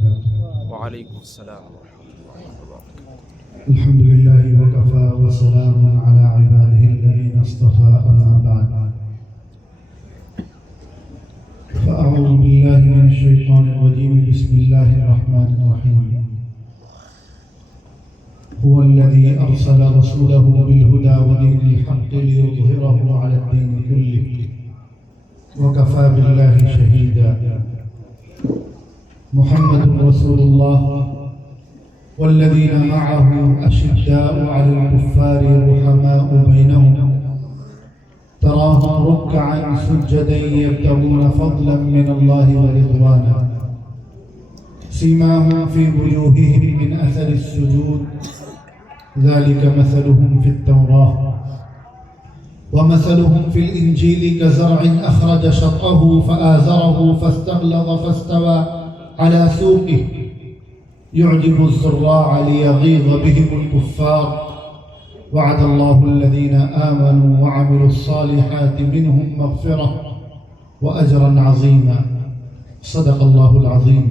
وبركاته. وعليكم السلام ورحمة الله وبركاته. الحمد لله وكفى وسلام على عباده الذين اصطفى أما بعد. فأعوذ بالله من الشيطان الرجيم. بسم الله الرحمن الرحيم. هو الذي أرسل رسوله بالهدى ودين الحق ليظهره على الدين كله وكفى بالله شهيدا. محمد رسول الله والذين معه أشداء على الكفار رحماء بينهم تراهم ركعا سجدا يبتغون فضلا من الله ورضوانا سيماهم في وجوههم من أثر السجود ذلك مثلهم في التوراة ومثلهم في الإنجيل كزرع أخرج شطأه فآزره فاستغلظ فاستوى على سوقه يعجب الزراع ليغيظ بهم الكفار وعد الله الذين آمنوا وعملوا الصالحات منهم مغفرة وأجرا عظيما. صدق الله العظيم.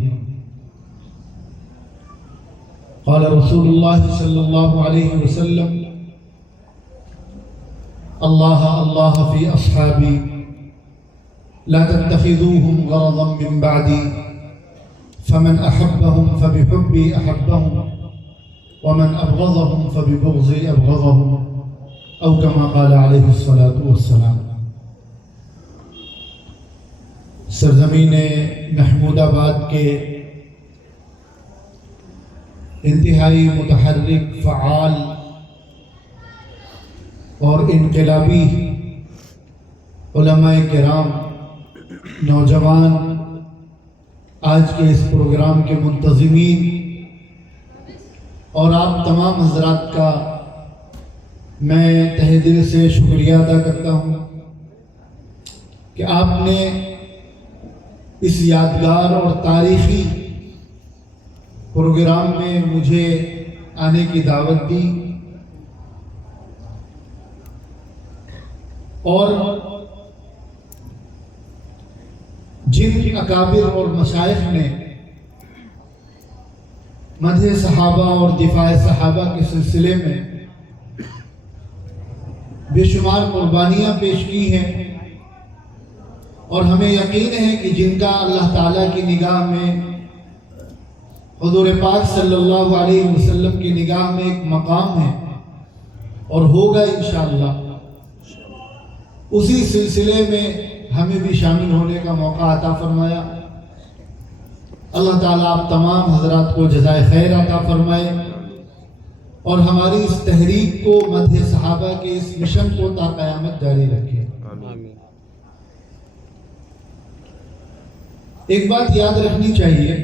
قال رسول الله صلى الله عليه وسلم: الله الله في أصحابي لا تتخذوهم غرضا من بعدي فمن أحبهم فبحبي أحبهم ومن أبغضهم فببغضي أبغضهم أو كما قال عليه الصلاة والسلام. سرزمین محمود آباد کے انتہائی متحرک، فعال اور انقلابی علماء کرام، نوجوان، آج کے اس پروگرام کے منتظمین اور آپ تمام حضرات کا میں تہہ دل سے شکریہ ادا کرتا ہوں کہ آپ نے اس یادگار اور تاریخی پروگرام میں مجھے آنے کی دعوت دی اور جن اکابر اور مشائخ نے مدح صحابہ اور دفاع صحابہ کے سلسلے میں بے شمار قربانیاں پیش کی ہیں اور ہمیں یقین ہے کہ جن کا اللہ تعالیٰ کی نگاہ میں، حضور پاک صلی اللہ علیہ وسلم کی نگاہ میں ایک مقام ہے اور ہوگا انشاءاللہ، اسی سلسلے میں ہمیں بھی شامل ہونے کا موقع عطا فرمایا. اللہ تعالیٰ آپ تمام حضرات کو جزائے خیر عطا فرمائے اور ہماری اس تحریک کو، مدح صحابہ کے اس مشن کو تا قیامت جاری رکھے. ایک بات یاد رکھنی چاہیے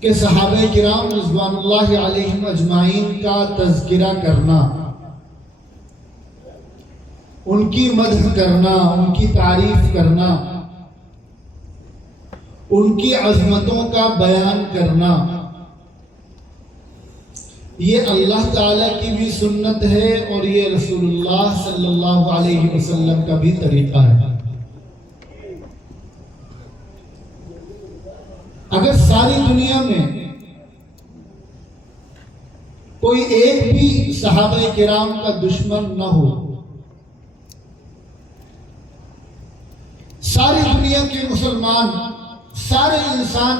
کہ صحابہ کرام رضوان اللہ علیہم اجمعین کا تذکرہ کرنا، ان کی مدح کرنا، ان کی تعریف کرنا، ان کی عظمتوں کا بیان کرنا، یہ اللہ تعالیٰ کی بھی سنت ہے اور یہ رسول اللہ صلی اللہ علیہ وسلم کا بھی طریقہ ہے. اگر ساری دنیا میں کوئی ایک بھی صحابہ کرام کا دشمن نہ ہو، ساری دنیا کے مسلمان، سارے انسان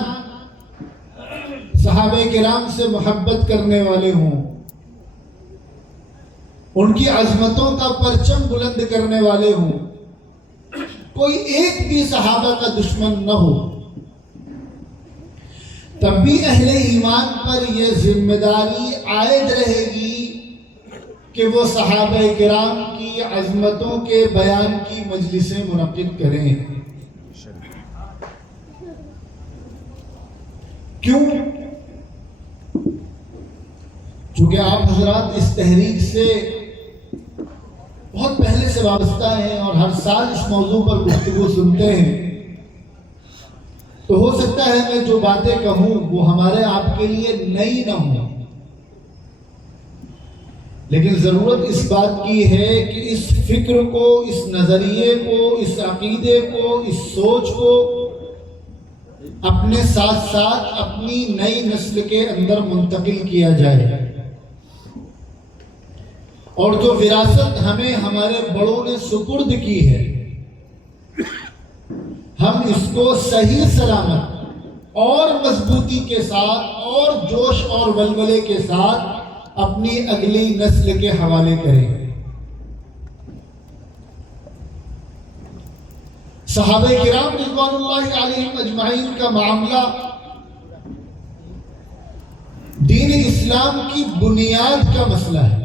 صحابہ کرام سے محبت کرنے والے ہوں، ان کی عظمتوں کا پرچم بلند کرنے والے ہوں، کوئی ایک بھی صحابہ کا دشمن نہ ہو، تب بھی اہل ایمان پر یہ ذمہ داری عائد رہے گی کہ وہ صحابہ کرام کی عظمتوں کے بیان کی مجلسیں منعقد کریں. کیوں؟ چونکہ آپ حضرات اس تحریک سے بہت پہلے سے وابستہ ہیں اور ہر سال اس موضوع پر گفتگو سنتے ہیں، تو ہو سکتا ہے میں جو باتیں کہوں وہ ہمارے آپ کے لیے نئی نہ ہوں، لیکن ضرورت اس بات کی ہے کہ اس فکر کو، اس نظریے کو، اس عقیدے کو، اس سوچ کو اپنے ساتھ ساتھ اپنی نئی نسل کے اندر منتقل کیا جائے، اور جو وراثت ہمیں ہمارے بڑوں نے سپرد کی ہے ہم اس کو صحیح سلامت اور مضبوطی کے ساتھ اور جوش اور ولولے کے ساتھ اپنی اگلی نسل کے حوالے کریں۔ صحابہ کرام رضوان اللہ علیہم اجمعین کا معاملہ دین اسلام کی بنیاد کا مسئلہ ہے۔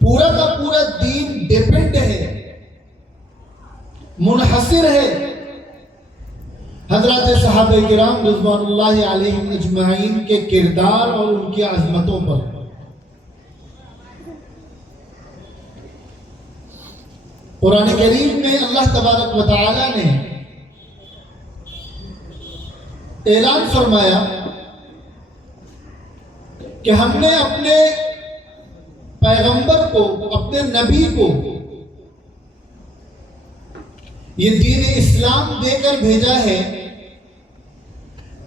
پورا کا پورا دین ڈیپینڈ ہے، منحصر ہے حضرات صحابہ کرام رضوان اللہ علیہم اجمعین کے کردار اور ان کی عظمتوں پر۔ قرآن کریم میں اللہ تبارک و تعالی نے اعلان فرمایا کہ ہم نے اپنے پیغمبر کو، اپنے نبی کو یہ دین اسلام دے کر بھیجا ہے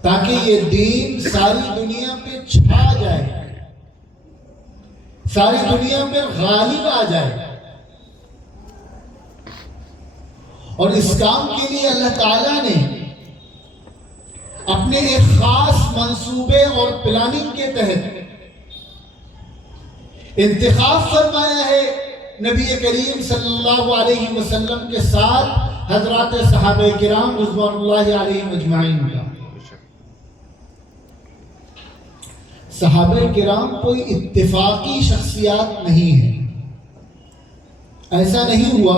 تاکہ یہ دین ساری دنیا پہ چھا جائے، ساری دنیا پہ غالب آ جائے۔ اور اس کام کے لیے اللہ تعالیٰ نے اپنے ایک خاص منصوبے اور پلاننگ کے تحت انتخاب فرمایا ہے نبی کریم صلی اللہ علیہ وسلم کے ساتھ حضرات صحابہ کرام رضوان اللہ علیہم اجمعین کا۔ صحابہ کرام کوئی اتفاقی شخصیات نہیں ہیں، ایسا نہیں ہوا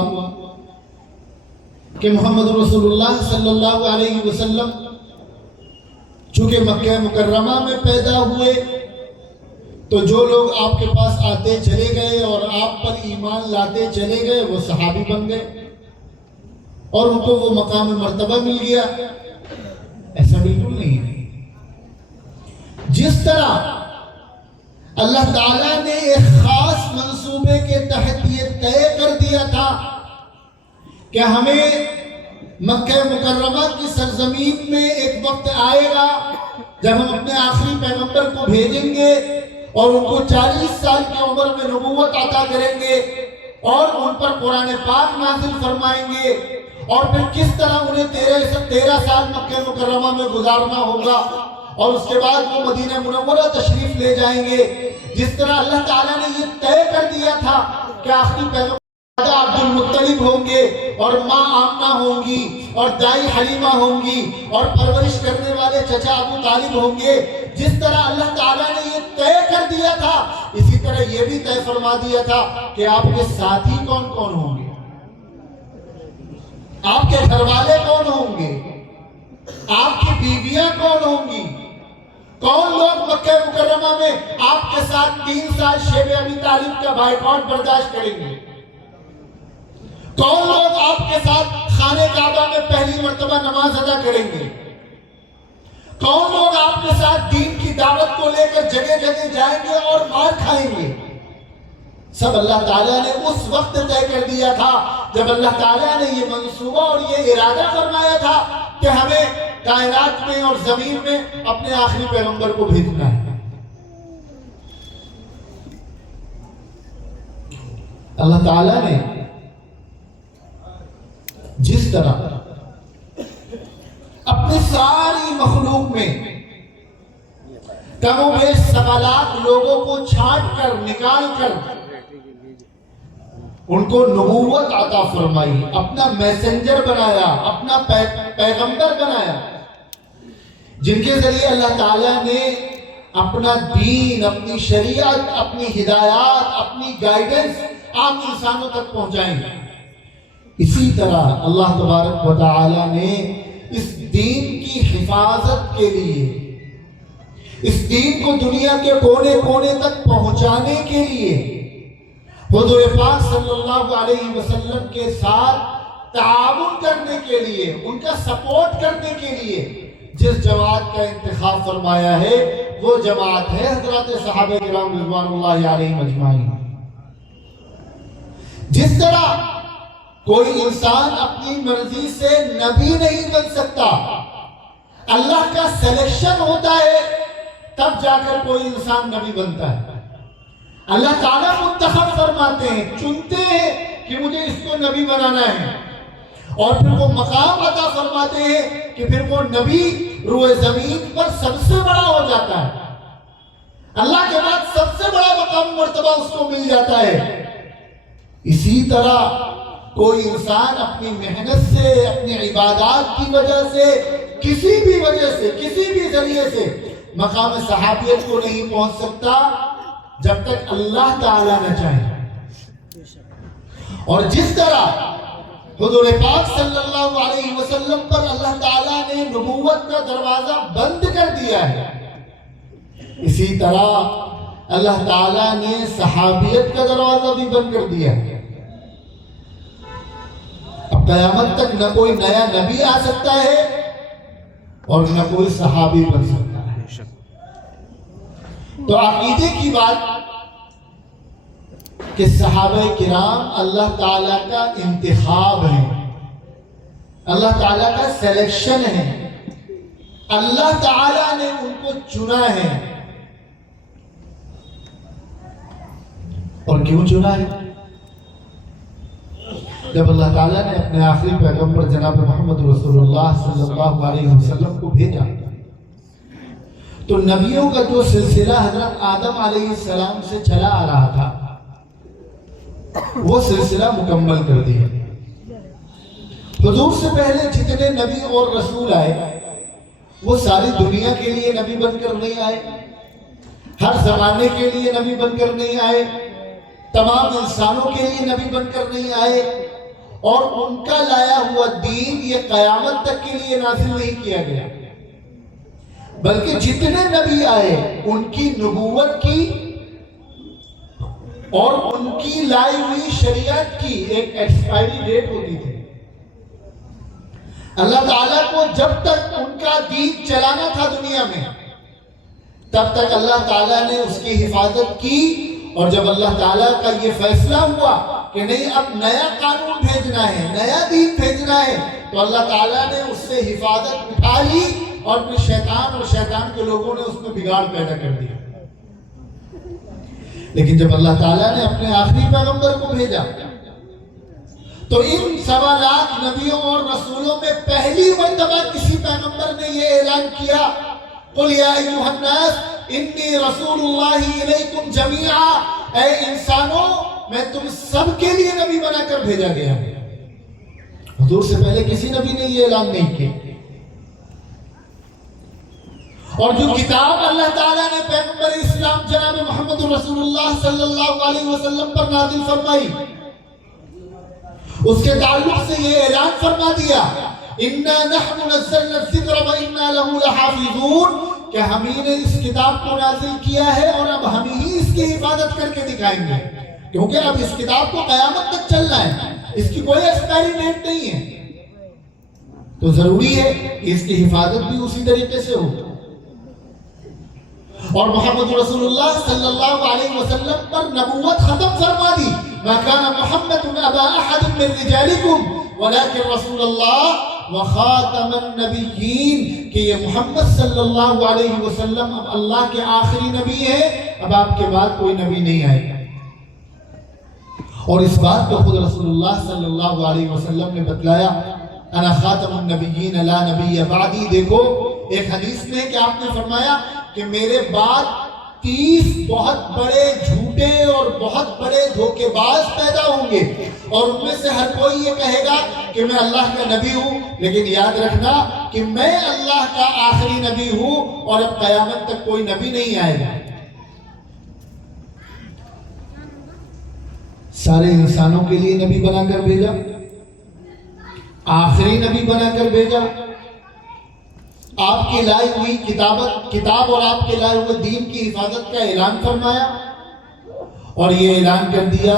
کہ محمد رسول اللہ صلی اللہ علیہ وسلم چونکہ مکہ مکرمہ میں پیدا ہوئے تو جو لوگ آپ کے پاس آتے چلے گئے اور آپ پر ایمان لاتے چلے گئے وہ صحابی بن گئے اور ان کو وہ مقام مرتبہ مل گیا، ایسا بالکل نہیں ہے۔ جس طرح اللہ تعالیٰ نے ایک خاص منصوبے کے تحت یہ طے کر دیا تھا کہ ہمیں مکہ مکرمہ کی سرزمین میں ایک وقت آئے گا جب ہم اپنے آخری پیغمبر کو بھیجیں گے اور ان کو 40 سال کی عمر میں نبوت عطا کریں گے اور ان پر قرآن پاک نازل فرمائیں گے، اور پھر کس طرح انہیں 13 سال مکہ مکرمہ میں گزارنا ہوگا اور اس کے بعد وہ مدینہ منورہ تشریف لے جائیں گے۔ جس طرح اللہ تعالیٰ نے یہ طے کر دیا تھا کہ آخری پیغمبر عبد المطلب ہوں گے اور ماں آمنہ ہوں گی اور دائی حلیمہ ہوں گی اور پرورش کرنے والے چچا ابو طالب ہوں گے، جس طرح اللہ تعالیٰ نے یہ طے کر دیا تھا اسی طرح یہ بھی طے فرما دیا تھا کہ آپ کے ساتھی کون کون ہوں گے، آپ کے گھر والے کون ہوں گے، آپ کی بیویاں کون ہوں گی، کون لوگ مکہ مکرمہ میں آپ کے ساتھ 3 سال شیب ابی طالب کا بائیکاٹ برداشت کریں گے، کون لوگ آپ کے ساتھ خانہ کعبہ میں پہلی مرتبہ نماز ادا کریں گے، کون لوگ آپ کے ساتھ دین کی دعوت کو لے کر جگہ جگہ جائیں گے اور مار کھائیں گے، سب اللہ تعالیٰ نے اس وقت طے کر دیا تھا جب اللہ تعالیٰ نے یہ منصوبہ اور یہ ارادہ فرمایا تھا کہ ہمیں کائنات میں اور زمین میں اپنے آخری پیغمبر کو بھیجنا ہے۔ اللہ تعالیٰ نے جس طرح اپنی ساری مخلوق میں کم و بیش سوالات لوگوں کو چھانٹ کر نکال کر ان کو نبوت عطا فرمائی، اپنا میسنجر بنایا، اپنا پیغمبر بنایا، جن کے ذریعے اللہ تعالیٰ نے اپنا دین، اپنی شریعت، اپنی ہدایات، اپنی گائیڈنس عام انسانوں تک پہنچائیں۔ اسی طرح اللہ تبارک و تعالی نے اس دین کی حفاظت کے لیے، اس دین کو دنیا کے کونے کونے تک پہنچانے کے لیے حضور پاک صلی اللہ علیہ وسلم کے ساتھ تعاون کرنے کے لیے، ان کا سپورٹ کرنے کے لیے جس جماعت کا انتخاب فرمایا ہے وہ جماعت ہے حضرات صحابہ کرام رضوان اللہ علیہم اجمعین۔ جس طرح کوئی انسان اپنی مرضی سے نبی نہیں بن سکتا، اللہ کا سلیکشن ہوتا ہے تب جا کر کوئی انسان نبی بنتا ہے۔ اللہ تعالیٰ منتخب فرماتے ہیں، چنتے ہیں کہ مجھے اس کو نبی بنانا ہے، اور پھر وہ مقام عطا فرماتے ہیں کہ پھر وہ نبی روئے زمین پر سب سے بڑا ہو جاتا ہے، اللہ کے بعد سب سے بڑا مقام مرتبہ اس کو مل جاتا ہے۔ اسی طرح کوئی انسان اپنی محنت سے، اپنی عبادات کی وجہ سے، کسی بھی وجہ سے، کسی بھی ذریعے سے مقام صحابیت کو نہیں پہنچ سکتا جب تک اللہ تعالیٰ نہ چاہے۔ اور جس طرح حضور پاک صلی اللہ علیہ وسلم پر اللہ تعالیٰ نے نبوت کا دروازہ بند کر دیا ہے، اسی طرح اللہ تعالیٰ نے صحابیت کا دروازہ بھی بند کر دیا ہے۔ اب قیامت تک نہ کوئی نیا نبی آ سکتا ہے اور نہ کوئی صحابی بن سکتا ہے۔ تو عقیدے کی بات کہ صحابہ کرام اللہ تعالیٰ کا انتخاب ہے، اللہ تعالیٰ کا سلیکشن ہے، اللہ تعالیٰ نے ان کو چنا ہے۔ اور کیوں چنا ہے؟ جب اللہ تعالیٰ نے اپنے آخری پیغمبر جناب محمد رسول اللہ صلی اللہ علیہ وسلم کو بھیجا تو نبیوں کا جو سلسلہ حضرت آدم علیہ السلام سے چلا آ رہا تھا وہ سلسلہ مکمل کر دیا۔ حضور سے پہلے جتنے نبی اور رسول آئے وہ ساری دنیا کے لیے نبی بن کر نہیں آئے، ہر زمانے کے لیے نبی بن کر نہیں آئے، تمام انسانوں کے لیے نبی بن کر نہیں آئے، اور ان کا لایا ہوا دین یہ قیامت تک کے لیے نازل نہیں کیا گیا، بلکہ جتنے نبی آئے ان کی نبوت کی اور ان کی لائی ہوئی شریعت کی ایک ایکسپائری ڈیٹ ہوتی تھی۔ اللہ تعالیٰ کو جب تک ان کا دین چلانا تھا دنیا میں تب تک اللہ تعالیٰ نے اس کی حفاظت کی، اور جب اللہ تعالیٰ کا یہ فیصلہ ہوا کہ نہیں اب نیا قانون بھیجنا ہے، نیا دین بھیجنا ہے، تو اللہ تعالیٰ نے اس سے حفاظت اٹھا لی، اور پھر شیطان اور شیطان کے لوگوں نے اس میں بگاڑ پیدا کر دیا۔ لیکن جب اللہ تعالیٰ نے اپنے آخری پیغمبر کو بھیجا تو ان 1.25 لاکھ نبیوں اور رسولوں میں پہلی مرتبہ کسی پیغمبر نے یہ اعلان کیا، قُلْ يَا أَيُّهَا النَّاسِ إِنِّي رَسُولُ اللَّهِ إِلَيْكُمْ جَمِيعًا، اے انسانوں میں تم سب کے لیے نبی بنا کر بھیجا گیا ہوں۔ حضور سے پہلے کسی نبی نے یہ اعلان نہیں کیا، اور جو کتاب اللہ تعالیٰ نے پیغمبر اسلام جناب محمد رسول اللہ صلی اللہ علیہ وسلم پر نازل فرمائی اس کے تعلق سے یہ اعلان فرما دیا، اِنَّا نَحْنُ نَزَّلْنَا الذِّكْرَ وَإِنَّا لَهُ لَحَافِظُونَ، کہ ہم ہی نے اس کتاب کو نازل کیا ہے اور اب ہم ہی اس کی حفاظت کر کے دکھائیں گے، کیونکہ اب اس کتاب کو قیامت تک چلنا ہے، اس کی کوئی ایکسپائری ڈیٹ نہیں ہے، تو ضروری ہے کہ اس کی حفاظت بھی اسی طریقے سے ہو۔ اور محمد رسول اللہ صلی اللہ علیہ وسلم پر نبوت ختم فرما دی، ما كان محمد ابا احد من رجالكم ولكن رسول اللہ وخاتم النبیین، کہ یہ محمد صلی اللہ علیہ وسلم اب اللہ کے آخری نبی ہے، اب آپ کے بعد کوئی نبی نہیں آئے گا۔ اور اس بات کو خود رسول اللہ صلی اللہ علیہ وسلم نے بتلایا، انا خاتم النبیین لا نبی بعدی۔ دیکھو ایک حدیث میں کہ آپ نے فرمایا کہ میرے بعد 30 بہت بڑے جھوٹے اور بہت بڑے دھوکے باز پیدا ہوں گے، اور ان میں سے ہر کوئی یہ کہے گا کہ میں اللہ کا نبی ہوں، لیکن یاد رکھنا کہ میں اللہ کا آخری نبی ہوں اور اب قیامت تک کوئی نبی نہیں آئے گا۔ سارے انسانوں کے لیے نبی بنا کر بھیجا، آخری نبی بنا کر بھیجا، آپ کی لائی ہوئی کتاب اور آپ کے لائے ہوئے دین کی حفاظت کا اعلان فرمایا، اور یہ اعلان کر دیا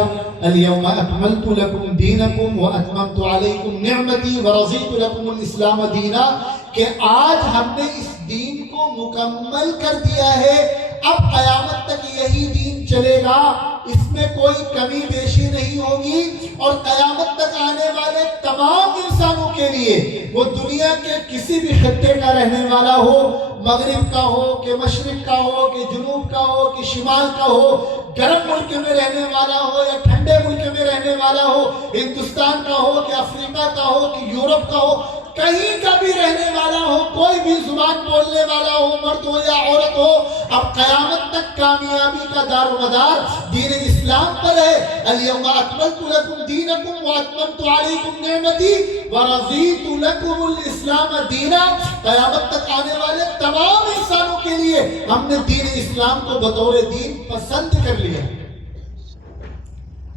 اليوم اکملت لکم دینکم واتممت علیکم نعمتی ورضیت لکم الاسلام دینا، کہ آج ہم نے اس دین کو مکمل کر دیا ہے، اب قیامت تک یہی دین چلے گا، اس میں کوئی کمی بیشی نہیں ہوگی، اور قیامت تک آنے والے تمام انسانوں کے لیے، وہ دنیا کے کسی بھی خطے کا رہنے والا ہو، مغرب کا ہو کہ مشرق کا ہو کہ جنوب کا ہو کہ شمال کا ہو، گرم ملک میں رہنے والا ہو یا ٹھنڈے ملک میں رہنے والا ہو، ہندوستان کا ہو کہ افریقہ کا ہو کہ یورپ کا ہو، کہیں کا بھی رہنے والا ہو، کوئی بھی زبان بولنے والا ہو، مرد ہو یا عورت ہو، اب قیامت تک کامیابی کا دار و مدار دین اسلام پر ہے۔ الیوم اکملت لکم دینکم واتممت علیکم نعمتی ورضیت لکم الاسلام دینا۔ قیامت تک آنے والے تمام انسانوں کے لیے ہم نے دین اسلام کو بطور دین پسند کر لیا۔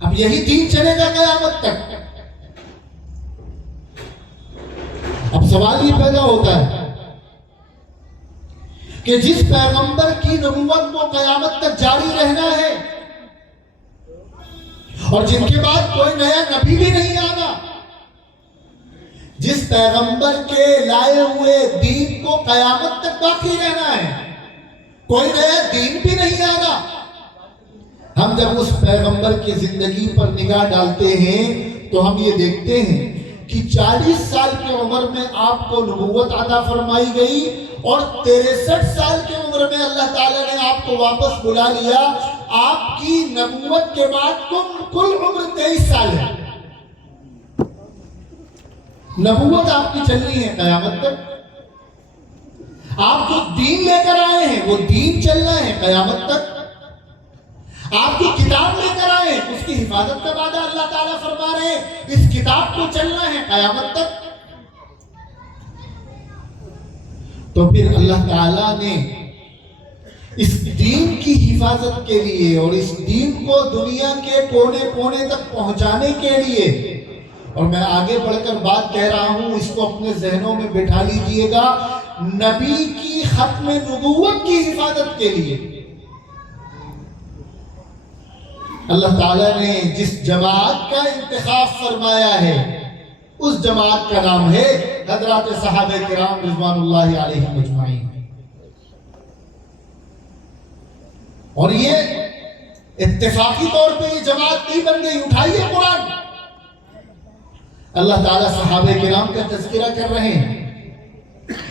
اب یہی دین چلے گا قیامت تک۔ اب سوال یہ پیدا ہوتا ہے کہ جس پیغمبر کی نبوت کو قیامت تک جاری رہنا ہے اور جن کے بعد کوئی نیا نبی بھی نہیں آنا، جس پیغمبر کے لائے ہوئے دین کو قیامت تک باقی رہنا ہے، کوئی نیا دین بھی نہیں آنا، ہم جب اس پیغمبر کی زندگی پر نگاہ ڈالتے ہیں تو ہم یہ دیکھتے ہیں کہ 40 سال کی عمر میں آپ کو نبوت عطا فرمائی گئی، اور 63 سال کی عمر میں اللہ تعالیٰ نے آپ کو واپس بلا لیا۔ آپ کی نبوت کے بعد کل عمر 23 سال ہے۔ نبوت آپ کی چلنی ہے قیامت تک۔ آپ جو دین لے کر آئے ہیں وہ دین چلنا ہے قیامت تک۔ آپ جو کتاب لے کر آئے اس کی حفاظت کا وعدہ اللہ تعالیٰ فرما رہے ہیں، اس کتاب کو چلنا ہے قیامت تک۔ تو پھر اللہ تعالیٰ نے اس دین کی حفاظت کے لیے اور اس دین کو دنیا کے کونے کونے تک پہنچانے کے لیے، اور میں آگے بڑھ کر بات کہہ رہا ہوں، اس کو اپنے ذہنوں میں بٹھا لیجئے گا، نبی کی ختم نبوت کی حفاظت کے لیے اللہ تعالیٰ نے جس جماعت کا انتخاب فرمایا ہے اس جماعت کا نام ہے حضرات صحابہ کرام رضوان اللہ علیہم اجمعین۔ اور یہ اتفاقی طور پہ یہ جماعت نہیں بن گئی، اٹھائیے قرآن، اللہ تعالیٰ صحابہ کرام کا تذکرہ کر رہے ہیں،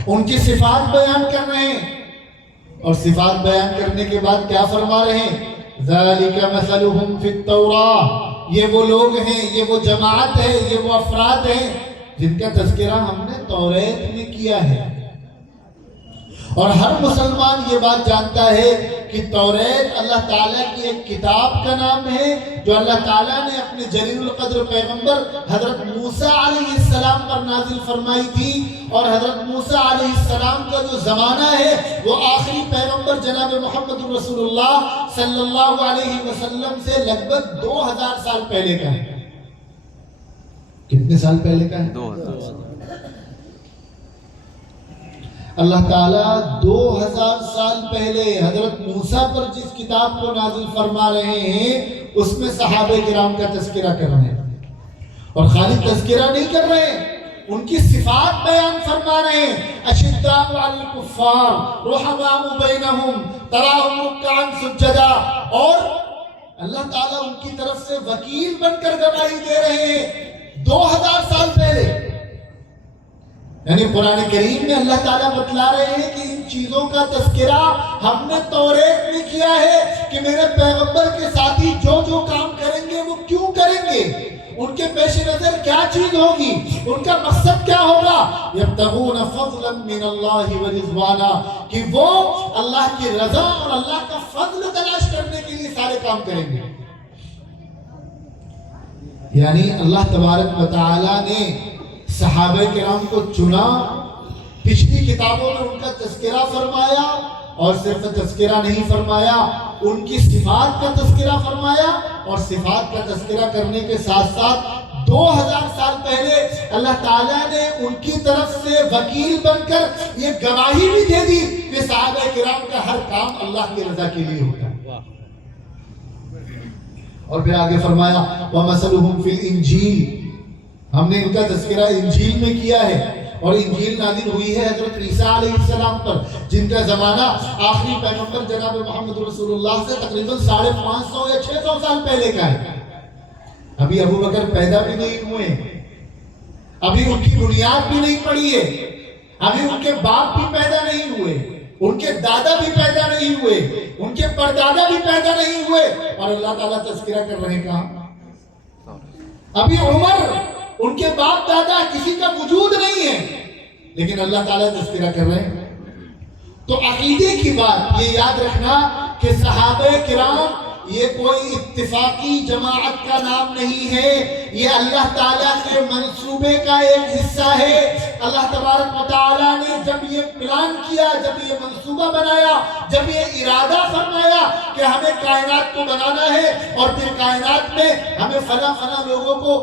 ان کی صفات بیان کر رہے ہیں، اور صفات بیان کرنے کے بعد کیا فرما رہے ہیں؟ ذَلِكَ مَثَلُهُمْ فِي التَّوْرَاةِ، یہ وہ لوگ ہیں، یہ وہ جماعت ہے، یہ وہ افراد ہیں جن کا تذکرہ ہم نے توریت میں کیا ہے۔ اور ہر مسلمان یہ بات جانتا ہے کہ توریت اللہ تعالیٰ کی ایک کتاب کا نام ہے جو اللہ تعالیٰ نے اپنے جلیل القدر پیغمبر حضرت موسیٰ علیہ السلام پر نازل فرمائی تھی، اور حضرت موسیٰ علیہ السلام کا جو زمانہ ہے وہ آخری پیغمبر جناب محمد رسول اللہ صلی اللہ علیہ وسلم سے لگ بھگ 2000 سال پہلے کا ہے۔ کتنے سال پہلے کا ہے؟ 2000۔ اللہ تعالیٰ 2000 سال پہلے حضرت موسیٰ پر جس کتاب کو نازل فرما رہے ہیں اس میں صحابہ کرام کا تذکرہ کر رہے ہیں، اور خالی تذکرہ نہیں کر رہے ہیں، ان کی صفات بیان فرما رہے ہیں۔ اشداء علی الکفار رحماء بینہم تراہم رکعا سجدا، اور اللہ تعالیٰ ان کی طرف سے وکیل بن کر گواہی دے رہے ہیں 2000 سال پہلے۔ یعنی قرآن کریم میں اللہ تعالیٰ بتلا رہے ہیں کہ ان چیزوں کا تذکرہ ہم نے توریت میں کیا ہے کہ میرے پیغمبر کے ساتھی جو جو کام کریں گے وہ کیوں کریں گے، ان کے پیش نظر کیا چیز ہوگی، ان کا مقصد کیا ہوگا۔ یبتغون فضلا من اللہ ورضوانا، کہ وہ اللہ کی رضا اور اللہ کا فضل تلاش کرنے کے لیے سارے کام کریں گے۔ یعنی اللہ تبارک و تعالی نے صحابہ کرام کو چنا، پچھلی کتابوں میں ان کا تذکرہ فرمایا، اور صرف تذکرہ نہیں فرمایا، ان کی صفات کا تذکرہ فرمایا، اور صفات کا تذکرہ کرنے کے ساتھ ساتھ 2000 سال پہلے اللہ تعالیٰ نے ان کی طرف سے وکیل بن کر یہ گواہی بھی دے دی کہ صحابہ کرام کا ہر کام اللہ کی رضا کے لیے ہوتا ہے۔ اور پھر آگے فرمایا وَمَثَلُهُمْ فِي الْإِنْجِيلِ، ہم نے ان کا تذکرہ انجیل میں کیا ہے، اور انجیل نازل ہوئی ہے حضرت عیسیٰ علیہ السلام پر، جن کا زمانہ آخری پیغمبر جناب محمد رسول اللہ سے تقریباً 550 یا 600 سال پہلے کا ہے۔ ابھی ابو بکر پیدا بھی نہیں ہوئے، ابھی ان کی بنیاد بھی نہیں پڑی ہے، ابھی ان کے باپ بھی پیدا نہیں ہوئے، ان کے دادا بھی پیدا نہیں ہوئے، ان کے پردادا بھی پیدا نہیں ہوئے، اور اللہ تعالیٰ تذکرہ کر رہے ہیں کہاں؟ ابھی عمر، ان کے باپ دادا کسی کا وجود نہیں ہے، لیکن اللہ تعالیٰ تذکرہ کر رہے ہیں۔ تو عقیدے کی بات یہ یاد رکھنا کہ صحابہ کرام یہ کوئی اتفاقی جماعت کا نام نہیں ہے، یہ اللہ تعالیٰ کے منصوبے کا ایک حصہ ہے۔ اللہ تبارک و تعالیٰ نے جب یہ پلان کیا، جب یہ منصوبہ بنایا، جب یہ ارادہ فرمایا کہ ہمیں کائنات کو بنانا ہے اور پھر کائنات میں ہمیں فلاں فلاں لوگوں کو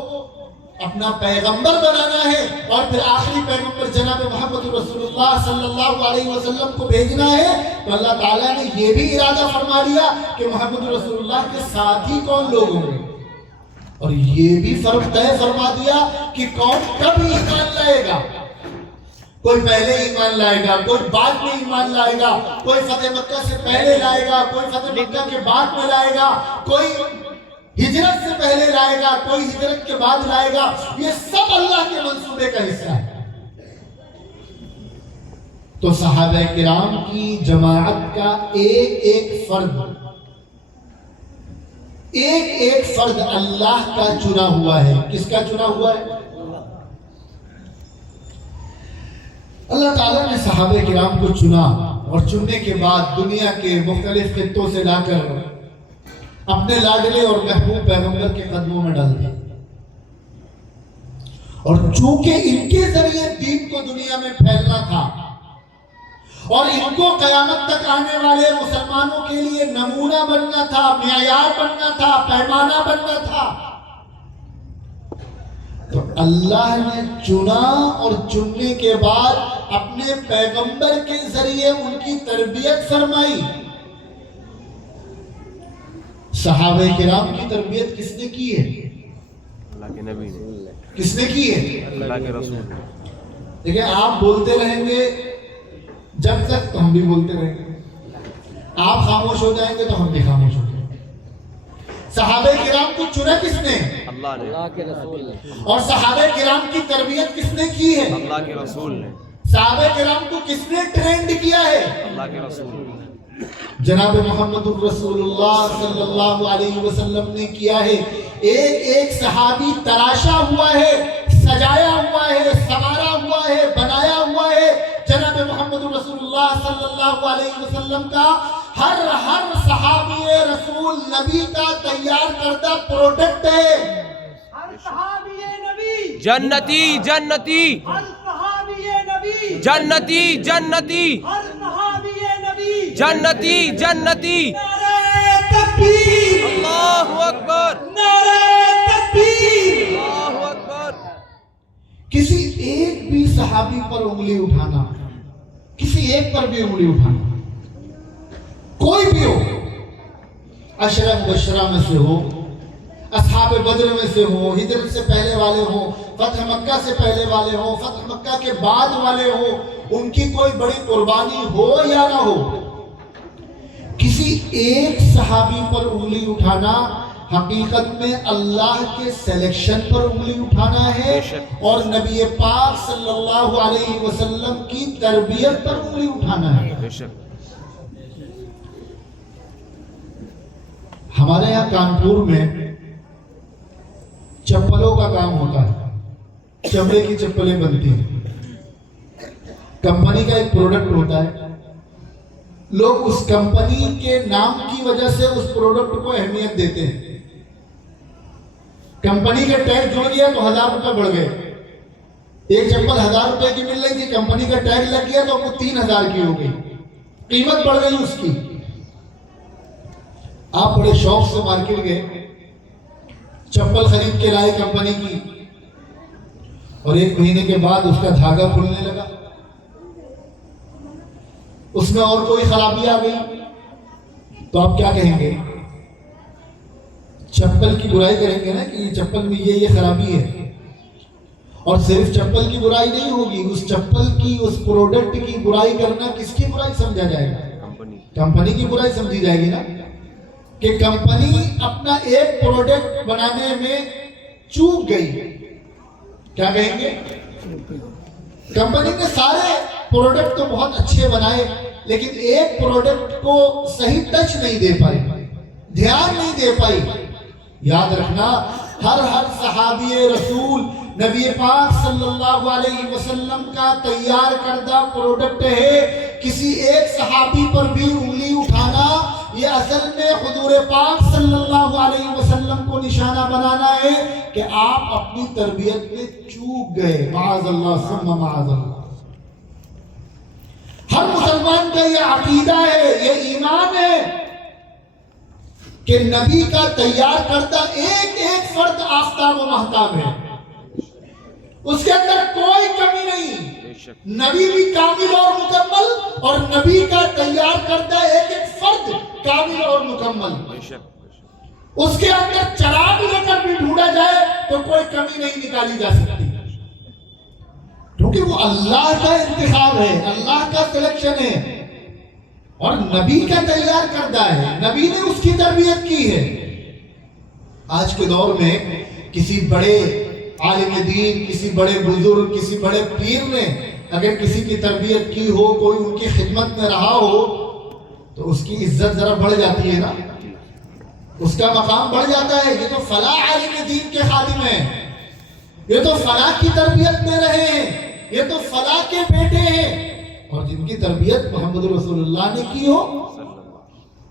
اپنا پیغمبر بنانا ہے اور پھر آخری پیغمبر جناب محمد رسول اللہ صلی اللہ علیہ وسلم کو بھیجنا ہے، تو اللہ تعالیٰ نے یہ بھی ارادہ فرما لیا کہ محمد رسول اللہ کے ساتھی کون لوگ ہوں گے، اور یہ بھی فرق طے فرما دیا کہ کون کب ایمان لائے گا۔ کوئی پہلے ایمان لائے گا، کوئی بعد میں ایمان لائے گا، کوئی فتح مکہ سے پہلے لائے گا، کوئی فتح مکہ کے بعد میں لائے گا، کوئی ہجرت سے پہلے لائے گا، کوئی ہجرت کے بعد لائے گا۔ یہ سب اللہ کے منصوبے کا حصہ ہے۔ تو صحابہ کرام کی جماعت کا ایک ایک فرد اللہ کا چنا ہوا ہے۔ کس کا چنا ہوا ہے؟ اللہ تعالیٰ نے صحابہ کرام کو چنا، اور چننے کے بعد دنیا کے مختلف خطوں سے لا کر اپنے لاڈلے اور محبوب پیغمبر کے قدموں میں ڈال دیا، اور چونکہ ان کے ذریعے دین کو دنیا میں پھیلنا تھا اور ان کو قیامت تک آنے والے مسلمانوں کے لیے نمونہ بننا تھا، معیار بننا تھا، پیمانہ بننا تھا، تو اللہ نے چنا، اور چننے کے بعد اپنے پیغمبر کے ذریعے ان کی تربیت فرمائی۔ صحابہ کرام کی تربیت کس نے کی ہے؟ اللہ کے نبی نے۔ کس نے کی ہے؟ اللہ کے رسول نے۔ دیکھیں، آپ بولتے رہیں گے جب تک تو ہم بھی بولتے رہیں گے، آپ خاموش ہو جائیں گے تو ہم بھی خاموش ہو جائیں گے۔ صحابہ کرام کو چنا کس نے؟ اللہ نے۔ اللہ کے رسول نے۔ اور صحابہ کرام کی تربیت کس نے کی ہے؟ اللہ کے رسول نے۔ صحابہ کرام کو کس نے ٹرینڈ کیا ہے؟ اللہ کے رسول نے۔ جناب محمد رسول اللہ صلی اللہ علیہ وسلم نے کیا ہے۔ ایک ایک صحابی تراشا ہوا ہے، سجایا ہوا ہے، سنوارا ہوا ہے، بنایا ہوا ہے۔ جناب محمد رسول اللہ صلی اللہ علیہ وسلم کا ہر صحابی رسول نبی کا تیار کردہ پروڈکٹ ہے۔ ہر صحابی نبی جنتی جنتی، ہر صحابی نبی جنتی جنتی، ہر صحابی نبی جنتی جنتی۔ نعرہ تکبیر، اللہ اکبر، نعرہ تکبیر۔ اللہ اکبر۔ کسی ایک بھی صحابی پر انگلی اٹھانا، کسی ایک پر بھی انگلی اٹھانا، کوئی بھی ہو، عشرہ مبشرہ میں سے ہو، اصحاب بدر میں سے ہو، ہجرت سے پہلے والے ہوں، فتح مکہ سے پہلے والے ہوں، فتح مکہ کے بعد والے ہوں، ان کی کوئی بڑی قربانی ہو یا نہ ہو، کسی ایک صحابی پر انگلی اٹھانا حقیقت میں اللہ کے سلیکشن پر انگلی اٹھانا ہے، اور نبی پاک صلی اللہ علیہ وسلم کی تربیت پر انگلی اٹھانا ہے۔ بے شک۔ ہمارے یہاں کانپور میں چپلوں کا کام ہوتا ہے، چمڑے کی چپلیں بنتی ہیں، کمپنی کا ایک پروڈکٹ ہوتا ہے، لوگ اس کمپنی کے نام کی وجہ سے اس پروڈکٹ کو اہمیت دیتے ہیں۔ کمپنی کا ٹیگ جوڑ گیا تو 1000 روپے بڑھ گئے، ایک چپل 1000 روپے کی مل رہی تھی، کمپنی کا ٹیگ لگ گیا تو وہ 3000 کی ہو گئی، قیمت بڑھ گئی اس کی۔ آپ بڑے شوق سے مارکیٹ گئے، چپل خرید کے لائے کمپنی کی، اور 1 مہینے کے بعد اس کا دھاگا کھلنے لگا، اس میں اور کوئی خرابی آ گئی، تو آپ کیا کہیں گے؟ چپل کی برائی کریں گے نا کہ یہ چپل میں یہ خرابی ہے، اور صرف چپل کی برائی نہیں ہوگی، اس چپل کی، اس پروڈکٹ کی برائی کرنا کس کی برائی سمجھا جائے گا؟ کمپنی کی برائی سمجھی جائے گی نا، کہ کمپنی اپنا ایک پروڈکٹ بنانے میں چوک گئی، کیا کہیں گے؟ کمپنی نے سارے پروڈکٹ تو بہت اچھے بنائے، لیکن ایک پروڈکٹ کو صحیح ٹچ نہیں دے پائی، دھیان نہیں دے پائی۔ یاد رکھنا، ہر صحابی رسول نبی پاک صلی اللہ علیہ وسلم کا تیار کردہ پروڈکٹ ہے۔ کسی ایک صحابی پر بھی انگلی اٹھانا یہ اصل میں حضور پاک صلی اللہ علیہ وسلم کو نشانہ بنانا ہے کہ آپ اپنی تربیت میں چوک گئے، معاذ اللہ ثم معاذ اللہ۔ ہر مسلمان کا یہ عقیدہ ہے، یہ ایمان ہے کہ نبی کا تیار کردہ ایک ایک فرد آفتاب و مہتاب ہے، اس کے اندر کوئی کمی نہیں۔ نبی بھی کامل اور مکمل، اور نبی کا تیار کردہ ایک ایک فرد کامل اور مکمل۔ اس کے اندر چراغ لے کر بھی ڈھونڈا جائے تو کوئی کمی نہیں نکالی جا سکتی، کیونکہ وہ اللہ کا انتخاب ہے، اللہ کا سلیکشن ہے، اور نبی کا تیار کردہ ہے، نبی نے اس کی تربیت کی ہے۔ آج کے دور میں کسی بڑے عالم دین، کسی بڑے بزرگ، کسی بڑے پیر نے اگر کسی کی تربیت کی ہو، کوئی ان کی خدمت میں رہا ہو، تو اس کی عزت ذرا بڑھ جاتی ہے نا، اس کا مقام بڑھ جاتا ہے۔ یہ تو فلاں عالم دین کے خادم ہیں، یہ تو فلاں کی تربیت میں رہے ہیں، یہ تو فلاں کے بیٹے ہیں، اور جن کی تربیت محمد رسول اللہ نے کی ہو،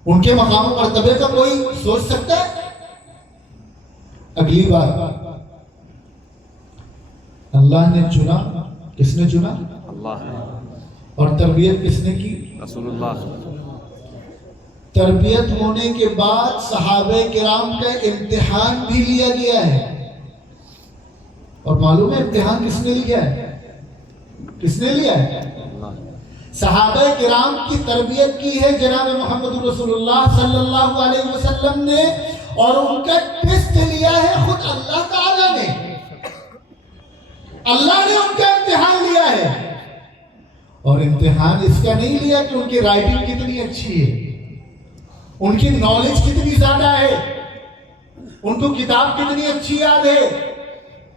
ان کے مقام و مرتبے کا کوئی سوچ سکتا ہے؟ اگلی بات، اللہ نے چنا، کس نے چنا؟ اللہ۔ اور تربیت کس نے کی؟ رسول اللہ۔ تربیت ہونے کے بعد صحابہ کرام کا امتحان بھی لیا گیا ہے، اور معلوم ہے امتحان کس نے لیا ہے؟ کس نے لیا ہے؟ صحابہ کرام کی تربیت کی ہے جناب محمد رسول اللہ صلی اللہ علیہ وسلم نے، اور ان کا ٹیسٹ لیا ہے خود اللہ تعالیٰ نے۔ اللہ نے ان کا امتحان لیا ہے، اور امتحان اس کا نہیں لیا کہ ان کی رائٹنگ کتنی اچھی ہے، ان کی نالج کتنی زیادہ ہے، ان کو کتاب کتنی اچھی یاد ہے،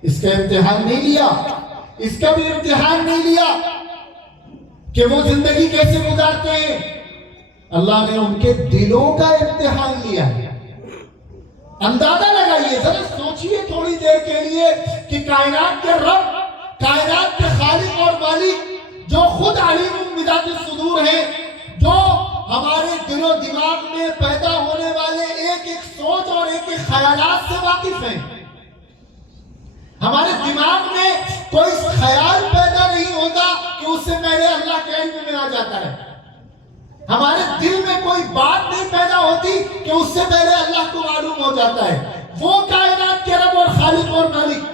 اس کا امتحان نہیں لیا۔ اس کا بھی امتحان نہیں لیا کہ وہ زندگی کیسے گزارتے ہیں، اللہ نے ان کے دلوں کا امتحان لیا ہے۔ اندازہ لگائیے، ذرا سوچئے تھوڑی دیر کے لیے کہ کائنات کے رب، کائنات کے خالق اور مالک، جو خود علیم بذات الصدور ہے، جو ہمارے دل و دماغ میں پیدا ہونے والے ایک ایک سوچ اور ایک ایک خیالات سے واقف ہیں۔ ہمارے دماغ میں کوئی خیال پیدا نہیں ہوتا کہ اس سے پہلے اللہ کے علم میں آ جاتا ہے، ہمارے دل میں کوئی بات نہیں پیدا ہوتی کہ اس سے پہلے اللہ کو معلوم ہو جاتا ہے۔ وہ کائنات کے رب اور خالق اور مالک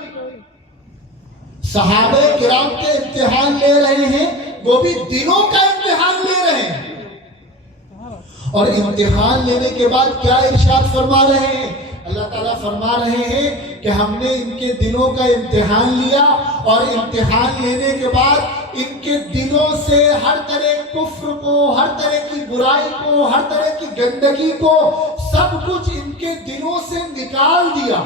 صحابہ کرام کے امتحان لے رہے ہیں، وہ بھی دلوں کا امتحان لے رہے ہیں، اور امتحان لینے کے بعد کیا ارشاد فرما رہے ہیں؟ اللہ تعالیٰ فرما رہے ہیں کہ ہم نے ان کے دلوں کا امتحان لیا، اور امتحان لینے کے بعد ان کے دلوں سے ہر طرح کفر کو، ہر طرح کی برائی کو، ہر طرح کی گندگی کو، سب کچھ ان کے دلوں سے نکال دیا۔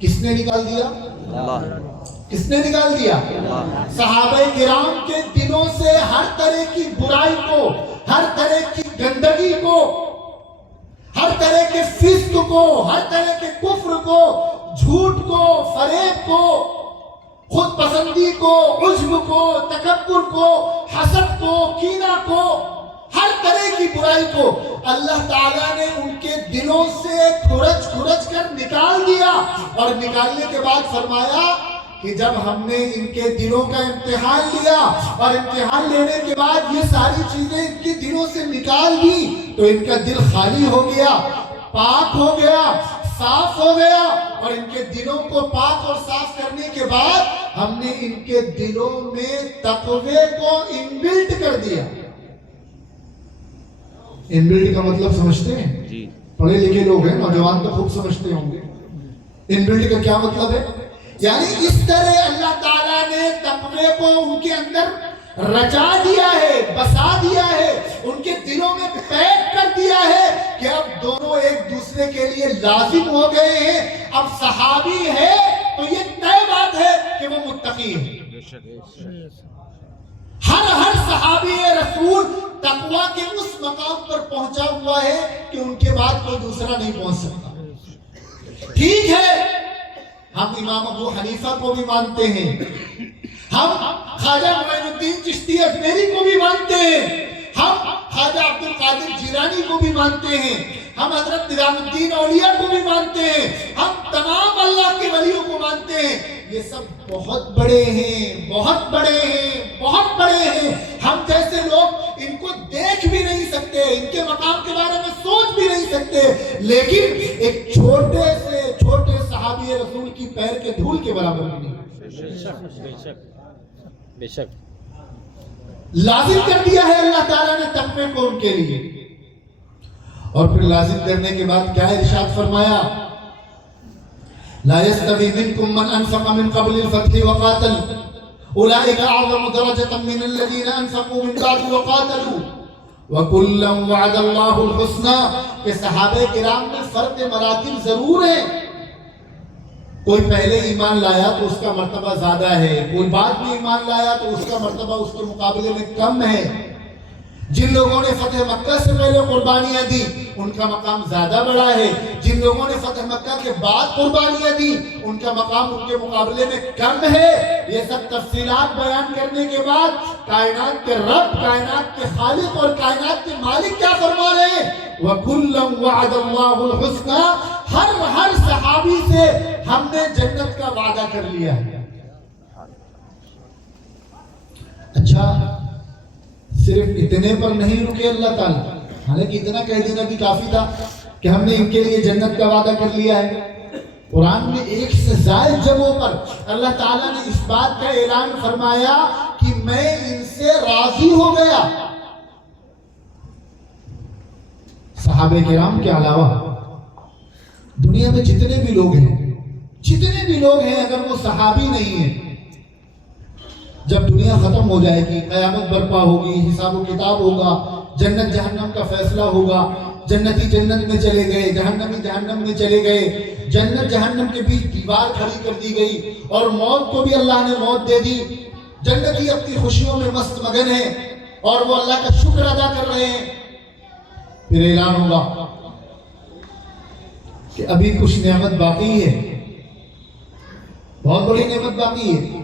کس نے نکال دیا؟ اللہ۔ کس نے نکال دیا؟ اللہ۔ صحابہ کرام کے دلوں سے ہر طرح کی برائی کو، ہر طرح کی گندگی کو، ہر طرح کے فسق کو، ہر طرح کے کفر کو، جھوٹ کو، فریب کو، خود پسندی کو، عجب کو، تکبر کو، حسد کو، کینہ کو، ہر طرح کی برائی کو اللہ تعالیٰ نے ان کے دلوں سے کھرچ کھرچ کر نکال دیا، اور نکالنے کے بعد فرمایا کہ جب ہم نے ان کے دلوں کا امتحان لیا، اور امتحان لینے کے بعد یہ ساری چیزیں ان کے دلوں سے نکال دی، تو ان کا دل خالی ہو گیا، پاک ہو گیا، صاف ہو گیا، اور ان کے دلوں کو پاک اور صاف کرنے کے بعد ہم نے ان کے دلوں میں تقوی کو انبلٹ کر دیا۔ انبلٹ کا مطلب سمجھتے ہیں؟ پڑھے لکھے لوگ ہیں، نوجوان تو خوب سمجھتے ہوں گے۔ انبلٹ کا کیا مطلب ہے؟ یعنی اس طرح اللہ تعالیٰ نے تقوی کو ان کے اندر رچا دیا ہے، بسا دیا ہے، ان کے دلوں میں پیک کر دیا ہے کہ اب دونوں ایک دوسرے کے لیے لازم ہو گئے ہیں۔ اب صحابی ہے تو یہ طے بات ہے کہ وہ متقی ہے۔ ہر صحابی رسول تقوی کے اس مقام پر پہنچا ہوا ہے کہ ان کے بعد کوئی دوسرا نہیں پہنچ سکتا۔ ٹھیک ہے، ہم امام ابو حنیفہ کو بھی مانتے ہیں، ہم خواجہ معین الدین چشتی اجمیری کو بھی مانتے ہیں، ہم خواجہ عبد القادر جیلانی کو بھی مانتے ہیں، ہم حضرت نظام الدین اولیاء کو بھی مانتے ہیں، ہم تمام اللہ کے ولیوں کو مانتے ہیں۔ یہ سب بہت بڑے ہیں، بہت بڑے ہیں، بہت بڑے ہیں۔ ہم جیسے لوگ ان کو دیکھ بھی نہیں سکتے، ان کے مقام کے بارے میں سوچ بھی نہیں سکتے، لیکن ایک چھوٹے سے چھوٹے صحابی رسول کی پیر کے دھول کے برابر بھی نہیں۔ بے شک لازم کر دیا ہے اللہ تعالیٰ نے تقوی کو ان کے لیے، اور پھر لازم کرنے کے بعد کیا ارشاد فرمایا؟ لا يستوي منكم من انفق من قبل الفتح وقاتل اولئك اعظم درجة من الذين انفقوا من بعد وقاتلوا وكلا وعد الله الحسنى۔ کہ صحابہ کرام میں فرق مراتب ضرور ہے، کوئی پہلے ایمان لایا تو اس کا مرتبہ زیادہ ہے، کوئی بعد میں ایمان لایا تو اس کا مرتبہ اس کے مقابلے میں کم ہے۔ جن لوگوں نے فتح مکہ سے پہلے قربانیاں دی ان کا مقام زیادہ بڑا ہے، جن لوگوں نے فتح مکہ کے بعد قربانیاں دی ان کا مقام ان کے مقابلے میں کم ہے۔ یہ سب تفصیلات بیان کرنے کے بعد کائنات کے رب، کائنات کے خالق اور کائنات کے مالک کیا فرما رہے ہیں؟ وَكُلًّا وَعَدَ اللَّهُ الْحُسْنَى۔ ہر صحابی سے ہم نے جنت کا وعدہ کر لیا ہے۔ اچھا، صرف اتنے پر نہیں رکے اللہ تعالیٰ، حالانکہ اتنا کہہ دینا بھی کافی تھا کہ ہم نے ان کے لیے جنت کا وعدہ کر لیا ہے۔ قرآن میں ایک سے زائد جگہوں پر اللہ تعالیٰ نے اس بات کا اعلان فرمایا کہ میں ان سے راضی ہو گیا۔ صحابہ کرام کے علاوہ دنیا میں جتنے بھی لوگ ہیں اگر وہ صحابی نہیں ہیں، جب دنیا ختم ہو جائے گی، قیامت برپا ہوگی، حساب و کتاب ہوگا، جنت جہنم کا فیصلہ ہوگا، جنتی جنت میں چلے گئے، جہنمی جہنم میں چلے گئے، جنت جہنم کے بیچ دیوار کھڑی کر دی گئی اور موت کو بھی اللہ نے موت دے دی۔ جنتی اپنی خوشیوں میں مست مگن ہیں اور وہ اللہ کا شکر ادا کر رہے ہیں۔ پھر اعلان ہوگا کہ ابھی کچھ نعمت باقی ہے، بہت بڑی نعمت باقی ہے۔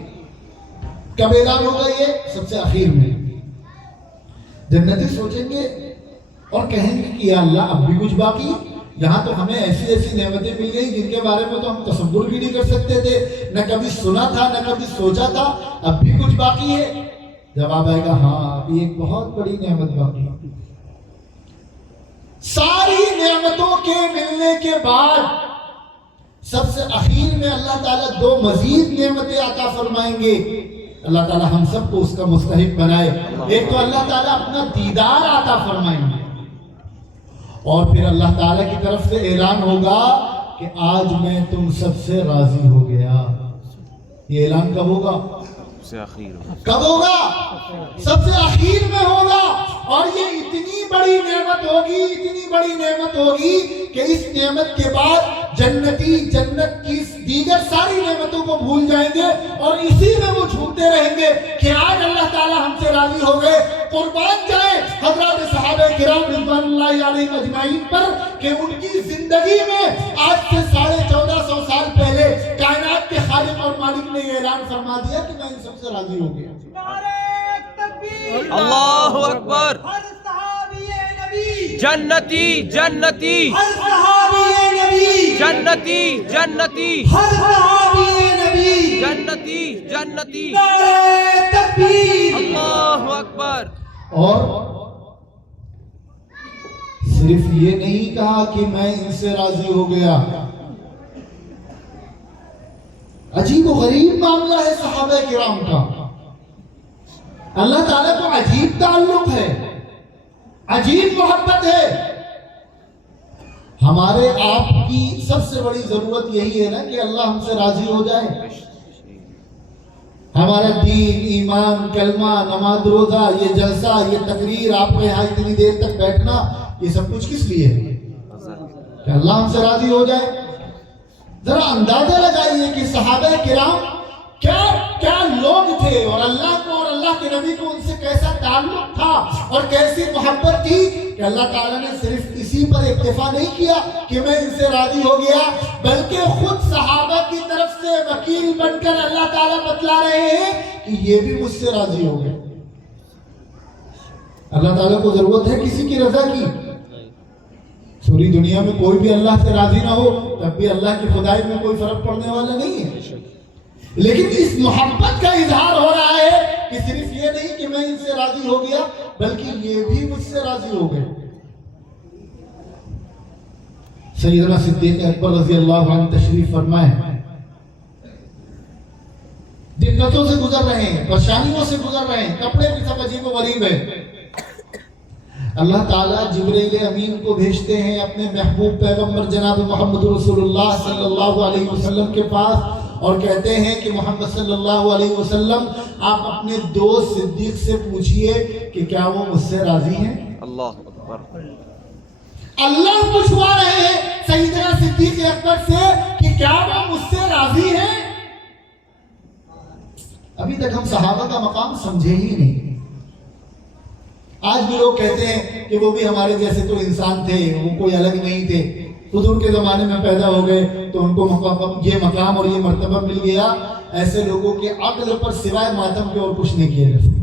کب اعلان ہوگا؟ یہ سب سے آخر میں۔ جنتی سوچیں گے اور کہیں گے کہ یا اللہ اب بھی کچھ باقی، یہاں تو ہمیں ایسی نعمتیں مل گئی جن کے بارے میں تو ہم تصور بھی نہیں کر سکتے تھے، نہ کبھی سنا تھا نہ کبھی سوچا تھا، اب بھی کچھ باقی ہے؟ جواب آئے گا ہاں، ابھی ایک بہت بڑی نعمت باقی ہے۔ ساری نعمتوں کے ملنے کے بعد سب سے اخیر میں اللہ تعالیٰ دو مزید نعمتیں عطا فرمائیں گے۔ اللہ تعالیٰ ہم سب کو اس کا مستحق بنائے۔ ایک تو اللہ تعالیٰ اپنا دیدار عطا فرمائیں گے، اور پھر اللہ تعالیٰ کی طرف سے اعلان ہوگا کہ آج میں تم سب سے راضی ہو گیا۔ یہ اعلان کب ہوگا؟ کب ہوگا؟ سب سے اخیر میں ہوگا، اور یہ اتنی بڑی نعمت ہوگی، اتنی بڑی نعمت ہوگی کہ اس نعمت کے بعد جنتی جنت کی دیگر ساری نعمتوں کو بھول جائیں گے اور اسی میں وہ جھومتے رہیں گے کہ آج اللہ تعالیٰ ہم سے راضی ہو گئے۔ قربان جائے حضرات صحابہ کرام رضوان اللہ علیہ اجمعین پر کہ ان کی زندگی میں آج سے 1450 سال پہلے کائنات کے خالق اور مالک نے یہ اعلان فرما دیا کہ میں ان سب سے راضی ہو گیا۔ نعرہ تکبیر، اللہ اکبر۔ ہر صحابی نبی جنتی جنتی، ہر صحابی نبی جنتی جنتی، ہر صحابی نبی جنتی جنتی، نعرہ تکبیر، اللہ اکبر۔ اور صرف یہ نہیں کہا کہ میں ان سے راضی ہو گیا، عجیب و غریب معاملہ ہے صحابہ کرام کا۔ اللہ تعالیٰ کو عجیب تعلق ہے، عجیب محبت ہے۔ ہمارے آپ کی سب سے بڑی ضرورت یہی ہے نا کہ اللہ ہم سے راضی ہو جائے. ہمارا دین، ایمان، کلمہ، نماز، روزہ، یہ جلسہ، یہ تقریر، آپ کو یہاں اتنی دیر تک بیٹھنا، یہ سب کچھ کس لیے ہے؟ کہ اللہ ہم سے راضی ہو جائے. ذرا اندازہ لگائیے کہ صحابہ کرام کیا لوگ تھے، اور اللہ کو اور اللہ کے نبی کو ان سے کیسا تعلق تھا اور کیسی محبت تھی کہ اللہ تعالیٰ نے صرف اسی پر اکتفا نہیں کیا کہ میں ان سے راضی ہو گیا، بلکہ خود صحابہ کی طرف سے وکیل بن کر اللہ تعالیٰ بتلا رہے ہیں کہ یہ بھی مجھ سے راضی ہو گئے. اللہ تعالیٰ کو ضرورت ہے کسی کی رضا کی؟ پوری دنیا میں کوئی بھی اللہ سے راضی نہ ہو تب بھی اللہ کی خدائی میں کوئی فرق پڑنے والا نہیں ہے. لیکن اس محبت کا اظہار ہو رہا ہے کہ صرف یہ نہیں کہ میں ان سے راضی ہو گیا بلکہ یہ بھی مجھ سے راضی ہو گئے. سیدنا صدیق اکبر رضی اللہ عنہ تشریف فرمائے، دقتوں سے گزر رہے ہیں، پریشانیوں سے گزر رہے ہیں، کپڑے بھی سب عجیب و غریب ہے. اللہ تعالیٰ جبرائیل امین کو بھیجتے ہیں اپنے محبوب پیغمبر جناب محمد رسول اللہ صلی اللہ علیہ وسلم کے پاس اور کہتے ہیں کہ محمد صلی اللہ علیہ وسلم آپ اپنے دوست صدیق سے پوچھئے کہ کیا وہ مجھ سے راضی ہیں. اللہ اکبر. اللہ پوچھوا رہے ہیں سیدنا صدیق اکبر سے کہ کیا وہ مجھ سے راضی ہیں. ابھی تک ہم صحابہ کا مقام سمجھے ہی نہیں. آج بھی لوگ کہتے ہیں کہ وہ بھی ہمارے جیسے تو انسان تھے، وہ کوئی الگ نہیں تھے، حضور کے زمانے میں پیدا ہو گئے تو ان کو یہ مقام اور یہ مرتبہ مل گیا. ایسے لوگوں کے عقل پر سوائے ماتم کے اور کچھ نہیں کیا جا سکتا.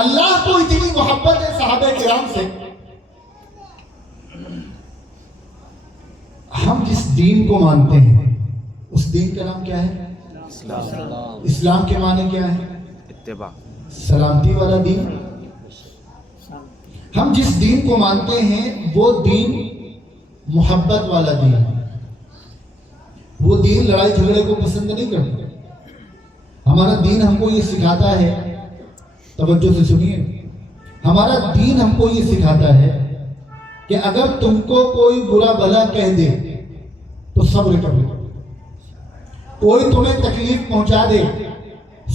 اللہ کو اتنی محبت ہے صحابہ کرام سے. ہم جس دین کو مانتے ہیں اس دین کا نام کیا ہے؟ اسلام کے معنی کیا ہے؟ اتباع، سلامتی والا دین. ہم جس دین کو مانتے ہیں وہ دین محبت والا دین. وہ دین لڑائی جھگڑے کو پسند نہیں کرتا. ہمارا دین ہم کو یہ سکھاتا ہے، توجہ سے سنیے، ہمارا دین ہم کو یہ سکھاتا ہے کہ اگر تم کو کوئی برا بھلا کہہ دے تو صبر کر لو. کوئی تمہیں تکلیف پہنچا دے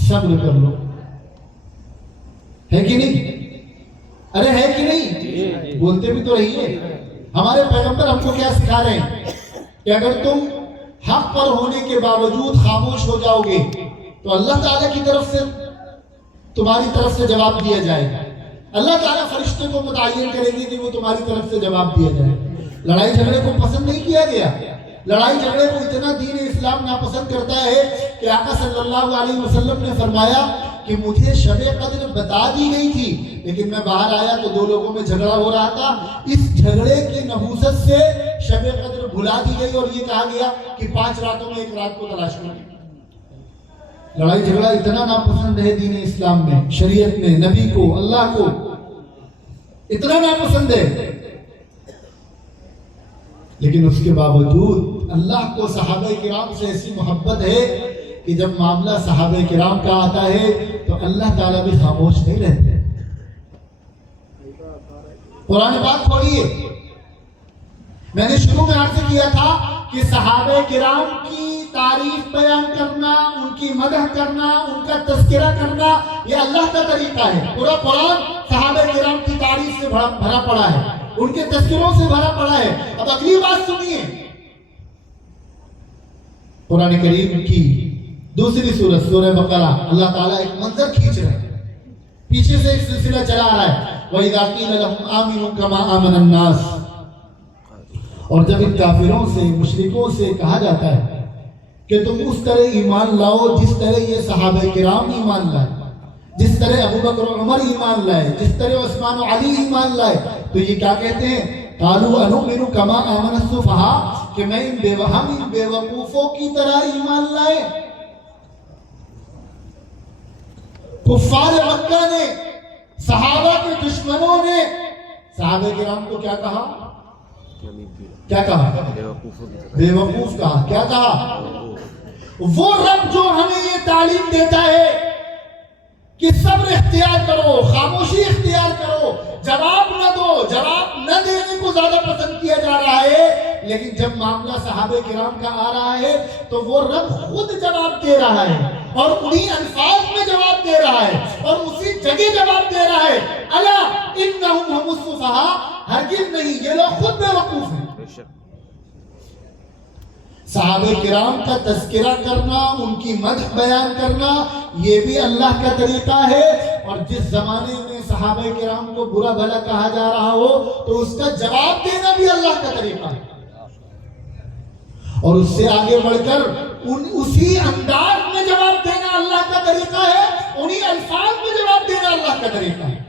صبر کر لو. ہے کہ نہیں؟ ارے ہے کہ نہیں؟ بولتے بھی تو رہیے. ہمارے پیغمبر ہم کو کیا سکھا رہے ہیں کہ اگر تم حق پر ہونے کے باوجود خاموش ہو جاؤ گے تو اللہ تعالیٰ کی طرف سے تمہاری طرف سے جواب دیا جائے گا. اللہ تعالیٰ فرشتے کو متعین کریں گے کہ وہ تمہاری طرف سے جواب دیا جائے. لڑائی جھگڑے کو پسند نہیں کیا گیا. لڑائی جھگڑے کو اتنا دین اسلام ناپسند کرتا ہے کہ آقا صلی اللہ علیہ وسلم نے فرمایا کہ مجھے شب قدر بتا دی گئی تھی لیکن میں باہر آیا تو دو لوگوں میں جھگڑا ہو رہا تھا. اس جھگڑے کی نحوست سے شب قدر بھلا دی گئی اور یہ کہا گیا کہ 5 راتوں میں 1 رات کو تلاش کرو. لڑائی جھگڑا اتنا ناپسند ہے دین اسلام میں، شریعت میں، نبی کو، اللہ کو اتنا ناپسند ہے. لیکن اس کے باوجود اللہ کو صحابہ کرام سے ایسی محبت ہے کہ جب معاملہ صحابہ کرام کا آتا ہے تو اللہ تعالیٰ بھی خاموش نہیں رہتے. قرآن پاک پڑھیے. میں نے شروع میں عرض کیا تھا کہ صحابہ کرام کی تعریف بیان کرنا، ان کی مدح کرنا، ان کا تذکرہ کرنا یہ اللہ کا طریقہ ہے. پورا قرآن صحابہ کرام کی تعریف سے بھرا پڑا ہے، ان کے تذکروں سے بھرا پڑا ہے. اب اگلی بات سنیے. قرآن کریم کی دوسری سورت سورہ بقرہ اللہ تعالیٰ ایک منظر کھینچ رہے ہیں. پیچھے سے ایک سلسلہ چلا رہا ہے وَإِذَا قِيلَ لَهُمْ آمِنُوا كَمَا آمَنَ النَّاسُ. اور جب ان کافروں سے، مشرکوں سے کہا جاتا ہے کہ تم اس طرح ایمان لاؤ جس طرح یہ صحابہ کرام ایمان لائے، جس طرح ابو بکر و عمر ایمان لائے، جس طرح عثمان و علی ایمان لائے، تو یہ کیا کہتے ہیں؟ قالوا انؤمن كما آمن السفهاء، کہ میں ان بیوقوفوں کی طرح ایمان لائے. کفار مکہ نے، صحابہ کے دشمنوں نے صحابہ کرام کو کیا کہا؟ کیا کہا؟ بیوقوف کہا. کیا کہا؟ وہ رب جو ہمیں یہ تعلیم دیتا ہے کہ صبر اختیار کرو، خاموشی اختیار کرو، جواب نہ دو، جواب نہ دینے کو زیادہ پسند کیا جا رہا ہے، لیکن جب معاملہ صحابہ کرام کا آ رہا ہے تو وہ رب خود جواب دے رہا ہے اور انہی الفاظ میں جواب دے رہا ہے اور اسی جگہ جواب دے رہا ہے، الا انہم هم السفہاء، ہرگز نہیں، یہ لوگ خود بے وقوف ہیں۔ صحابہ کرام کا تذکرہ کرنا، ان کی مدح بیان کرنا، یہ بھی اللہ کا طریقہ ہے، اور جس زمانے میں صحابہ کرام کو برا بھلا کہا جا رہا ہو تو اس کا جواب دینا بھی اللہ کا طریقہ ہے، اور اس سے آگے بڑھ کر اسی انداز میں جواب دینا اللہ کا طریقہ ہے، انہی الفاظ میں جواب دینا اللہ کا طریقہ ہے۔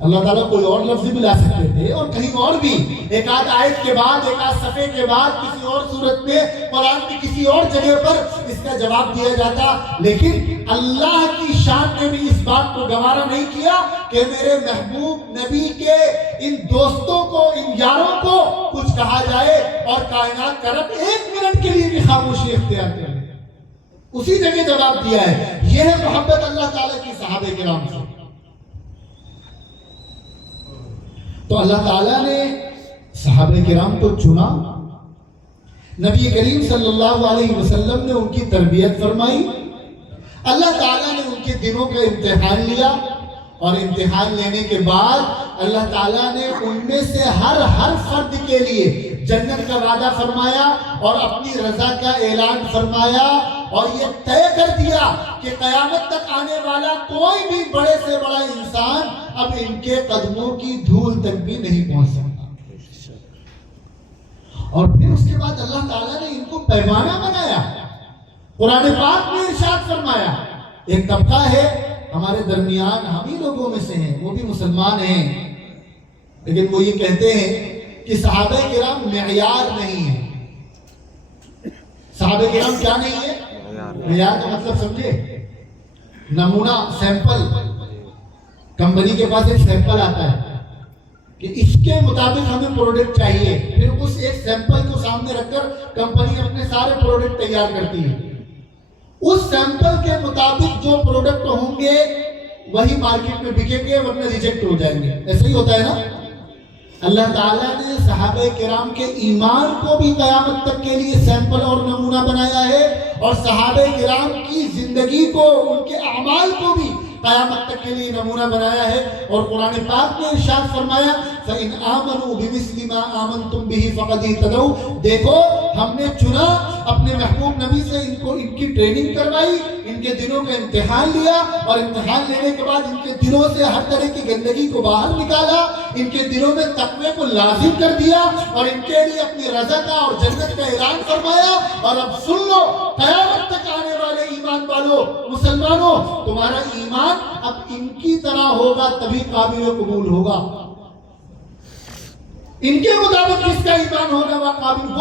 اللہ تعالیٰ کوئی اور لفظ بھی لا سکتے تھے اور کہیں اور بھی ایک آدھ آیت کے بعد، ایک آدھ صفحے کے بعد کسی اور صورت میں قرآن کی کسی اور جگہ پر اس کا جواب دیا جاتا، لیکن اللہ کی شان نے بھی اس بات کو گوارا نہیں کیا کہ میرے محبوب نبی کے ان دوستوں کو، ان یاروں کو کچھ کہا جائے اور کائنات کا رب ایک منٹ کے لیے بھی خاموشی اختیار کرے، اسی جگہ جواب دیا ہے۔ یہ ہے محبت اللہ تعالیٰ کی صحابہ کرام سے۔ تو اللہ تعالیٰ نے صحابہ کرام کو چنا، نبی کریم صلی اللہ علیہ وسلم نے ان کی تربیت فرمائی، اللہ تعالیٰ نے ان کے دنوں کا امتحان لیا، اور امتحان لینے کے بعد اللہ تعالیٰ نے ان میں سے ہر فرد کے لیے جنت کا وعدہ فرمایا اور اپنی رضا کا اعلان فرمایا، اور یہ طے کر دیا کہ قیامت تک آنے والا کوئی بھی بڑے سے بڑا انسان اب ان کے قدموں کی دھول تک بھی نہیں پہنچ سکتا۔ اور پھر اس کے بعد اللہ تعالیٰ نے ان کو پیمانہ بنایا، قرآن پاک میں ارشاد فرمایا، ایک طبقہ ہے ہمارے درمیان، ہم ہی لوگوں میں سے ہیں، وہ بھی مسلمان ہیں، لیکن وہ یہ کہتے ہیں کہ صحابہ کرام معیار نہیں ہیں۔ صحابہ کرام کیا نہیں ہے؟ معیار کا مطلب سمجھے، نمونہ، سیمپل، کمپنی کے پاس ایک سیمپل آتا ہے کہ اس کے مطابق ہمیں پروڈکٹ چاہیے، پھر اس ایک سیمپل کو سامنے رکھ کر کمپنی اپنے سارے پروڈکٹ تیار کرتی ہے، اس سیمپل کے مطابق جو پروڈکٹ ہوں گے وہی مارکیٹ میں بکیں گے ورنہ ریجیکٹ ہو جائیں گے، ایسا ہی ہوتا ہے نا۔ اللہ تعالیٰ نے صحابہ کرام کے ایمان کو بھی قیامت تک کے لیے سیمپل اور نمونہ بنایا ہے، اور صحابہ کرام کی زندگی کو، ان کے اعمال کو بھی قیامت تک کے لیے نمونہ بنایا ہے، اور قرآن پاک میں ارشاد فرمایا فَإِنْ آمَنُوا بِمِثْلِ مَا آمَنْتُمْ بِهِ فَقَدْ اهْتَدَوْا، دیکھو ہم نے چنا اپنے محبوب نبی سے، ان کی ٹریننگ کروائی، ان کے دلوں کا امتحان لیا، اور امتحان لینے کے بعد ان کے دلوں سے ہر طرح کی گندگی کو باہر نکالا، ان کے دلوں میں تقوی کو لازم کر دیا، اور ان کے لیے اپنی رضا کا اور جنت کا اعلان فرمایا۔ اور اب سن لو، قیامت تک آنے والے ایمان والوں، مسلمانوں، تمہارا ایمان اب ان کی طرح ہوگا تبھی قابل قبول ہوگا، ان کے مطابق جس کا ایمان ہوگا وہ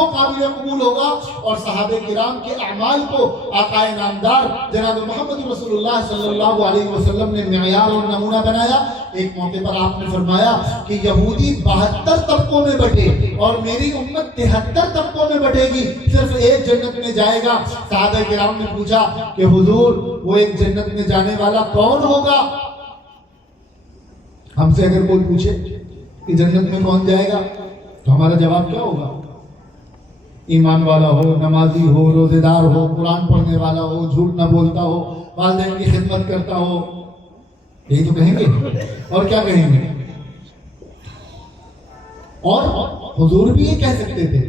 قابل قبول ہوگا۔ اور صحابہ کرام کے اعمال کو آقا نامدار جناب محمد رسول اللہ صلی اللہ علیہ وسلم نے معیار اور نمونہ بنایا۔ ایک موقع پر آپ نے فرمایا کہ یہودی 72 طبقوں میں بٹے اور میری امت 73 طبقوں میں بٹے گی، صرف ایک جنت میں جائے گا۔ صحابہ کرام نے پوچھا کہ حضور وہ ایک جنت میں جانے والا کون ہوگا؟ ہم سے اگر کوئی پوچھے کہ جنت میں کون جائے گا تو ہمارا جواب کیا ہوگا؟ ایمان والا ہو، نمازی ہو، روزے دار ہو، قرآن پڑھنے والا ہو، جھوٹ نہ بولتا ہو، والدین کی خدمت کرتا ہو، یہی تو کہیں گے، اور کیا کہیں گے؟ اور حضور بھی یہ کہہ سکتے تھے۔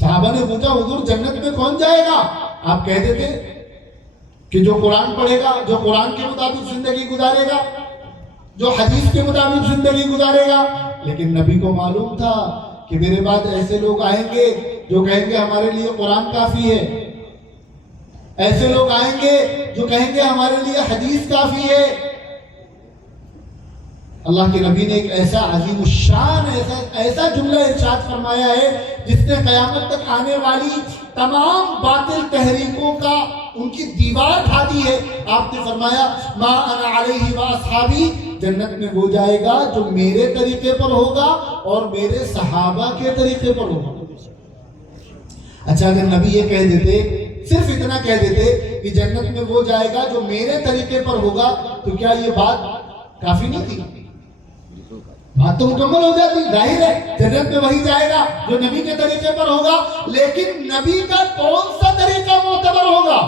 صحابہ نے پوچھا حضور جنت میں کون جائے گا؟ آپ کہتے تھے کہ جو قرآن پڑھے گا، جو قرآن کے مطابق زندگی گزارے گا، جو حدیث کے مطابق زندگی گزارے گا۔ لیکن نبی کو معلوم تھا کہ میرے بعد ایسے لوگ آئیں گے جو کہیں گے ہمارے لیے قرآن کافی ہے، ایسے لوگ آئیں گے جو کہیں گے ہمارے لیے حدیث کافی ہے۔ اللہ کے نبی نے ایک ایسا عظیم الشان ایسا جملہ ارشاد فرمایا ہے جس نے قیامت تک آنے والی تمام باطل تحریکوں کا ان کی دیوار ڈھا دی ہے۔ آپ نے فرمایا ما انا علیہ واصحابی، جنت میں وہ جائے گا جو میرے طریقے پر ہوگا اور میرے صحابہ کے طریقے پر ہوگا۔ اچھا اگر نبی یہ کہہ دیتے، صرف اتنا کہہ دیتے کہ جنت میں وہ جائے گا جو میرے طریقے پر ہوگا، تو کیا یہ بات کافی نہیں تھی؟ بات تو مکمل ہو جاتی، ظاہر ہے جنت میں وہی جائے گا جو نبی کے طریقے پر ہوگا، لیکن نبی کا کون سا طریقہ معتبر ہوگا؟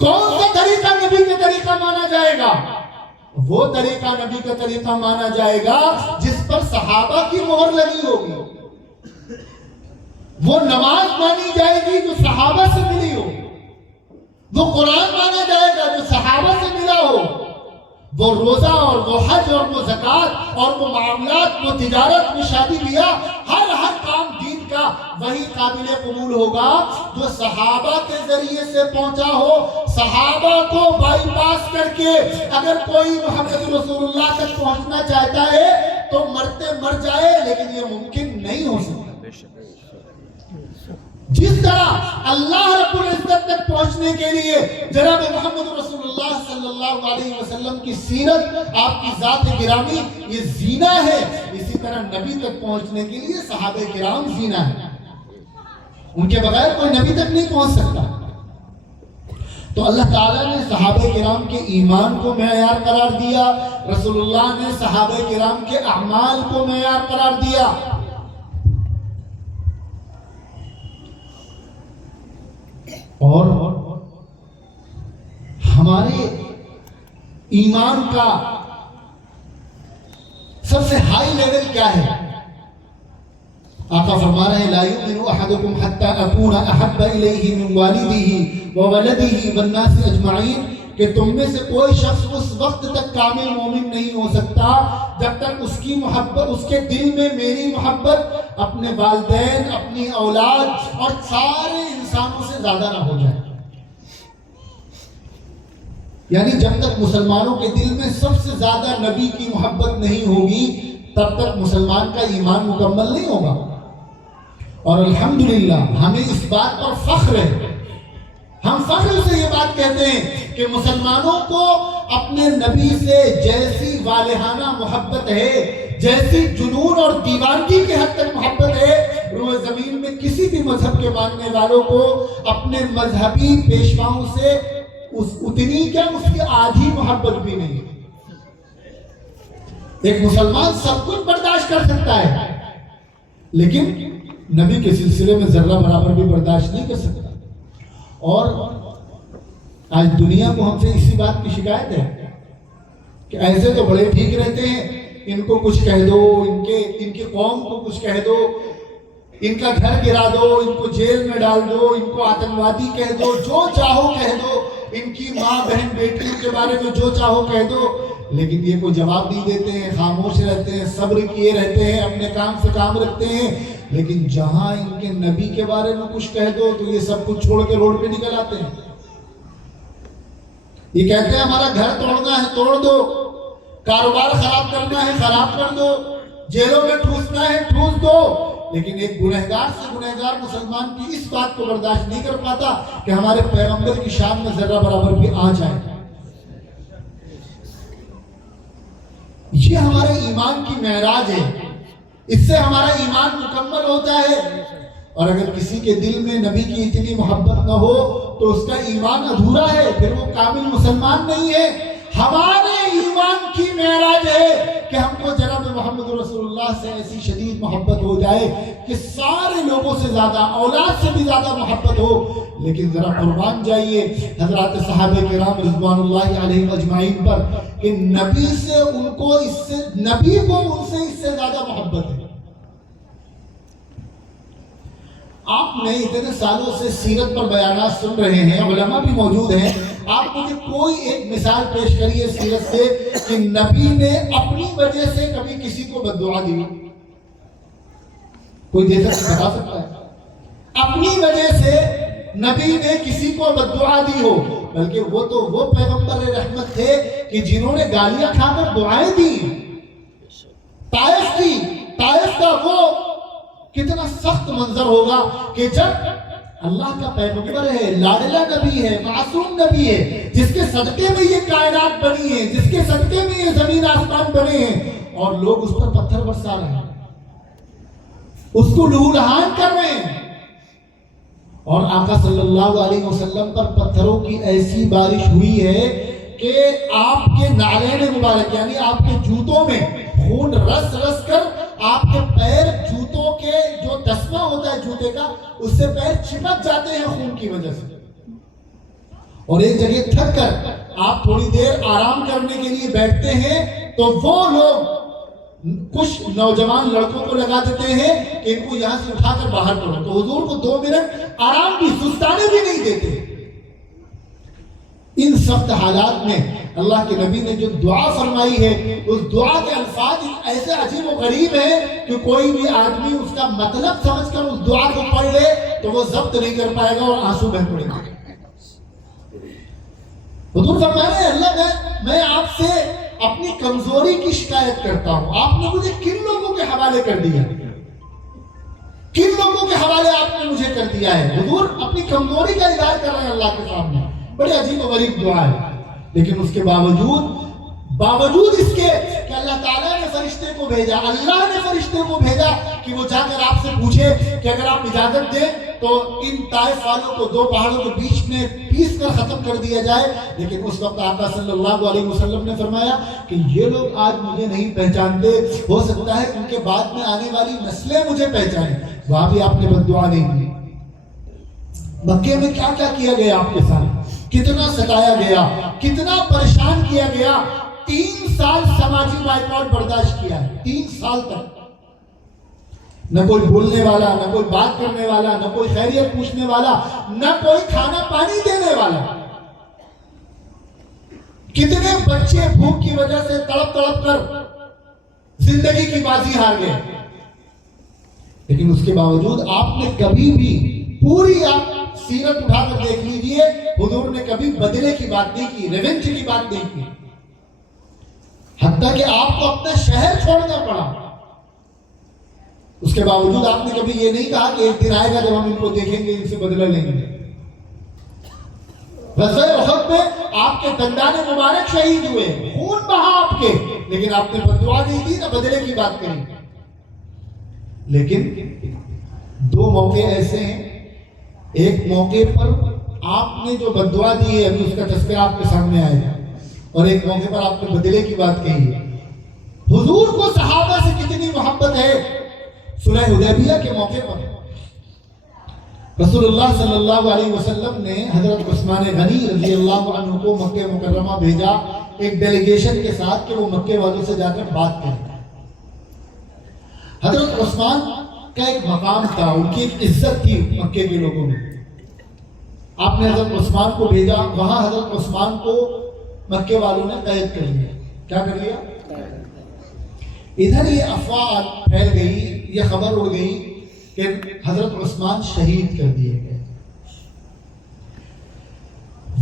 کون سا طریقہ نبی کے طریقہ مانا جائے گا؟ وہ طریقہ نبی کا طریقہ مانا جائے گا جس پر صحابہ کی مہر لگی ہوگی، وہ نماز مانی جائے گی جو صحابہ سے ملی ہو، وہ قرآن مانا جائے گا جو صحابہ سے ملا ہو، وہ روزہ اور وہ حج اور وہ زکوٰۃ اور وہ معاملات، وہ تجارت، وہ شادی بیاہ، ہر کام دین کا وہی قابل قبول ہوگا جو صحابہ کے ذریعے سے پہنچا ہو۔ صحابہ کو بائی پاس کر کے اگر کوئی محمد رسول اللہ تک پہنچنا چاہتا ہے تو مرتے مر جائے، لیکن یہ ممکن نہیں ہو سکتا۔ جس طرح اللہ رب العزت تک پہنچنے کے لیے جناب محمد رسول اللہ صلی اللہ علیہ وسلم کی سیرت، آپ کی ذات گرامی یہ زینہ ہے، اسی طرح نبی تک پہنچنے کے لیے صحابہ کرام زینہ ہے، ان کے بغیر کوئی نبی تک نہیں پہنچ سکتا۔ تو اللہ تعالیٰ نے صحابہ کرام کے ایمان کو معیار قرار دیا، رسول اللہ نے صحابہ کرام کے اعمال کو معیار قرار دیا۔ اور ہمارے ایمان کا سب سے ہائی لیول کیا ہے؟ آقا فرما رہے ہیں لا یؤمن احدکم حتی اکون احب الیہ من والدہ وولدہ والناس اجمعین، کہ تم میں سے کوئی شخص اس وقت تک کامل مومن نہیں ہو سکتا جب تک اس کی محبت، اس کے دل میں میری محبت اپنے والدین، اپنی اولاد اور سارے انسانوں سے زیادہ نہ ہو جائے۔ یعنی جب تک مسلمانوں کے دل میں سب سے زیادہ نبی کی محبت نہیں ہوگی تب تک مسلمان کا ایمان مکمل نہیں ہوگا۔ اور الحمدللہ ہمیں اس بات پر فخر ہے، ہم فخر سے یہ بات کہتے ہیں کہ مسلمانوں کو اپنے نبی سے جیسی والہانہ محبت ہے، جیسی جنون اور دیوانگی کے حد تک محبت ہے، روئے زمین میں کسی بھی مذہب کے ماننے والوں کو اپنے مذہبی پیشواؤں سے اتنی کیا اس کی آدھی محبت بھی نہیں۔ ایک مسلمان سب کچھ برداشت کر سکتا ہے لیکن نبی کے سلسلے میں ذرہ برابر بھی برداشت نہیں کر سکتا۔ اور آج دنیا کو ہم سے اسی بات کی شکایت ہے کہ ایسے تو بڑے ٹھیک رہتے ہیں، ان کو کچھ کہہ دو، ان کی قوم کو کچھ کہہ دو، ان کا گھر گرا دو، ان کو جیل میں ڈال دو، ان کو آتنکوادی کہہ دو، جو چاہو کہہ دو، ان کی ماں بہن بیٹیوں کے بارے میں جو چاہو کہہ دو، لیکن یہ کوئی جواب نہیں دیتے ہیں، خاموش رہتے ہیں، صبر کیے رہتے ہیں، اپنے کام سے کام رکھتے ہیں۔ لیکن جہاں ان کے نبی کے بارے میں کچھ کہہ دو تو یہ سب کچھ چھوڑ کے روڈ پہ نکل آتے ہیں۔ یہ کہتے ہیں ہمارا گھر توڑنا ہے توڑ دو، کاروبار خراب کرنا ہے خراب کر دو، جیلوں میں ٹھوسنا ہے ٹھوس دو، لیکن ایک گنہگار سے گنہگار مسلمان کی اس بات کو برداشت نہیں کر پاتا کہ ہمارے پیغمبر کی شان میں ذرہ برابر بھی آ جائے۔ یہ ہمارے ایمان کی معراج ہے، اس سے ہمارا ایمان مکمل ہوتا ہے۔ اور اگر کسی کے دل میں نبی کی اتنی محبت نہ ہو تو اس کا ایمان ادھورا ہے، پھر وہ کامل مسلمان نہیں ہے۔ ہمارے ایمان کی معراج ہے کہ ہم کو جناب محمد رسول اللہ سے ایسی شدید محبت ہو جائے کہ سارے لوگوں سے زیادہ، اولاد سے بھی زیادہ محبت ہو۔ لیکن ذرا قربان جائیے حضرات صحابہ کرام رضوان اللہ علیہم اجمعین پر کہ نبی سے ان کو نبی کو ان سے اس سے زیادہ محبت ہے۔ آپ نے اتنے سالوں سے سیرت پر بیانات سن رہے ہیں، علماء بھی موجود ہیں، آپ مجھے کوئی ایک مثال پیش کریے سیرت سے کہ نبی نے اپنی وجہ سے کبھی کسی کو بددعا دی؟ کوئی بتا سکتا ہے؟ اپنی وجہ سے نبی نے کسی کو بددعا دی ہو؟ بلکہ وہ تو وہ پیغمبر رحمت تھے کہ جنہوں نے گالیاں کھا کر دعائیں دی۔ طائف کا وہ کتنا سخت منظر ہوگا کہ جب اللہ کا پیغمبر ہے، لاڈلا نبی ہے، معصوم نبی ہے، جس کے صدقے میں یہ کائنات بنی ہے، جس کے صدقے میں یہ زمین آسمان بنے ہیں، اور لوگ اس پر پتھر برسا رہے ہیں، اس کو لہولہان کر رہے ہیں، اور آقا صلی اللہ علیہ وسلم پر پتھروں کی ایسی بارش ہوئی ہے کہ آپ کے نالین مبارک یعنی آپ کے جوتوں میں خون رس رس کر آپ کے پیر جوتوں کے جو تسمہ ہوتا ہے جوتے کا اس سے پیر چپک جاتے ہیں خون کی وجہ سے. اور ایک جگہ تھک کر آپ تھوڑی دیر آرام کرنے کے لیے بیٹھتے ہیں تو وہ لوگ کچھ نوجوان لڑکوں کو لگا دیتے ہیں کہ ان کو یہاں سے اٹھا کر باہر کرو, تو حضور کو 2 منٹ آرام بھی سستانے بھی نہیں دیتے. ان سخت حالات میں اللہ کے نبی نے جو دعا فرمائی ہے اس دعا کے الفاظ ایسے عجیب و غریب ہیں کہ کوئی بھی آدمی اس کا مطلب سمجھ کر اس دعا کو پڑھ لے تو وہ ضبط نہیں کر پائے گا اور آنسو بہہ پڑے گا. حضور فرمایا ہے اللہ میں آپ سے اپنی کمزوری کی شکایت کرتا ہوں. آپ نے مجھے کن لوگوں کے حوالے کر دیا, کن لوگوں کے حوالے آپ نے مجھے کر دیا ہے. حضور اپنی کمزوری کا اظہار کر رہے ہیں اللہ کے سامنے. بڑے عجیب و غریب دعا ہے, لیکن اس کے باوجود اس کے کہ اللہ تعالیٰ نے فرشتے کو بھیجا, اللہ نے فرشتے کو بھیجا کہ وہ جا کر آپ سے پوچھے کہ اگر آپ اجازت دیں تو ان طائف والوں کو 2 پہاڑوں کے بیچ میں پیس کر ختم کر دیا جائے. لیکن اس وقت آقا صلی اللہ علیہ وسلم نے فرمایا کہ یہ لوگ آج مجھے نہیں پہچانتے, ہو سکتا ہے ان کے بعد میں آنے والی نسلیں مجھے پہچانیں. وہاں بھی آپ نے بد دعا نہیں دی. مکے میں کیا کیا کیا گیا آپ کے ساتھ, کتنا ستایا گیا, کتنا پریشان کیا گیا. 3 سال سماجی بائیکاٹ برداشت کیا ہے, 3 سال تک. نہ کوئی بولنے والا, نہ کوئی بات کرنے والا, نہ کوئی خیریت پوچھنے والا, نہ کوئی کھانا پانی دینے والا. کتنے بچے بھوک کی وجہ سے تڑپ تڑپ کر زندگی کی بازی ہار گئے. لیکن اس کے باوجود آپ نے کبھی بھی پوری آپ سیرت اٹھا کر دیکھ لیجئے, حضور نے کبھی بدلے کی بات نہیں کی, ریونج کی بات نہیں کی. حتیٰ کہ آپ کو اپنا شہر چھوڑنا پڑا, اس کے باوجود آپ نے کبھی یہ نہیں کہا کہ ایک دن آئے گا جب ہم ان کو دیکھیں گے, ان سے بدلہ لیں گے. غزوہ احد میں آپ کے دندان مبارک شہید ہوئے, خون بہا آپ کے, لیکن آپ نے بد دعا نہیں دی, نہ بدلے کی بات کری. لیکن 2 موقع ایسے ہیں, ایک موقع پر آپ نے جو بد دعا دی ہے ابھی اس کا تذکرہ آپ کے سامنے آئے گا, اور ایک موقع پر آپ نے بدلے کی بات کہی ہے. حضور کو صحابہ سے کتنی محبت ہے. صلح حدیبیہ کے موقع پر رسول اللہ صلی اللہ علیہ وسلم نے حضرت عثمان غنی رضی اللہ عنہ کو مکہ مکرمہ بھیجا ایک ڈیلیگیشن کے ساتھ کہ وہ مکے والوں سے جا کر بات کریں. حضرت عثمان کا ایک مقام تھا, ان کی ایک عزت تھی مکے کے لوگوں میں. آپ نے حضرت عثمان کو بھیجا, وہاں حضرت عثمان کو مکے والوں نے قید کر لیا. کیا کر لیا؟ ادھر یہ افواہ پھیل گئی, یہ خبر اڑ گئی کہ حضرت عثمان شہید کر دیے گئے.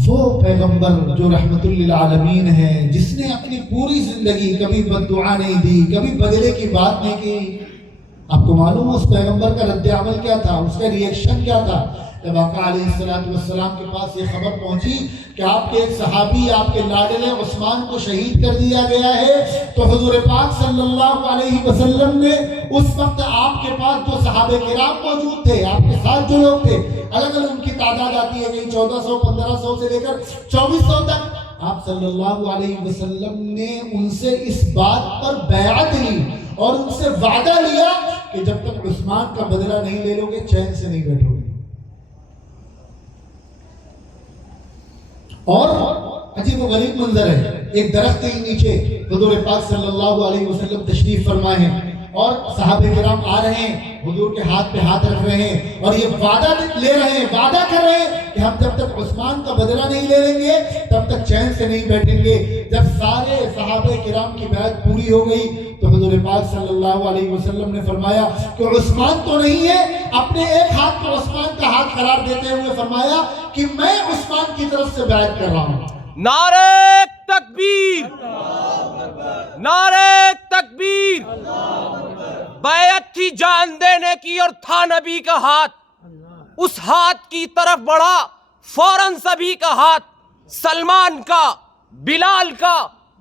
وہ پیغمبر جو رحمت للعالمین ہے, جس نے اپنی پوری زندگی کبھی بد دعا نہیں دی, کبھی بدلے کی بات نہیں کی. آپ کو معلوم ہے اس پیغمبر کا رد عمل کیا تھا, اس کا ریئیکشن کیا تھا. جب آقا علیہ السلام کے پاس یہ خبر پہنچی کہ آپ کے ایک صحابی, آپ کے لاڈلے عثمان کو شہید کر دیا گیا ہے, تو حضور پاک صلی اللہ علیہ وسلم نے اس وقت آپ کے پاس جو صحابہ کرام موجود تھے, آپ کے ساتھ جو لوگ تھے, الگ الگ ان کی تعداد آتی ہے, کہیں 1400 1500 سے لے کر 2400 تک, آپ صلی اللہ علیہ وسلم نے ان سے اس بات پر بیعت لی اور ان سے وعدہ لیا کہ جب تک عثمان کا بدلہ نہیں لے لو گے چین سے نہیں بیٹھو گے. اور عجیب و غریب منظر ہے, ایک درخت کے نیچے حضور پاک صلی اللہ علیہ وسلم تشریف فرمائے ہیں اور صحابہ کرام آ رہے ہیں, حضور کے ہاتھ پہ ہاتھ رکھ رہے ہیں اور یہ وعدہ لے رہے ہیں, وعدہ کر رہے ہیں کہ ہم جب تک عثمان کا بدلہ نہیں لے لیں گے تب تک چین سے نہیں بیٹھیں گے. جب سارے صحابہ کرام کی بیعت پوری ہو گئی تو حضور پاک صلی اللہ علیہ وسلم نے فرمایا کہ عثمان تو نہیں ہے, اپنے ایک ہاتھ پر عثمان کا ہاتھ قرار دیتے ہوئے فرمایا کہ میں عثمان کی طرف سے بیعت کر رہا ہوں. نعرہ تکبیر, نعرہ تکبیر. بیعت تھی جان دینے کی اور تھا نبی کا ہاتھ, اس ہاتھ کی طرف بڑھا فوراً سبھی کا ہاتھ, سلمان کا, بلال کا,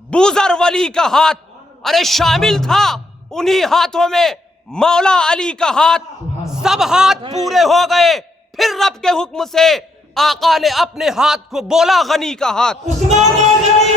بوذر ولی کا ہاتھ, ارے شامل تھا انہی ہاتھوں میں مولا علی کا ہاتھ. سب ہاتھ پورے ہو گئے, پھر رب کے حکم سے آقا نے اپنے ہاتھ کو بولا غنی کا ہاتھ. عثمان غنی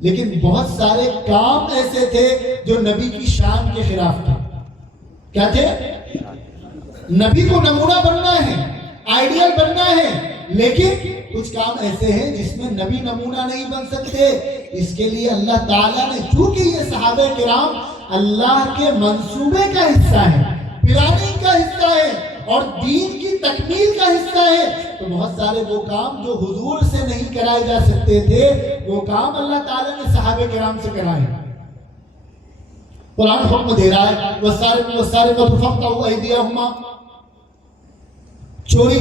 لیکن بہت سارے کام ایسے تھے جو نبی کی شان کے خلاف تھے. کیا تھے؟ نبی کو نمونہ بننا ہے، آئیڈیل بننا ہے، لیکن کچھ کام ایسے ہیں جس میں نبی نمونہ نہیں بن سکتے. اس کے لیے اللہ تعالیٰ نے، چونکہ یہ صحابہ کرام اللہ کے منصوبے کا حصہ ہے، پلاننگ کا حصہ ہے اور دین کی تکمیل کا حصہ ہے، تو بہت سارے وہ کام جو حضور سے نہیں کرائے جا سکتے تھے وہ کام اللہ تعالیٰ نے صحابہ کرام سے کرائے. قرآن حکم دے رہا ہے وَالسَّارِقُ وَالسَّارِقَةُ فَاقْطَعُوا أَيْدِيَهُمَا، چوری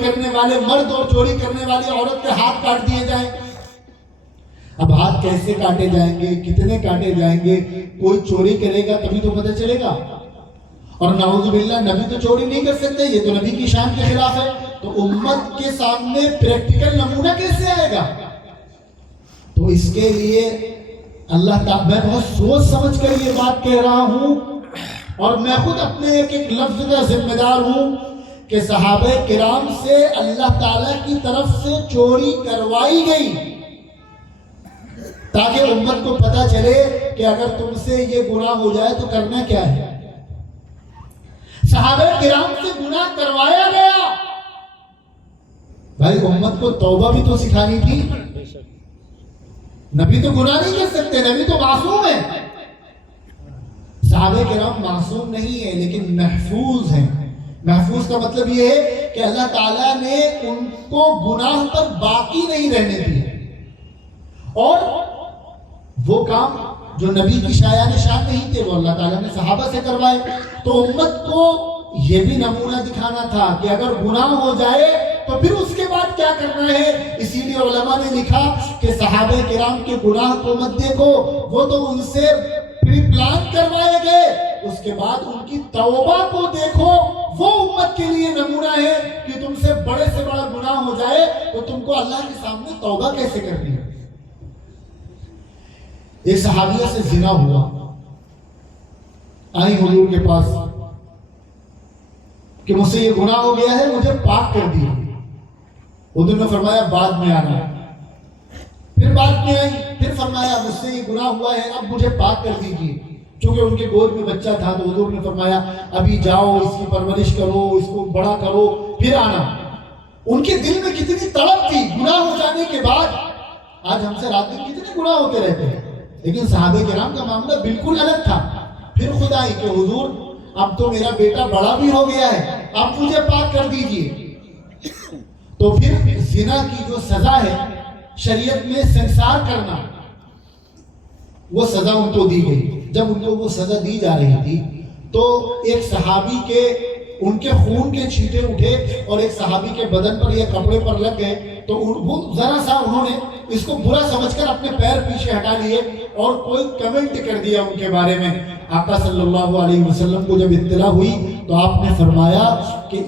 کرنے والے مرد اور چوری کرنے والی عورت کے ہاتھ کاٹ دیے جائیں. اب ہاتھ کیسے کاٹے جائیں گے، کتنے کاٹے جائیں گے؟ کوئی چوری کرے گا تبھی تو پتہ چلے گا. اور نعوذ باللہ نبی تو چوری نہیں کر سکتے، یہ تو نبی کی شان کے خلاف ہے. تو امت کے سامنے پریکٹیکل نمونہ کیسے آئے گا؟ تو اس کے لیے اللہ تعالیٰ، میں بہت سوچ سمجھ کر یہ بات کہہ رہا ہوں اور میں خود اپنے ایک لفظ کا ذمہ دار ہوں کہ صحابہ کرام سے اللہ تعالیٰ کی طرف سے چوری کروائی گئی تاکہ امت کو پتہ چلے کہ اگر تم سے یہ گناہ ہو جائے تو کرنا کیا ہے. صحابہ کرام سے گناہ کروایا گیا. بھائی امت کو توبہ بھی تو سکھانی تھی. نبی تو گناہ نہیں کر سکتے، نبی تو معصوم ہے. صحابہ کرام معصوم نہیں ہے لیکن محفوظ ہیں. محفوظ کا مطلب یہ ہے کہ اللہ تعالیٰ نے ان کو گناہ پر باقی نہیں رہنے دیے، اور وہ کام جو نبی کی شایان شان نہیں تھے وہ اللہ تعالیٰ نے صحابہ سے کروائے. تو امت کو یہ بھی نمونہ دکھانا تھا کہ اگر گناہ ہو جائے تو پھر اس کے بعد کیا کرنا ہے. اسی لیے علماء نے لکھا کہ صحابہ کرام کے گناہ کو مت دیکھو، وہ تو ان سے پری پلان کروائے گئے، اس کے بعد ان کی توبہ کو دیکھو. وہ امت کے لیے نمونہ ہے کہ تم سے بڑے سے بڑا گناہ ہو جائے تو تم کو اللہ کے سامنے توبہ کیسے کرنی ہے. ایک صحابیہ سے زنا ہوا، آئی حضور کے پاس کہ مجھ سے یہ گناہ ہو گیا ہے، مجھے پاک کر دیا. حضور نے فرمایا بعد میں آنا. پھر بعد میں آئی، پھر فرمایا مجھ سے یہ گناہ ہوا ہے، اب مجھے پاک کر دیجیے. چونکہ ان کے گود میں بچہ تھا تو حضور نے فرمایا ابھی جاؤ، اس کی پرورش کرو، اس کو بڑا کرو، پھر آنا. ان کے دل میں کتنی تڑپ تھی گناہ ہو جانے کے بعد. آج ہم سے رات دن کتنے گناہ ہوتے رہتے ہیں، لیکن صحابہ کرام کا معاملہ بالکل الگ تھا. پھر خود آئی کہ حضور اب تو میرا بیٹا بڑا بھی ہو گیا ہے، اب مجھے پاک کر دیجیے. تو پھر زنا کی جو سزا ہے شریعت میں سنسار کرنا، وہ سزا ان کو دی گئی. جب ان کو وہ سزا دی جا رہی تھی تو ایک صحابی کے ان کے خون کے چھینٹے اٹھے اور ایک صحابی کے بدن پر یا کپڑے پر لگ گئے. تو وہ ذرا سا انہوں نے اس کو برا سمجھ کر اپنے پیر پیچھے ہٹا لیے اور کوئی کمنٹ کر دیا ان کے بارے میں. آقا صلی اللہ علیہ وسلم کو جب اطلاع ہوئی تو آپ نے فرمایا کہ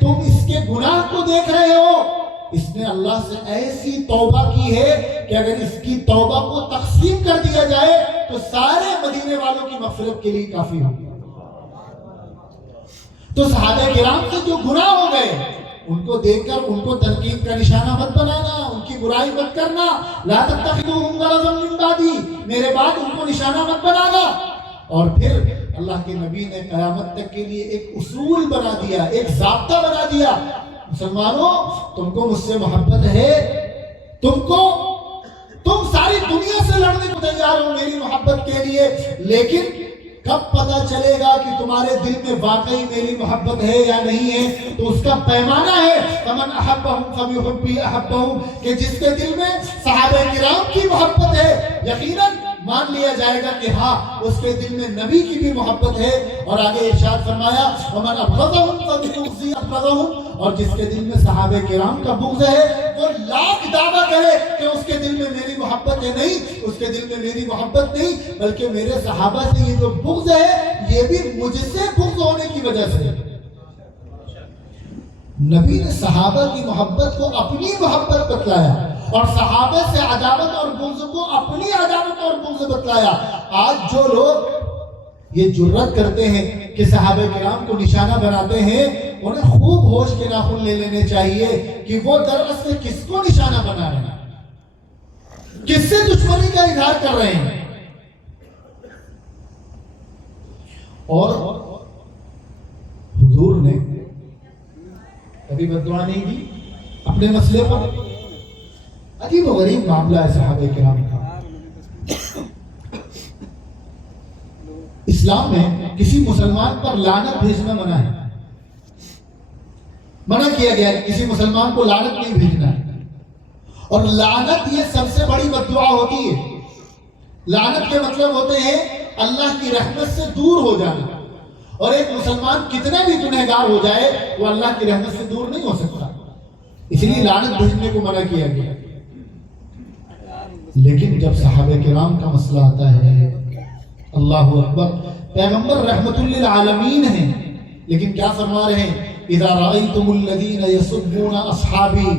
تم اس کے گناہ کو دیکھ رہے ہو، اس نے اللہ سے ایسی توبہ کی ہے کہ اگر اس کی توبہ کو تقسیم کر دیا جائے تو سارے مدینے والوں کی مغفرت کے لیے کافی ہوگی. تو صحابہ کرام سے جو گناہ ہو گئے ان کو دیکھ کر ان کو تنقید کا نشانہ مت بنانا، ان کی برائی مت کرنا. لا تتخذوهم غرضا من بعدی، میرے بعد ان کو نشانہ مت بنانا. اور پھر اللہ کے نبی نے قیامت تک کے لیے ایک اصول بنا دیا، ایک ضابطہ بنا دیا. مسلمانوں تم کو مجھ سے محبت ہے، تم ساری دنیا سے لڑنے کو تیار ہو میری محبت کے لیے، لیکن کب پتہ چلے گا کہ تمہارے دل میں واقعی میری محبت ہے یا نہیں ہے؟ تو اس کا پیمانہ ہے فمن احبہم فبحبی احبہم، کہ جس کے دل میں صحابہ کرام کی محبت ہے یقیناً مان لیا جائے گا کہ ہاں اس کے دل میں نبی کی بھی محبت ہے. اور آگے ارشاد فرمایا ومن ابغضہم فبغضی ابغضہم، اور جس کے دل میں صحابہ کرام کا بغض ہے وہ لاکھ دعویٰ کرے کہ اس کے دل میں میری محبت ہے، نہیں، اس کے دل میں میری محبت نہیں بلکہ میرے صحابہ سے یہ جو بغض ہے یہ بھی مجھ سے بغض ہونے کی وجہ سے. نبی نے صحابہ کی محبت کو اپنی محبت بتلایا اور صحابہ سے عداوت اور بغض کو اپنی عداوت اور بغض بتلایا. آج جو لوگ یہ جرات کرتے ہیں کہ صحابہ کرام کو نشانہ بناتے ہیں، انہیں خوب ہوش کے ناخن لے لینے چاہیے کہ وہ دراصل کس کو نشانہ بنا رہے ہیں. کس سے دشمنی کا اظہار کر رہے ہیں؟ اور حضور نے کبھی بددعا نہیں دی اپنے مسئلے پر. عجیب و غریب معاملہ ہے صحابہ کرام کا. اسلام میں کسی مسلمان پر لعنت بھیجنا منع ہے. منع کیا گیا کہ کسی مسلمان کو لعنت نہیں بھیجنا ہے. اور لعنت یہ سب سے بڑی بددعا ہوتی ہے. لعنت کے مطلب ہوتے ہیں اللہ کی رحمت سے دور ہو جانا. اور ایک مسلمان کتنا بھی گنہگار ہو جائے وہ اللہ کی رحمت سے دور نہیں ہو سکتا. اس لیے لعنت بھیجنے کو منع کیا گیا. لیکن جب صحابہ کرام کا مسئلہ آتا ہے, اللہ اکبر, پیغمبر رحمت للعالمین ہیں, لیکن کیا فرما رہے ہیں؟ اذا رأیتم الذین یسبون اصحابی,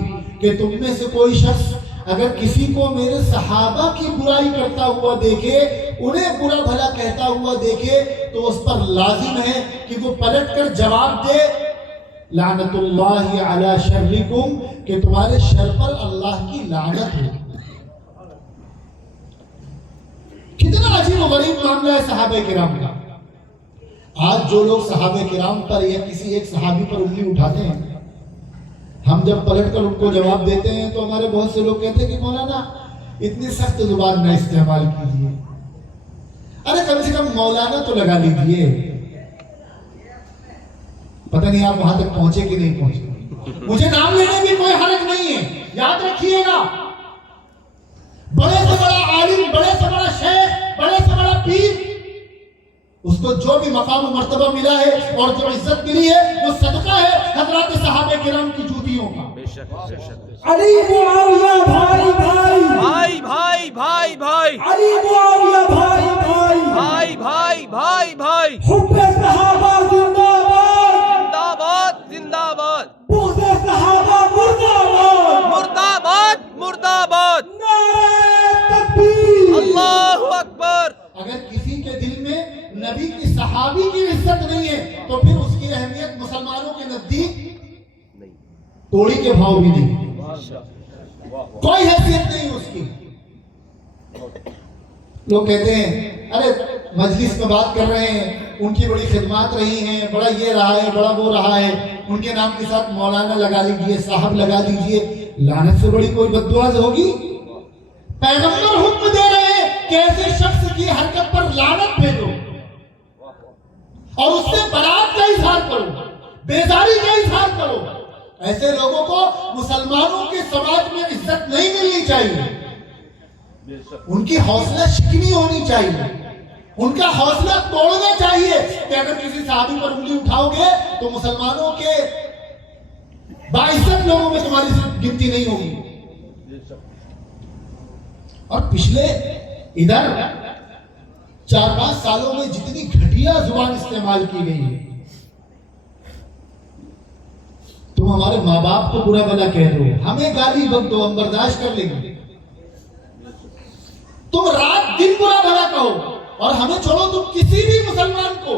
کہ تم میں سے کوئی شخص اگر کسی کو میرے صحابہ کی برائی کرتا ہوا دیکھے, انہیں برا بھلا کہتا ہوا دیکھے, تو اس پر لازم ہے کہ وہ پلٹ کر جواب دے لعنت اللہ علی شرکم, کہ تمہارے شر پر اللہ کی لعنت ہو. کتنا عجیب و غریب معاملہ ہے صحابہ کرام کا. آج جو لوگ صحابہ کرام پر یا کسی ایک صحابی پر انگلی اٹھاتے ہیں, ہم جب پلٹ کر ان کو جواب دیتے ہیں تو ہمارے بہت سے لوگ کہتے ہیں کہ مولانا اتنی سخت زبان نہ استعمال کیجیے. ارے کم سے کم مولانا تو لگا لیجیے. پتہ نہیں آپ وہاں تک پہنچے کہ نہیں پہنچے. مجھے نام لینے میں کوئی حرج نہیں ہے, یاد رکھیے گا. بڑے سے بڑا عالم, بڑے سے بڑا شیخ, بڑے سے بڑا پیر, اس کو جو بھی مقام و مرتبہ ملا ہے اور جو عزت ملی ہے وہ صدقہ ہے حضرات صحابہ کرام کی جوتیوں کا. علی معاویہ بھائی بھائی بھائی, بھائی بھائی بھائی, علی معاویہ بھائی بھائی, بھائی بھائی بھائی بھائی, حب صحابہ زندہ باد, زندہ باد زندہ باد, بغض صحابہ مردہ باد, مردہ باد مردہ باد, نعرہ تکبیر. اللہ اکبر. اگر کسی کے دل میں نبی کی صحابی کی عزت نہیں ہے تو پھر اس کی اہمیت مسلمانوں کے نزدیک کوڑی کے بھاؤ بھی نہیں, کوئی حیثیت نہیں اس کی. لوگ کہتے ہیں ارے مجلس میں بات کر رہے ہیں, ان کی بڑی خدمات رہی ہیں, بڑا یہ رہا ہے, بڑا وہ رہا ہے, ان کے نام کے ساتھ مولانا لگا لیجئے, صاحب لگا دیجئے. لعنت سے بڑی کوئی بددعا ہوگی؟ پیغمبر حکم دے رہے ہیں کہ ایسے شخص کی حرکت پر لعنت بھیجو اور اس سے برات کا اظہار کرو, بیزاری کا اظہار کرو. ایسے لوگوں کو مسلمانوں کے سماج میں عزت نہیں ملنی چاہیے. ان کی حوصلہ شکنی ہونی چاہیے, ان کا حوصلہ توڑنا چاہیے کہ اگر کسی صحابی پر انگلی اٹھاؤ گے تو مسلمانوں کے باعزت لوگوں میں تمہاری گنتی نہیں ہوگی. اور پچھلے ادھر 4-5 سالوں میں جتنی گھٹیا زبان استعمال کی گئی ہے, تم ہمارے ماں باپ کو برا بھلا کہہ دو, ہمیں گالی بک دو, ہم برداشت کر لیں گے. تم رات دن برا بھلا کہو اور ہمیں چھوڑو, تم کسی بھی مسلمان کو,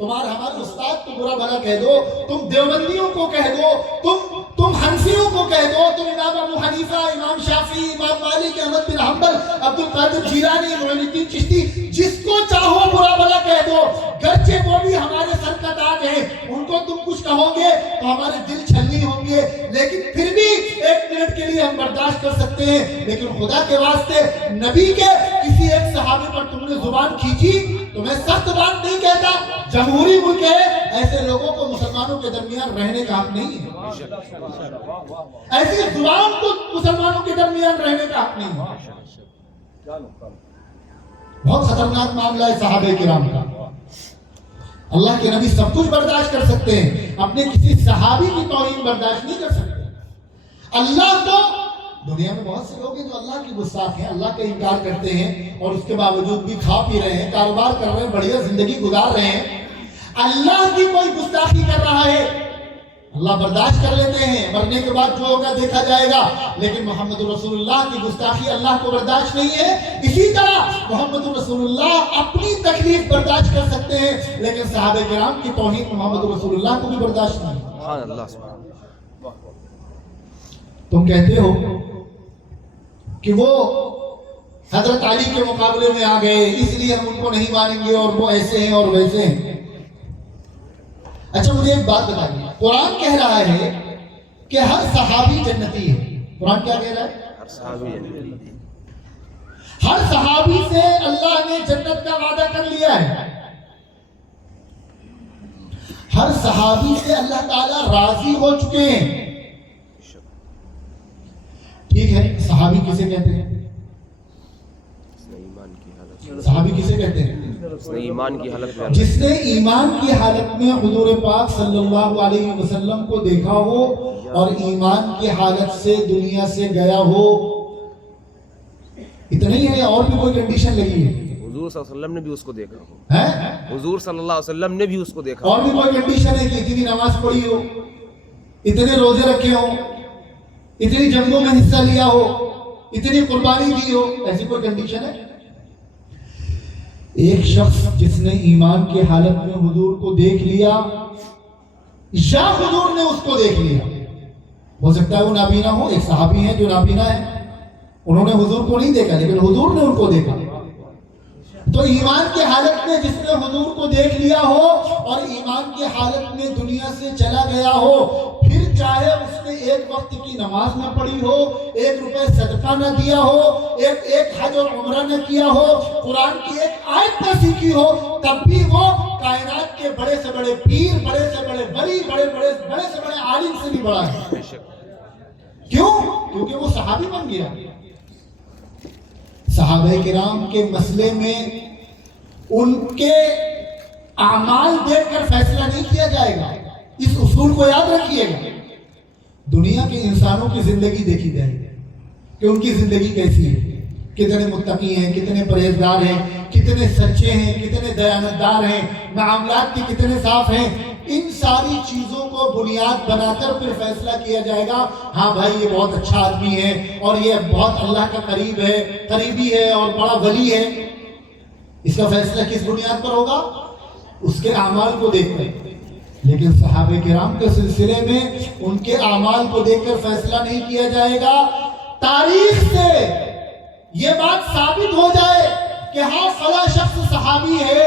ہمارے استاد کو برا بھلا کہہ دو, تم دیوبندیوں کو کہہ دو, تم حنفیوں کو کہہ دو, تم امام ابو حنیفہ, امام شافعی, امام مالک, احمد بن حنبل, عبد القادر جیلانی, معین الدین چشتی, جس کو چاہو برا بھلا کہہ دو, گرچہ وہ بھی ہمارے سر کا تاج ہیں. ان کو تم کچھ کہو گے تو ہمارے دل چھلنی ہوں گے, لیکن پھر بھی 1 منٹ کے لیے ہم برداشت کر سکتے ہیں. لیکن خدا کے واسطے نبی کے کسی ایک صحابی پر تم نے زبان کھینچی تو میں سخت بات نہیں کہتا, جمہوری ملک ہے, ایسے لوگوں کو مسلمانوں کے درمیان رہنے کا حق نہیں ہے. ایسی زبان کو مسلمانوں کے درمیان رہنے کا حق نہیں ہے. بہت خطرناک معاملہ ہے صحابہ کرام کا. اللہ کے نبی سب کچھ برداشت کر سکتے ہیں, اپنے کسی صحابی کی توہین برداشت نہیں کر سکتے. اللہ تو دنیا میں بہت سے لوگ ہیں جو اللہ کی گستاخ ہیں, اللہ کا انکار کرتے ہیں اور اس کے باوجود بھی کھا پی رہے ہیں, کاروبار کر رہے ہیں, بڑھیا زندگی گزار رہے ہیں. اللہ کی کوئی گستاخی کر رہا ہے, اللہ برداشت کر لیتے ہیں, مرنے کے بعد جو ہوگا دیکھا جائے گا. لیکن محمد رسول اللہ کی گستاخی اللہ کو برداشت نہیں ہے. اسی طرح محمد رسول اللہ اپنی تکلیف برداشت کر سکتے ہیں, لیکن صحابہ کرام کی توہین محمد رسول اللہ کو بھی برداشت نہیں. سبحان اللہ. تم کہتے ہو کہ وہ حضرت علی کے مقابلے میں آ گئے، اس لیے ہم ان کو نہیں مانیں گے اور وہ ایسے ہیں اور ویسے ہیں۔ اچھا مجھے ایک بات بتائیے، قرآن کہہ رہا ہے کہ ہر صحابی جنتی ہے۔ قرآن کیا کہہ رہا ہے؟ ہر صحابی سے اللہ نے جنت کا وعدہ کر لیا ہے، ہر صحابی سے اللہ تعالیٰ راضی ہو چکے ہیں۔ ٹھیک ہے، صحابی کسے کہتے ہیں؟ صحابی کسے کہتے ہیں؟ ایمان کی حالت میں، جس نے ایمان کی حالت میں حضور پاک صلی اللہ علیہ وسلم کو دیکھا ہو اور ایمان کی حالت سے دنیا سے گیا ہو۔ اتنا ہی ہے یا اور بھی کوئی کنڈیشن لگی ہے؟ حضور صلی اللہ علیہ وسلم نے بھی اس کو دیکھا ہو، ہیں؟ حضور صلی اللہ علیہ وسلم نے بھی اس کو دیکھا اور بھی کوئی کنڈیشن ہے کہ اتنی نماز پڑھی ہو، اتنے روزے رکھے ہو، اتنی جنگوں میں حصہ لیا ہو، اتنی قربانی دی ہو؟ ایسی کوئی کنڈیشن ہے؟ ایک شخص جس نے ایمان کی حالت میں حضور کو دیکھ لیا یا حضور نے اس کو دیکھ لیا، ہو سکتا ہے وہ نابینا ہو، ایک صحابی ہیں جو نابینا ہے، انہوں نے حضور کو نہیں دیکھا لیکن حضور نے ان کو دیکھا۔ تو ایمان کی حالت میں جس نے حضور کو دیکھ لیا ہو اور ایمان کی حالت میں دنیا سے چلا گیا ہو، پھر چاہے اس نے ایک وقت کی نماز نہ پڑھی ہو، 1 روپے صدقہ نہ دیا ہو، ایک حج اور عمرہ نہ کیا ہو، قرآن کی ایک آیت نہ سیکھی ہو، تب بھی وہ کائنات کے بڑے سے بڑے پیر، بڑے سے بڑے ولی، بڑے سے بڑے عالم سے بھی بڑا ہے۔ کیوں؟ کیونکہ وہ صحابی بن گیا۔ صحابہ کرام کے مسئلے میں ان کے اعمال دیکھ کر فیصلہ نہیں کیا جائے گا، اس اصول کو یاد رکھیے گا۔ دنیا کے انسانوں کی زندگی دیکھی جائے گی کہ ان کی زندگی کیسی ہے، کتنے متقی ہیں، کتنے پرہیزگار ہیں، کتنے سچے ہیں، کتنے دیانتدار ہیں، معاملات کے کتنے صاف ہیں۔ ان ساری چیزوں کو بنیاد بنا کر پھر فیصلہ کیا جائے گا، ہاں بھائی یہ بہت اچھا آدمی ہے اور یہ بہت اللہ کا قریبی ہے اور بڑا ولی ہے۔ اس کا فیصلہ کس بنیاد پر ہوگا؟ اس کے اعمال کو دیکھ کر۔ لیکن صحابہ کرام کے سلسلے میں ان کے اعمال کو دیکھ کر فیصلہ نہیں کیا جائے گا، تاریخ سے یہ بات ثابت ہو جائے کہ ہاں فلاں شخص صحابی ہے،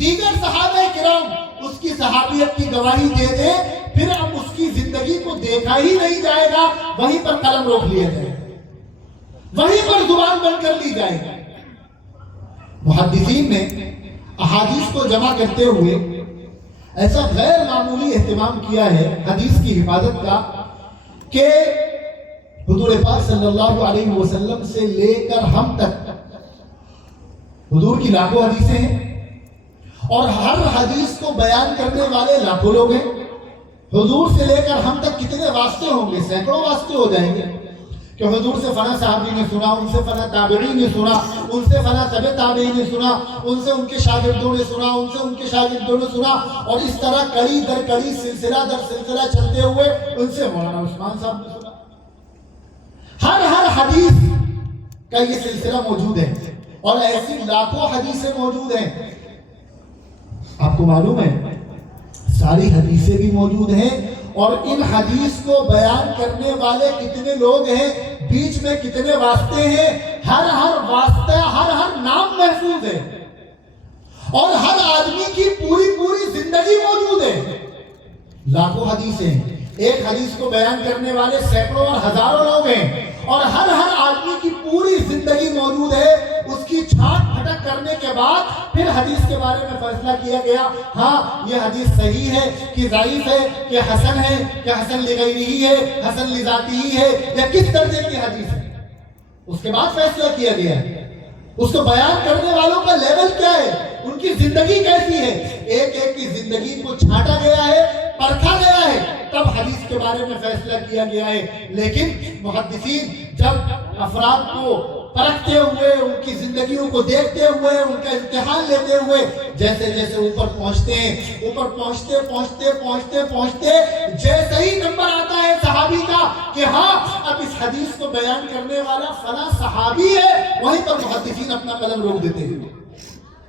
دیگر صحابہ کرام اس کی صحابیت کی گواہی دے دیں، پھر اب اس کی زندگی کو دیکھا ہی نہیں جائے گا، وہیں پر قلم روک لیا جائے گا، وہیں پر زبان بند کر لی جائے گی۔ محدثین نے احادیث کو جمع کرتے ہوئے ایسا غیر معمولی اہتمام کیا ہے حدیث کی حفاظت کا کہ حضور پاک صلی اللہ علیہ وسلم سے لے کر ہم تک حضور کی لاکھوں حدیثیں ہیں اور ہر حدیث کو بیان کرنے والے لاکھوں لوگ ہیں۔ حضور سے لے کر ہم تک کتنے واسطے ہوں گے؟ سینکڑوں واسطے ہو جائیں گے کہ حضور سے فلاں صحابی نے سنا، ان سے فلاں تابعی نے سنا، ان سے فلاں تبع تابعی نے سنا، ان سے ان کے شاگردوں نے سنا، ان سے ان کے شاگردوں نے سنا، اور اس طرح کڑی در کڑی، سلسلہ در سلسلہ چلتے ہوئے ان سے مولانا عثمان صاحب نے سنا۔ ہر حدیث کا یہ سلسلہ موجود ہے اور ایسی لاکھوں حدیثیں موجود ہیں۔ آپ کو معلوم ہے ساری حدیثیں بھی موجود ہیں اور ان حدیث کو بیان کرنے والے کتنے لوگ ہیں، بیچ میں کتنے واسطے ہیں، ہر واسطہ، ہر نام محفوظ ہے اور ہر آدمی کی پوری زندگی موجود ہے۔ لاکھوں حدیثیں، ایک حدیث کو بیان کرنے والے سینکڑوں اور ہزاروں لوگ ہیں اور ہر آدمی کی پوری زندگی موجود ہے۔ اس کی چھانٹ پھٹک کرنے کے بعد پھر حدیث کے بارے میں فیصلہ کیا گیا، ہاں یہ حدیث صحیح ہے کہ ضعیف ہے کہ حسن ہے کہ حسن لغیرہ ہے، حسن لذاتہ ہے یا کس درجے کی حدیث ہے۔ اس کے بعد فیصلہ کیا گیا اس کو بیان کرنے والوں کا لیول کیا ہے، ان کی زندگی کیسی ہے، ایک کی زندگی کو چھانٹا گیا ہے، پرکھا گیا ہے، تب حدیث کے بارے میں فیصلہ کیا گیا ہے۔ لیکن محدثین جب افراد کو پرکھتے ہوئے، ان کی زندگیوں کو دیکھتے ہوئے، ان کا امتحان لیتے ہوئے جیسے جیسے اوپر پہنچتے ہیں، اوپر پہنچتے جیسے ہی نمبر آتا ہے صحابی کا کہ ہاں اب اس حدیث کو بیان کرنے والا فلاں صحابی ہے، وہیں پر محدثین اپنا قلم روک دیتے ہیں۔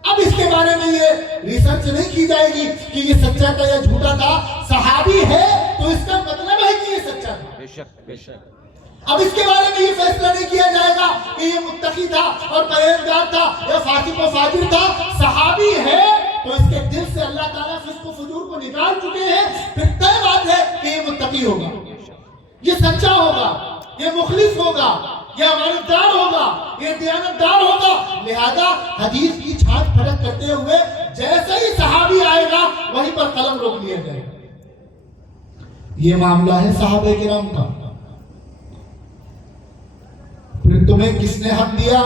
اب اس کے بارے میں یہ ریسرچ نہیں کی جائے گی کہ یہ سچا تھا یا جھوٹا تھا، صحابی ہے تو اس کا مطلب ہے کہ یہ سچا تھا۔ بے شک اب اس کے بارے میں یہ فیصلہ نہیں کیا جائے گا کہ یہ متقی تھا اور پرہیزگار تھا یا فاسق و فاجر تھا. صحابی ہے تو اس کے دل سے اللہ تعالیٰ فسق و فجور کو نکال چکے ہیں. پھر طے بات ہے کہ یہ متقی ہوگا, یہ سچا ہوگا, یہ مخلص ہوگا, یہ امانتدار ہوگا, یہ دیانتدار ہوگا. لہذا حدیث کی چھانٹ پھڑک کرتے ہوئے جیسے ہی صحابی آئے گا وہیں پر قلم روک لیا جائے گا. یہ معاملہ ہے صحابہ کرام کا. پھر تمہیں کس نے حق دیا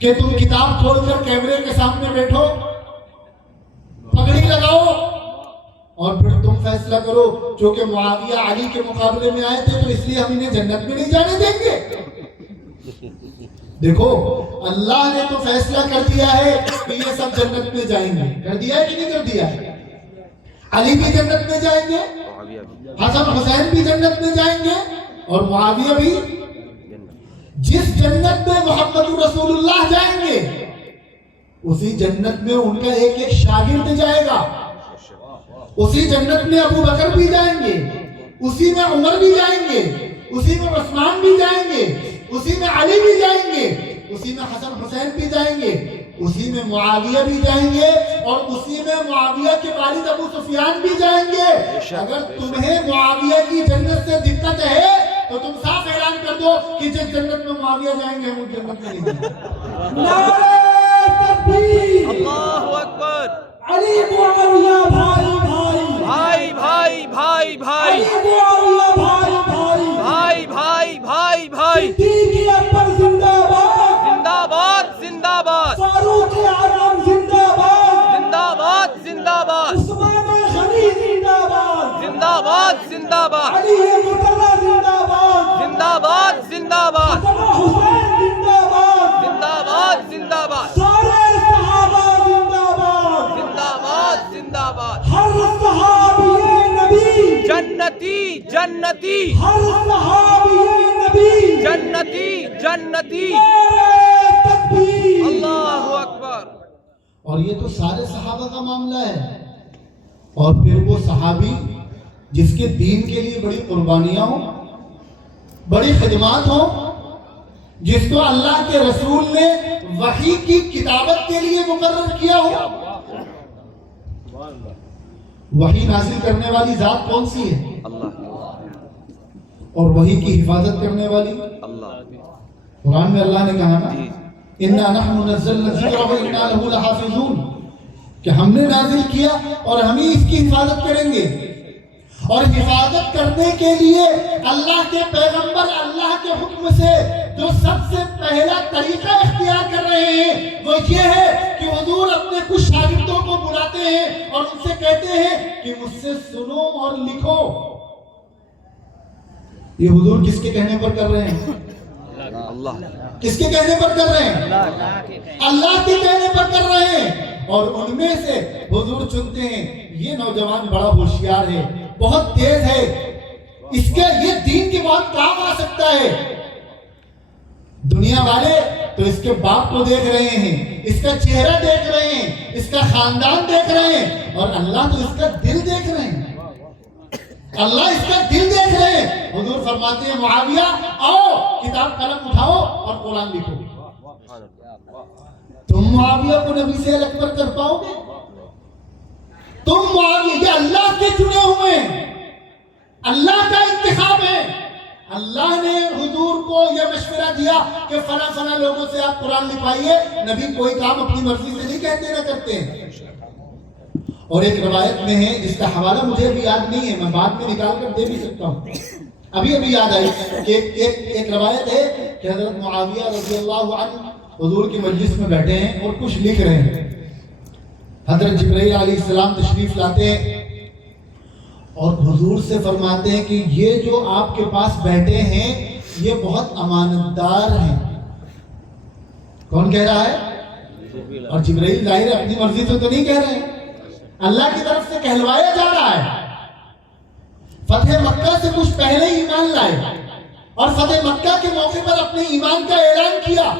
کہ تم کتاب کھول کر کیمرے کے سامنے بیٹھو, پگڑی لگاؤ اور پھر تم فیصلہ کرو چونکہ معاویہ علی کے مقابلے میں آئے تھے تو اس لیے ہم انہیں جنت میں نہیں جانے دیں گے؟ دیکھو اللہ نے تو فیصلہ کر دیا ہے کہ یہ سب جنت میں جائیں گے. کر دیا ہے کہ نہیں کر دیا ہے؟ علی بھی جنت میں جائیں گے, حسن حسین بھی جنت میں جائیں گے اور معاویہ بھی. جس جنت میں محمد رسول اللہ جائیں گے اسی جنت میں ان کا ایک ایک شاگرد جائے گا. اسی جنت میں ابو بکر بھی جائیں گے, اسی میں عمر بھی جائیں گے, اسی میں عثمان بھی جائیں گے, اسی میں علی بھی جائیں گے, اسی میں حسن حسین بھی جائیں گے, اسی میں معاویہ بھی جائیں گے اور اسی میں معاویہ کے والد ابو سفیان بھی جائیں گے. اگر تمہیں معاویہ کی جنت سے دقت ہے تو تم صاف اعلان کر دو کہ جس جنت میں معاویہ جائیں گے ہم اس جنت میں نہیں جائیں گے. نعرہ تکبیر, اللہ اکبر. علی معاویہ بھائی بھائی بھائی بھائی بھائی علی معاویہ بھائی بھائی بھائی بھائی. صدیق اکبر زندہ باد, زندہ باد زندہ باد, فاروق اعظم زندہ باد, زندہ باد زندہ باد, عثمان غنی زندہ باد, زندہ باد زندہ باد, علی مرتضی زندہ باد, زندہ باد زندہ باد, حسن حسین زندہ باد, زندہ باد زندہ باد, سارے صحابہ زندہ باد, زندہ باد زندہ باد. ہر صحابی نبی جنتی جنتی ہر صحابی نبی جنتی جنتی. نعرہ تکبیر. اللہ اکبر. اور یہ تو سارے صحابہ کا معاملہ ہے. اور پھر وہ صحابی جس کے دین کے لیے بڑی قربانیاں ہوں, بڑی خدمات ہوں, جس کو اللہ کے رسول نے وحی کی کتابت کے لیے مقرر کیا ہو. وحی نازل کرنے والی ذات کون سی ہے؟ اور وحی کی حفاظت کرنے والی قرآن میں اللہ نے کہا نا اِنَّا نَحْنُ نَزَّلْنَا الذِّكْرَ وَإِنَّا لَهُ لَحَافِظُونَ کہ ہم نے نازل کیا اور ہم ہی اس کی حفاظت کریں گے. اور حفاظت کرنے کے لیے اللہ کے پیغمبر اللہ کے حکم سے جو سب سے پہلا طریقہ اختیار کر رہے ہیں وہ یہ ہے کہ حضور اپنے کچھ شاگردوں کو بلاتے ہیں اور ان سے کہتے ہیں کہ مجھ سے سنو اور لکھو. یہ حضور کس کے کہنے پر کر رہے ہیں؟ کس کے کہنے پر کر رہے ہیں؟ اللہ کے کہنے پر کر رہے ہیں. اور ان میں سے حضور چنتے ہیں یہ نوجوان بڑا ہوشیار ہے, بہت تیز ہے, اس کے یہ دین کے بہت کام آ سکتا ہے. دنیا والے تو اس کے باپ کو دیکھ رہے ہیں, اس کا چہرہ دیکھ رہے ہیں, اس کا خاندان دیکھ رہے ہیں, اور اللہ تو اس کا دل دیکھ رہے ہیں. اللہ اس کا دل دیکھ رہے ہیں. حضور فرماتے ہیں معاویہ آؤ کتاب قلم اٹھاؤ اور قرآن لکھو. تم معاویہ کو نبی سے الگ پر کر پاؤ گے؟ تم معاویہ, یہ اللہ کے چنے ہوئے ہیں, اللہ کا انتخاب ہے. اللہ نے حضور کو یہ مشورہ دیا کہ فلاں فلاں لوگوں سے آپ قرآن لکھوائیے. نبی کوئی کام اپنی مرضی سے نہیں کہتے نہ کرتے ہیں. اور ایک روایت میں ہے جس کا حوالہ مجھے بھی یاد نہیں ہے, میں بعد میں نکال کر دے بھی سکتا ہوں, ابھی یاد آئی کہ ایک روایت ہے کہ حضرت معاویہ رضی اللہ عنہ حضور کی مجلس میں بیٹھے ہیں اور کچھ لکھ رہے ہیں. حضرت جبرائیل علیہ السلام تشریف لاتے ہیں اور حضور سے فرماتے ہیں کہ یہ جو آپ کے پاس بیٹھے ہیں یہ بہت امانتدار ہیں. کون کہہ رہا ہے؟ اور جبرائیل ظاہر اپنی مرضی سے تو نہیں کہہ رہے ہیں, اللہ کی طرف سے کہلوایا جا رہا ہے. فتح مکہ سے کچھ پہلے ایمان لائے اور فتح مکہ کے موقع پر اپنے ایمان کا اعلان کیا,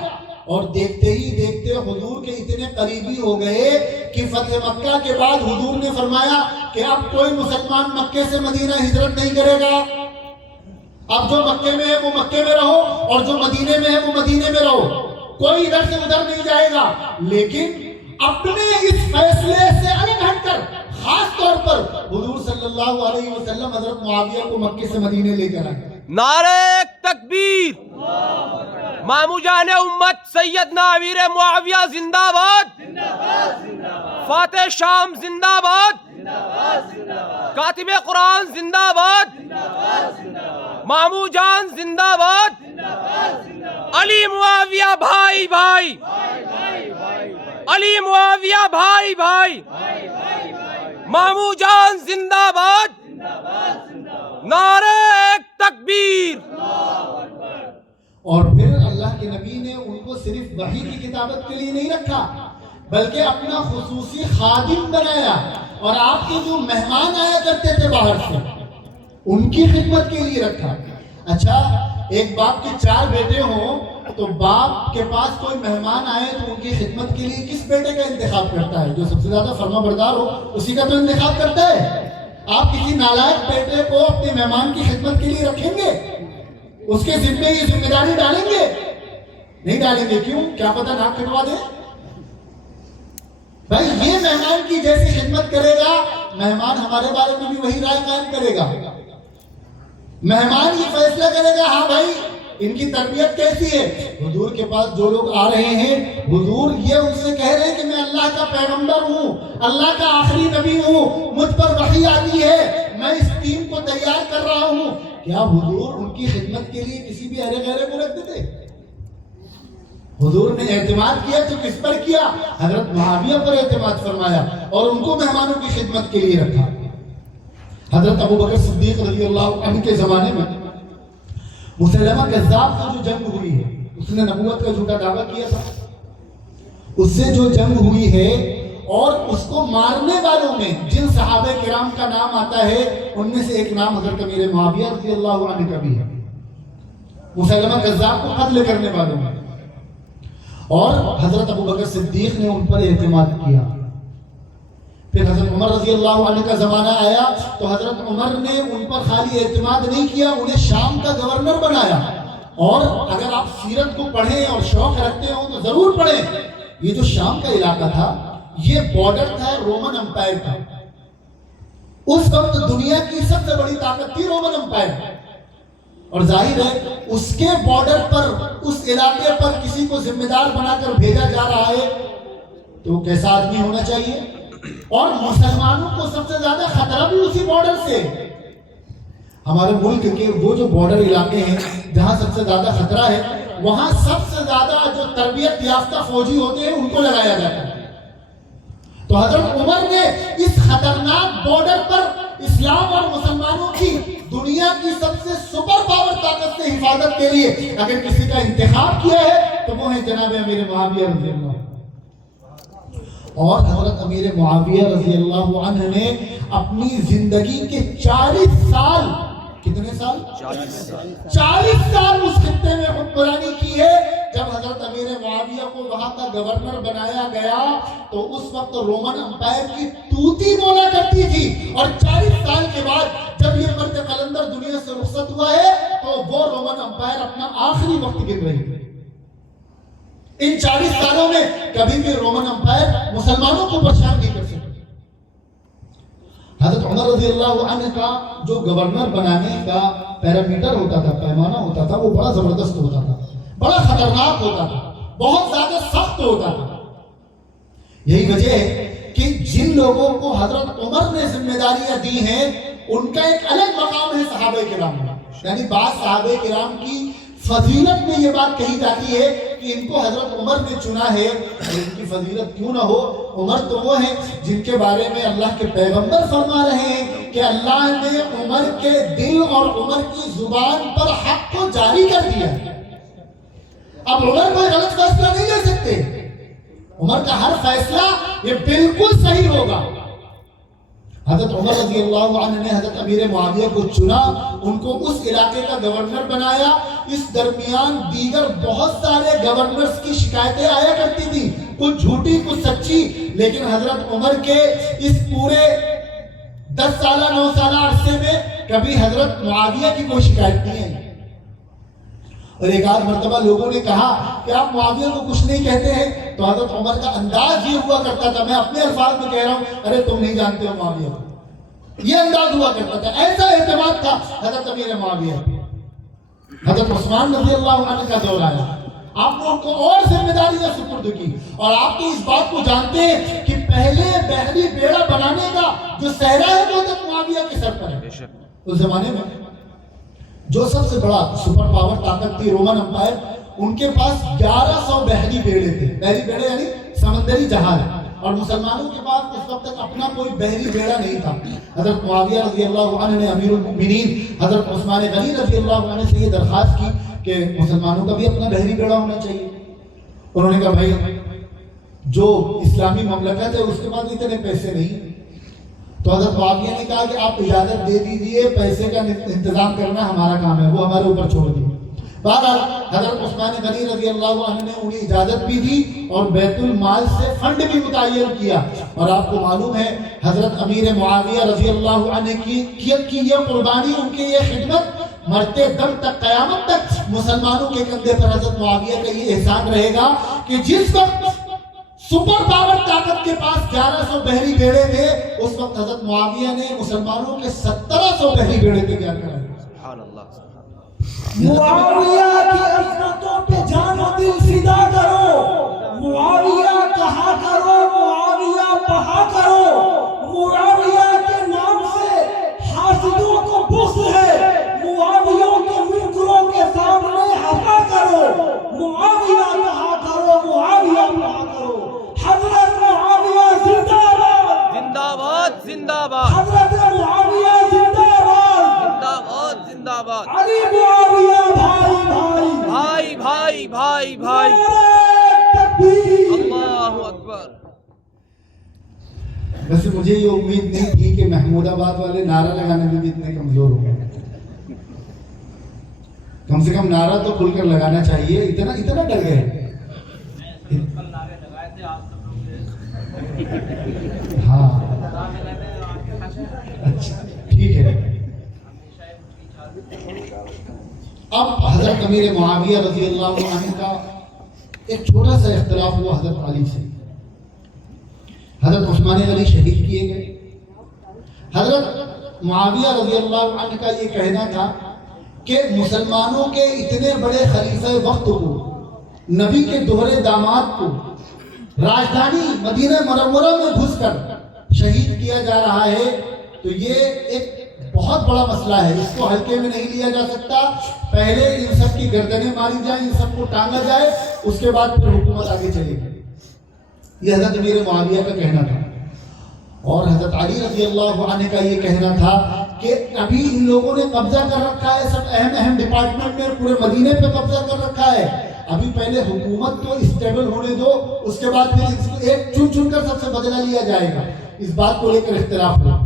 اور دیکھتے ہی دیکھتے حضور کے اتنے قریبی ہو گئے کہ فتح مکہ کے بعد حضور نے فرمایا کہ اب کوئی مسلمان مکے سے مدینہ ہجرت نہیں کرے گا. اب جو مکے میں ہے وہ مکے میں رہو اور جو مدینے میں ہے وہ مدینے میں رہو، کوئی ادھر سے ادھر نہیں جائے گا، لیکن اپنے اس فیصلے سے الگ ہٹ کر خاص طور پر حضور صلی اللہ علیہ وسلم حضرت معاویہ کو مکے سے مدینے لے کر آئے۔ نعرہ تکبیر، مامو جان امت سیدنا امیر معاویہ زندہ باد، فاتح شام زندہ باد، کاتب قرآن زندہ باد، مامو جان زندہ باد، علی معاویہ بھائی بھائی، علی معاویہ بھائی بھائی، مامو جان زندہ باد، نعرہ تکبیر۔ اور پھر اللہ کے نبی نے ان کو صرف وحی کی کتابت کے لیے نہیں رکھا بلکہ اپنا خصوصی خادم بنایا، اور آپ کے جو مہمان آیا کرتے تھے باہر سے ان کی خدمت کے لیے رکھا۔ اچھا، ایک باپ کے 4 بیٹے ہوں تو باپ کے پاس کوئی مہمان آئے تو ان کی خدمت کے لیے کس بیٹے کا انتخاب کرتا ہے؟ جو سب سے زیادہ فرما بردار ہو اسی کا تو انتخاب کرتا ہے۔ آپ کسی نالائق بیٹے کو اپنے مہمان کی خدمت کے لیے رکھیں گے؟ اس کے ذمہ یہ ذمہ داری ڈالیں گے؟ نہیں ڈالیں گے۔ کیوں؟ کیا پتہ ناک کٹوا دے۔ بھائی یہ مہمان کی جیسی خدمت کرے گا، مہمان ہمارے بارے میں بھی وہی رائے قائم کرے گا۔ مہمان یہ فیصلہ کرے گا، ہاں بھائی ان کی تربیت کیسی ہے۔ حضور کے پاس جو لوگ آ رہے ہیں، حضور یہ ان سے کہہ رہے ہیں کہ میں اللہ کا پیغمبر ہوں، اللہ کا آخری نبی ہوں، مجھ پر وحی آتی ہے، میں اس ٹیم کو تیار کر رہا ہوں۔ کیا حضور ان کی خدمت کے لیے کسی بھی ارے غیرے کو رکھ دیتے؟ حضور نے اعتماد کیا تو کس پر کیا؟ حضرت معاویہ پر اعتماد فرمایا اور ان کو مہمانوں کی خدمت کے لیے رکھا۔ حضرت ابو بکر صدیق رضی اللہ عنہ کے زمانے میں مسلمہ کذاب سے جو جنگ ہوئی ہے، اس نے نبوت کا جھوٹا دعویٰ کیا تھا، اس سے جو جنگ ہوئی ہے اور اس کو مارنے والوں میں جن صحابہ کرام کا نام آتا ہے ان میں سے ایک نام حضرت امیر معاویہ رضی اللہ عنہ کا بھی ہے، مسلمہ کذاب کو قتل کرنے والوں میں۔ اور حضرت ابو بکر صدیق نے ان پر اعتماد کیا۔ پھر حضرت عمر رضی اللہ عنہ کا زمانہ آیا تو حضرت عمر نے ان پر خالی اعتماد نہیں کیا، انہیں شام کا گورنر بنایا۔ اور اگر آپ سیرت کو پڑھیں اور شوق رکھتے ہوں تو ضرور پڑھیں، یہ جو شام کا علاقہ تھا یہ بارڈر تھا رومن امپائر کا۔ اس وقت دنیا کی سب سے بڑی طاقت تھی رومن امپائر، اور ظاہر ہے اس کے بارڈر پر، اس علاقے پر کسی کو ذمہ دار بنا کر بھیجا جا رہا ہے تو کیسا آدمی ہونا چاہیے؟ اور مسلمانوں کو سب سے زیادہ خطرہ بھی اسی بارڈر سے۔ ہمارے ملک کے وہ جو بارڈر علاقے ہیں جہاں سب سے زیادہ خطرہ ہے، وہاں سب سے زیادہ جو تربیت یافتہ فوجی ہوتے ہیں ان کو لگایا جاتا ہے۔ تو حضرت عمر نے اس خطرناک بارڈر پر اسلام اور مسلمانوں کی دنیا کی سب سے سپر پاور طاقت سے حفاظت کے لیے اگر کسی کا انتخاب کیا ہے تو وہ ہے جناب امیر معاویہ رضی اللہ عنہ۔ اور حضرت امیر معاویہ رضی اللہ عنہ نے اپنی زندگی کے 40 سال، کتنے سال؟ 40 سال اس خطے میں حکمرانی کی ہے۔ جب حضرت امیر معاویہ کو وہاں کا گورنر بنایا گیا تو اس وقت رومن امپائر کی توتی بولا کرتی تھی، اور 40 سال کے بعد جب یہ مرد قلندر دنیا سے رخصت ہوا ہے تو وہ رومن امپائر اپنا آخری وقت گن رہی تھی۔ ان 40 سالوں میں کبھی بھی رومن امپائر مسلمانوں کو پریشان نہیں کر سکتے۔ حضرت عمر رضی اللہ عنہ کا جو گورنر بنانے کا پیرامیٹر ہوتا تھا، پیمانہ ہوتا تھا، وہ بڑا زبردست ہوتا تھا، بڑا خطرناک ہوتا تھا، بہت زیادہ سخت ہوتا تھا۔ یہی وجہ ہے کہ جن لوگوں کو حضرت عمر نے ذمہ داریاں دی ہیں ان کا ایک الگ مقام ہے صحابہ کرام میں۔ یعنی بعض صحابہ کرام کی فضیلت میں یہ بات کہی جاتی ہے کہ ان کو حضرت عمر نے چنا ہے، اور ان کی فضیلت کیوں نہ ہو، عمر تو وہ ہیں جن کے بارے میں اللہ کے پیغمبر فرما رہے ہیں کہ اللہ نے عمر کے دل اور عمر کی زبان پر حق کو جاری کر دیا۔ اب عمر کوئی غلط فیصلہ نہیں لے سکتے، عمر کا ہر فیصلہ یہ بالکل صحیح ہوگا۔ حضرت عمر رضی اللہ عنہ نے حضرت امیر معاویہ کو چنا، ان کو اس علاقے کا گورنر بنایا۔ اس درمیان دیگر بہت سارے گورنرز کی شکایتیں آیا کرتی تھی، کچھ جھوٹی کچھ سچی، لیکن حضرت عمر کے اس پورے 10 سالہ 9 سالہ عرصے میں کبھی حضرت معاویہ کی کوئی شکایت نہیں ہے. اور ایک آدھ مرتبہ لوگوں نے کہا کہ آپ معاویہ کو کچھ نہیں کہتے ہیں, تو حضرت عمر کا انداز یہ ہوا کرتا تھا, میں اپنے الفاظ میں کہہ رہا ہوں, ارے تم نہیں جانتے ہو معاویہ کو, یہ انداز ہوا کرتا تھا. ایسا اعتماد تھا حضرت امیر معاویہ. حضرت عثمان رضی اللہ عنہ کا دور آیا, آپ نے ان کو اور ذمہ داریاں سپرد کی, اور آپ تو اس بات کو جانتے ہیں کہ پہلے بحری بیڑا بنانے کا جو صحرا ہے وہ حضرت معاویہ کے سر پر ہے. اس زمانے میں جو سب سے بڑا سپر پاور طاقت تھی رومن امپائر, ان کے پاس 1100 بحری بیڑے تھے. بحری بیڑے یعنی سمندری جہاز, اور مسلمانوں کے پاس اس وقت تک اپنا کوئی بحری بیڑا نہیں تھا. حضرت معاویہ رضی اللہ عنہ نے امیر المؤمنین حضرت عثمان غنی رضی اللہ عنہ سے یہ درخواست کی کہ مسلمانوں کا بھی اپنا بحری بیڑا ہونا چاہیے. انہوں نے کہا بھائی جو اسلامی مملکت ہے اس کے پاس اتنے پیسے نہیں. تو حضرت معاویہ نے کہا کہ آپ اجازت دے دیجئے, پیسے کا انتظام کرنا ہمارا کام ہے, وہ ہمارے اوپر چھوڑ دیے. بہرحال حضرت عثمان غنی رضی اللہ عنہ نے انہیں اجازت بھی دی اور بیت المال سے فنڈ بھی متعین کیا. اور آپ کو معلوم ہے حضرت امیر معاویہ رضی اللہ عنہ کی یہ قربانی, ان کی یہ خدمت مرتے دم تک, قیامت تک مسلمانوں کے کندھے پر حضرت معاویہ کا یہ احسان رہے گا کہ جس وقت سپر پاور طاقت کے پاس 1100 بحری بیڑے تھے, اس وقت حضرت معاویہ نے مسلمانوں کے 1700 بحری بیڑے تیار کرائے. سبحان اللہ. معاویہ کی عظمتوں پہ جان و دل فدا کرو, معاویہ کہا کرو, معاویہ پڑھا کرو. معاویہ کے نام سے حاسدوں کو بغض ہے, معاویہ کے منکروں کے سامنے ہنسا کرو. معاویہ کہا کرو, معاویہ پڑھا کرو. حضرت معاویہ زندہ باد, زندہ باد, زندہ باد, حضرت معاویہ زندہ باد, زندہ باد, زندہ باد. علی معاویہ بھائی بھائی بھائی بھائی بھائی. نعرہ تکبیر. اللہ اکبر. ویسے مجھے یہ امید نہیں تھی کہ محمود آباد والے نعرہ لگانے میں بھی اتنے کمزور ہو گئے. کم سے کم نعرہ تو کھل کر لگانا چاہیے, اتنا ڈر گئے. ہاں اچھا ٹھیک ہے. اب حضرت امیر معاویہ رضی اللہ عنہ کا ایک چھوٹا سا اختلاف ہوا حضرت علی سے. حضرت عثمان غنی شہید کیے گئے. حضرت معاویہ رضی اللہ عنہ کا یہ کہنا تھا کہ مسلمانوں کے اتنے بڑے خلیفہ وقت کو, نبی کے دوہرے داماد کو راجدھانی مدینہ منورہ میں گھس کر شہید کیا جا رہا ہے, تو یہ ایک بہت بڑا مسئلہ ہے, اس کو ہلکے میں نہیں لیا جا سکتا. پہلے ان سب کی گردنیں ماری جائیں, ان سب کو ٹانگا جائے, اس کے بعد پھر حکومت آگے چلے گی. یہ حضرت امیر معاویہ کا کہنا تھا. اور حضرت علی رضی اللہ عنہ کا یہ کہنا تھا کہ ابھی ان لوگوں نے قبضہ کر رکھا ہے سب اہم ڈپارٹمنٹ میں, پورے مدینے پہ قبضہ کر رکھا ہے, ابھی پہلے حکومت تو اسٹیبل ہونے دو, اس کے بعد پھر اس کو ایک چن کر سب سے بدلہ لیا جائے گا. اس بات کو لے کر اختلاف ہوا.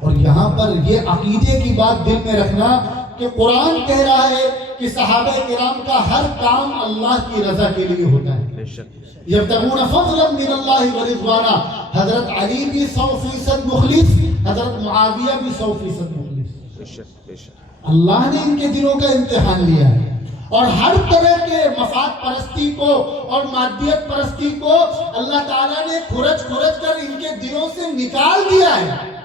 اور یہاں پر یہ عقیدے کی بات دل میں رکھنا کہ قرآن کہہ رہا ہے کہ صحابہ کرام کا ہر کام اللہ کی رضا کے لیے ہوتا ہے. یبتغون فضلا من اللہ ورضوانا. حضرت علی بھی 100% مخلص, حضرت معاویہ بھی 100% مخلص. اللہ نے ان کے دلوں کا امتحان لیا ہے, اور ہر طرح کے مفاد پرستی کو اور مادیت پرستی کو اللہ تعالیٰ نے کھرچ کر ان کے دلوں سے نکال دیا ہے.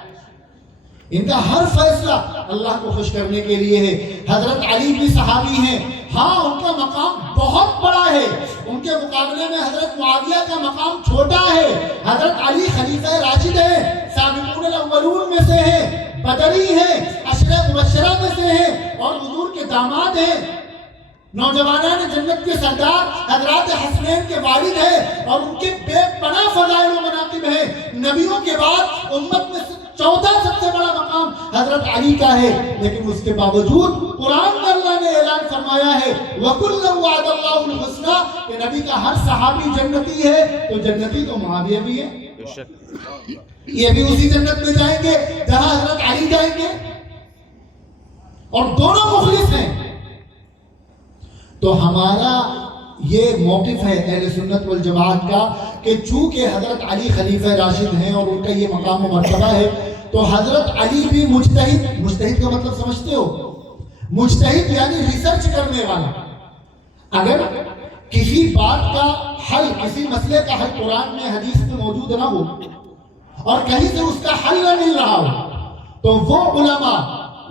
ان کا ہر فیصلہ اللہ کو خوش کرنے کے لیے ہے. حضرت علی بھی صحابی ہیں, ہاں ان کا مقام بہت بڑا ہے, ان کے مقابلے میں حضرت معاویہ کا مقام چھوٹا ہے. حضرت علی خلیفہ راشد ہیں, سابقون الاولون میں سے ہیں, بدری ہیں, عشرہ مبشرہ میں سے ہیں, اور حضور کے داماد ہیں, نوجوانان جنت کے سردار حضرات حسنین کے والد ہیں, اور ان کے بے پناہ فضائل و مناقب ہیں. نبیوں کے بعد امت میں چوتھا سب سے بڑا مقام حضرت علی کا ہے. لیکن اس کے باوجود قرآن میں اللہ نے اعلان فرمایا ہے وَكُلًّا وَعَدَ اللَّهُ الْحُسْنَىٰ, کہ نبی کا ہر صحابی جنتی ہے, تو جنتی تو معاویہ بھی ہے, یہ بھی اسی جنت میں جائیں گے جہاں حضرت علی جائیں گے, اور دونوں مخلص ہیں. تو ہمارا یہ موقف ہے اہل سنت والجماعت کا کہ چونکہ حضرت علی خلیفہ راشد ہیں اور ان کا یہ مقام و مرتبہ ہے, تو حضرت علی بھی مجتہد، مجتہد کا مطلب سمجھتے ہو؟ مجتہد یعنی ریسرچ کرنے والا. اگر کسی بات کا حل، کسی مسئلے کا حل قرآن میں حدیث میں موجود نہ ہو اور کہیں سے اس کا حل نہ مل رہا ہو، تو وہ علماء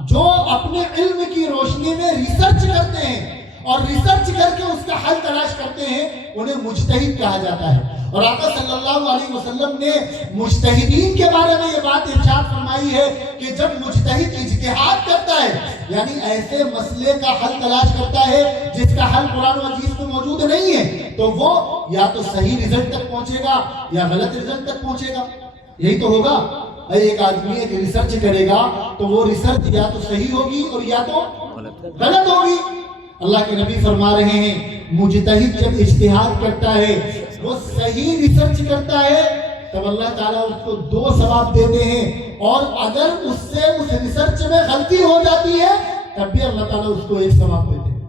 جو اپنے علم کی روشنی میں ریسرچ کرتے ہیں اور ریسرچ کر کے اس کا حل تلاش کرتے ہیں، انہیں مجتہد کہا جاتا ہے. اور آقا صلی اللہ علیہ وسلم نے مجتہدین کے بارے میں یہ بات ارشاد فرمائی ہے کہ جب مجتہد اجتہاد کرتا ہے، یعنی ایسے مسئلے کا حل تلاش کرتا ہے جس کا حل قرآن و حدیث میں موجود نہیں ہے، تو وہ یا تو صحیح رزلٹ تک پہنچے گا یا غلط رزلٹ تک پہنچے گا. یہی تو ہوگا. ایک آدمی ایک ریسرچ کرے گا تو وہ ریسرچ یا تو صحیح ہوگی اور یا تو غلط ہوگی. اللہ کے نبی فرما رہے ہیں مجتہد جب اجتہاد کرتا ہے، وہ صحیح ریسرچ کرتا ہے، تب اللہ تعالیٰ اس کو 2 ثواب دیتے ہیں، اور اگر اس سے اس ریسرچ میں غلطی ہو جاتی ہے تب بھی اللہ تعالیٰ اس کو 1 ثواب دیتے ہیں.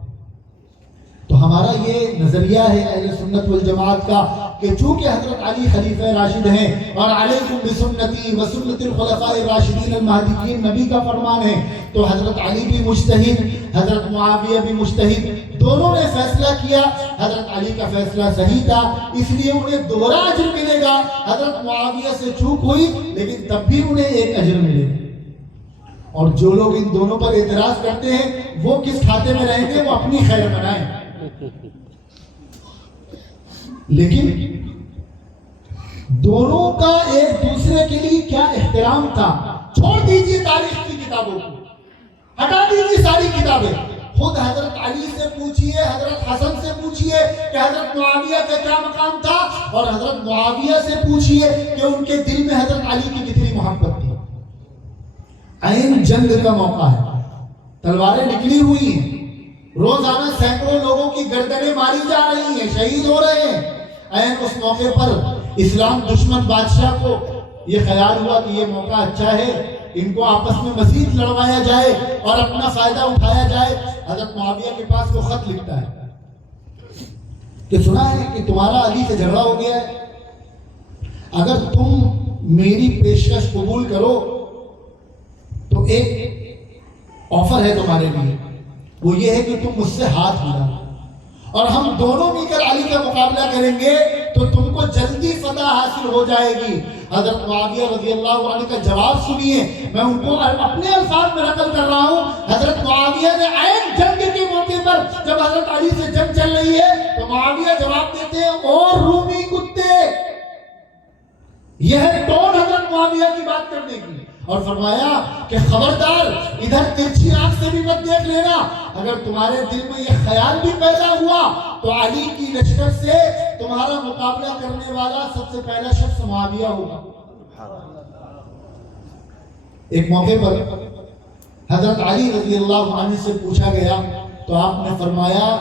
تو ہمارا یہ نظریہ ہے اہل سنت والجماعت کا کہ چونکہ حضرت علی خلیفہ راشد ہیں اور علیکم بسنتی و سنت الخلفاء الراشدین المہدیین نبی کا فرمان ہے، تو حضرت علی بھی مجتہد، حضرت معاویہ بھی مجتہد، دونوں نے فیصلہ کیا. حضرت علی کا فیصلہ صحیح تھا، اس لیے انہیں 2 اجر ملے گا. حضرت معاویہ سے چوک ہوئی لیکن تب بھی انہیں 1 اجر ملے گا. اور جو لوگ ان دونوں پر اعتراض کرتے ہیں وہ کس کھاتے میں رہیں گے؟ وہ اپنی خیر منائیں. لیکن دونوں کا ایک دوسرے کے لیے کیا احترام تھا. چھوڑ دیجئے تاریخ کی کتابوں کو، ہٹا دیجئے ساری کتابیں. خود حضرت علی سے پوچھئے، حضرت حسن سے پوچھئے کہ حضرت معاویہ کا کیا مقام تھا، اور حضرت معاویہ سے پوچھئے کہ ان کے دل میں حضرت علی کی کتنی محبت تھی. عین جنگ کا موقع ہے، تلواریں نکلی ہوئی ہیں، روزانہ سینکڑوں لوگوں کی گردنیں ماری جا رہی ہیں، شہید ہو رہے ہیں. عین اس موقع پر اسلام دشمن بادشاہ کو یہ خیال ہوا کہ یہ موقع اچھا ہے، ان کو آپس میں مزید لڑوایا جائے اور اپنا فائدہ اٹھایا جائے. حضرت معاویہ کے پاس وہ خط لکھتا ہے کہ سنا ہے کہ تمہارا علی سے جھگڑا ہو گیا ہے، اگر تم میری پیشکش قبول کرو تو ایک آفر ہے تمہارے لیے، وہ یہ ہے کہ تم مجھ سے ہاتھ ملا اور ہم دونوں مل کر علی کا مقابلہ کریں گے تو تم کو جلدی فتح حاصل ہو جائے گی. حضرت معاویہ رضی اللہ عنہ کا جواب سنیے، میں ان کو اپنے الفاظ میں نقل کر رہا ہوں. حضرت معاویہ نے عین جنگ کے موقع پر جب حضرت علی سے جنگ چل رہی ہے تو معاویہ جواب دیتے ہیں اور رومی کتے. یہ ہے ٹون حضرت معاویہ کی بات کرنے کی، اور فرمایا کہ خبردار ادھر ترچھی آنکھ سے بھی مت دیکھ لینا، اگر تمہارے دل میں یہ خیال بھی پیدا ہوا تو علی کی لشکر سے تمہارا مقابلہ کرنے والا سب سے پہلا شخص معاویہ ہوگا. ایک موقع پر حضرت علی رضی اللہ عنہ سے پوچھا گیا تو آپ نے فرمایا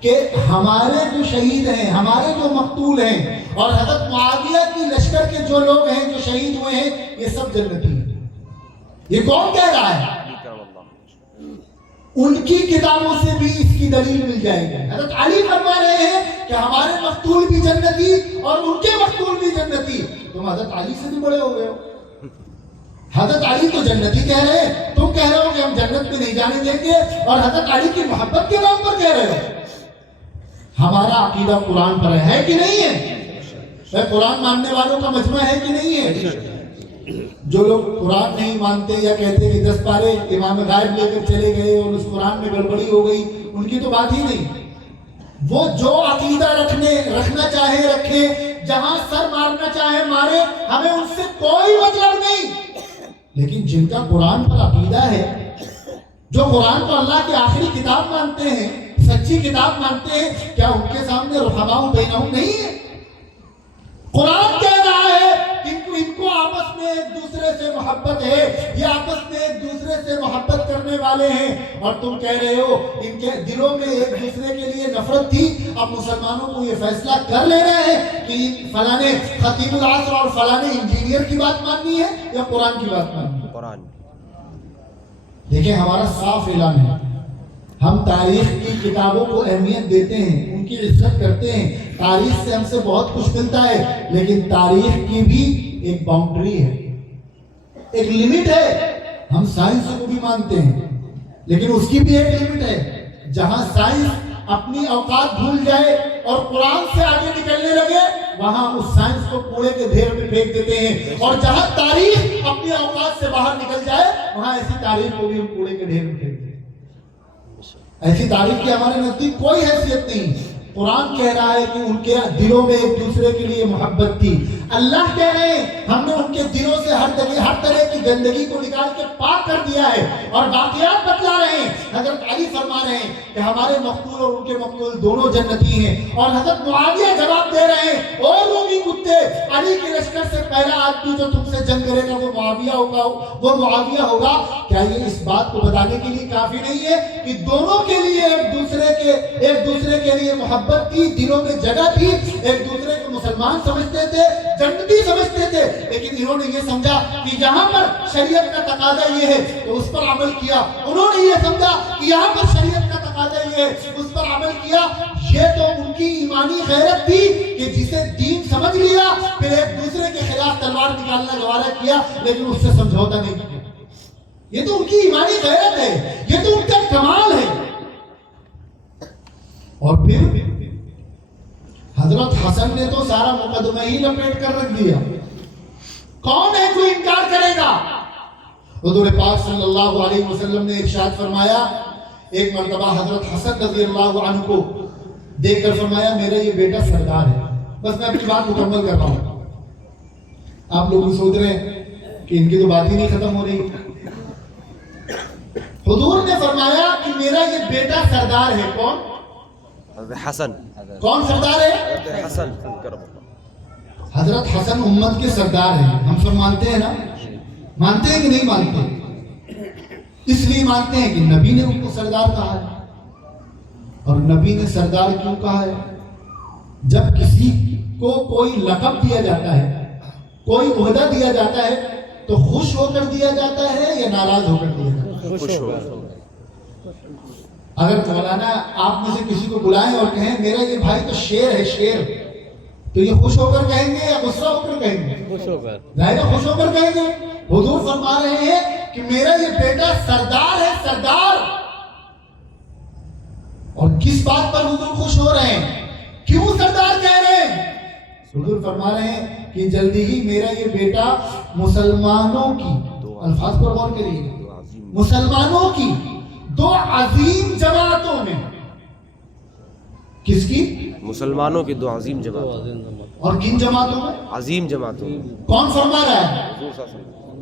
کہ ہمارے جو شہید ہیں، ہمارے جو مقتول ہیں، اور حضرت معاویہ کی لشکر کے جو لوگ ہیں جو شہید ہوئے ہیں، یہ سب جنتی ہیں. یہ کون کہہ رہا ہے؟ ان کی کتابوں سے بھی اس کی دلیل مل جائے گی. حضرت علی فرما رہے ہیں کہ ہمارے مقتول بھی جنتی اور ان کے مقتول بھی جنتی. تم حضرت علی سے بھی بڑے ہو گئے ہو. حضرت علی تو جنتی کہہ رہے ہیں، تم کہہ رہے ہو کہ ہم جنت میں نہیں جانے دیں گے، اور حضرت علی کی محبت کے نام پر کہہ رہے ہو. ہمارا عقیدہ قرآن پر ہے کہ نہیں ہے؟ قرآن ماننے والوں کا مجمع ہے کہ نہیں ہے؟ جو لوگ قرآن نہیں مانتے یا کہتے کہ 10 پارے امام غائب لے کر چلے گئے اور اس قرآن میں گڑبڑی ہو گئی، ان کی تو بات ہی نہیں. وہ جو عقیدہ رکھنا چاہے رکھے، جہاں سر مارنا چاہے مارے، ہمیں ان سے کوئی مطلب نہیں. لیکن جن کا قرآن پر عقیدہ ہے، جو قرآن کو اللہ کی آخری کتاب مانتے ہیں، سچی کتاب مانتے ہیں، کیا ان کے سامنے رحماء بینہم نہیں ہے؟ قرآن کہہ رہا ہے کہ ان کو آپس میں ایک دوسرے سے محبت ہے، یہ آپس میں ایک دوسرے سے محبت کرنے والے ہیں، اور تم کہہ رہے ہو ان کے دلوں میں ایک دوسرے کے لیے نفرت تھی. اب مسلمانوں کو یہ فیصلہ کر لے رہے ہیں کہ فلاں خطیب العصر اور فلاں انجینئر کی بات ماننی ہے یا قرآن کی بات ماننی ہے. قرآن. دیکھیں ہمارا صاف اعلان ہے، ہم تاریخ کی کتابوں کو اہمیت دیتے ہیں، ان کی عزت کرتے ہیں. تاریخ سے ہم سے بہت کچھ ملتا ہے، لیکن تاریخ کی بھی ایک باؤنڈری ہے، ایک لمٹ ہے. ہم سائنس کو بھی مانتے ہیں لیکن اس کی بھی ایک لمٹ ہے. جہاں سائنس اپنی اوقات بھول جائے اور قرآن سے آگے نکلنے لگے وہاں اس سائنس کو کوڑے کے ڈھیر میں پھینک دیتے ہیں. اور جہاں تاریخ اپنی اوقات سے باہر نکل جائے وہاں ایسی تاریخ کو بھی ہم کوڑے کے ڈھیر میں پھینک دیتے ہیں. ایسی تاریخ کی ہمارے نزدیک کوئی حیثیت نہیں. قرآن کہہ رہا ہے کہ ان کے دلوں میں ایک دوسرے کے لیے محبت تھی. اللہ کہہ رہے ہیں ہم نے ان کے دلوں سے ہر طرح کی گندگی کو نکال کے پاک کر دیا ہے. اور واقعات بتلا رہے ہیں. حضرت علی فرما رہے ہیں کہ ہمارے مقتول اور ان کے مقتول دونوں جنتی ہیں. اور حضرت معاویہ جواب دے رہے ہیں اور رومی کتے علی کے لشکر سے پہلا آدمی جو تم سے جنگ کرے گا وہ معاویہ ہوگا. کیا یہ اس بات کو بتانے کے لیے کافی نہیں ہے کہ دونوں کے لیے ایک دوسرے کے لیے محبت تھی, دلوں میں جگہ تھی, ایک دوسرے کو مسلمان سمجھتے تھے, جنتی سمجھتے تھے, لیکن انہوں نے یہ سمجھا کہ یہاں پر شریعت کا تقاضا یہ ہے تو اس پر عمل کیا. انہوں نے یہ سمجھا کہ یہاں پر شریعت کا تقاضا یہ ہے اس پر عمل کیا. یہ تو ان کی ایمانی غیرت تھی کہ جسے دین سمجھ لیا پھر ایک دوسرے کے خلاف تلوار نکالنا گوارا کیا لیکن اس سے سمجھوتا نہیں کیا. یہ تو ان کی ایمانی غیرت ہے, یہ تو ان کا کمال ہے. اور پھر حضرت حسن نے تو سارا مقدمہ ہی لپیٹ کر رکھ دیا. کون ہے جو انکار کرے گا؟ حضور پاک صلی اللہ علیہ وسلم نے ارشاد فرمایا, ایک مرتبہ حضرت حسن رضی اللہ عنہ کو دیکھ کر فرمایا میرا یہ بیٹا سردار ہے. بس میں اپنی بات مکمل کر رہا ہوں. آپ لوگ سوچ رہے ہیں کہ ان کی تو بات ہی نہیں ختم ہو رہی. حضور نے فرمایا کہ میرا یہ بیٹا سردار ہے. کون؟ حسن. کون سردار ہے؟ حسن. حضرت حسن امت کے سردار ہیں. ہم سب مانتے ہیں نا؟ مانتے ہیں کہ نہیں مانتے؟ اس لیے مانتے ہیں کہ نبی نے ان کو سردار کہا ہے. اور نبی نے سردار کیوں کہا ہے؟ جب کسی کو کوئی لقب دیا جاتا ہے, کوئی عہدہ دیا جاتا ہے تو خوش ہو کر دیا جاتا ہے یا ناراض ہو کر دیا جاتا ہے؟ خوش ہو. اگر مولانا آپ میں سے کسی کو بلائیں اور کہیں میرا یہ بھائی تو شیر ہے, شیر, تو یہ خوش ہو کر کہیں گے یا غصہ ہو کر کہیں گے؟ خوش ہو کر. ظاہر ہے خوش ہو کر کہیں گے. حضور فرما رہے ہیں کہ میرا یہ بیٹا سردار ہے, سردار. اور کس بات پر حضور خوش ہو رہے ہیں؟ کیوں سردار کہہ رہے ہیں؟ حضور فرما رہے ہیں کہ جلدی ہی میرا یہ بیٹا مسلمانوں کی, الفاظ پر غور کریے, مسلمانوں کی دو عظیم جماعتوں میں. کس کی؟ مسلمانوں کی دو عظیم جماعتوں. اور کن جماعتوں میں؟ عظیم جماعتوں. کون فرما رہا ہے؟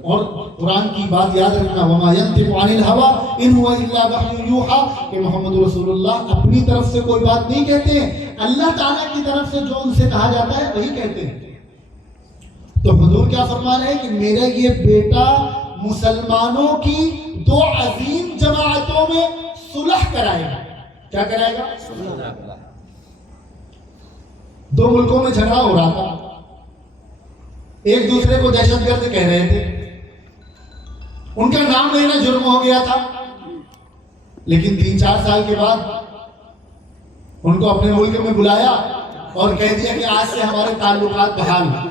اور قرآن کی بات یاد رکھنا, وما ينطق عن الهوى ان هو الا وحی یوحى, کہ محمد رسول اللہ اپنی طرف سے کوئی بات نہیں کہتے ہیں, اللہ تعالیٰ کی طرف سے جو ان سے کہا جاتا ہے وہی کہتے ہیں. تو حضور کیا فرما رہے ہیں کہ میرا یہ بیٹا مسلمانوں کی دو عظیم جماعتوں میں صلح کرائے گا. کیا کرائے گا؟ صلح. دو ملکوں میں جھگڑا ہو رہا تھا, ایک دوسرے کو دہشت گرد کہہ رہے تھے, ان کا نام لینا جرم ہو گیا تھا, لیکن 3-4 سال کے بعد ان کو اپنے ملک میں بلایا اور کہہ دیا کہ آج سے ہمارے تعلقات بحال ہیں,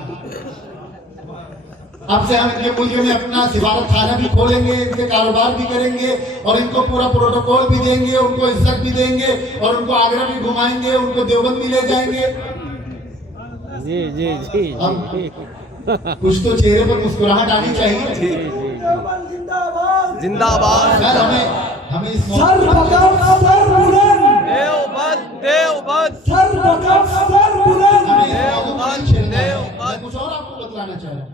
اب سے ہم ان کے ملک میں اپنا سفارت خانہ بھی کھولیں گے, ان کے کاروبار بھی کریں گے اور ان کو پورا پروٹوکول بھی دیں گے, ان کو عزت بھی دیں گے اور ان کو آگرہ بھی گھمائیں گے, ان کو دیوبند بھی لے جائیں گے. جی جی جی کچھ تو چہرے پر مسکراہٹ آنی چاہیے. زندہ باد. ہمیں اس سر بکف سر بلند, دیوبند دیوبند. سر بکف سر بلند. میں کچھ اور آپ کو بتلانا چاہ رہا ہوں.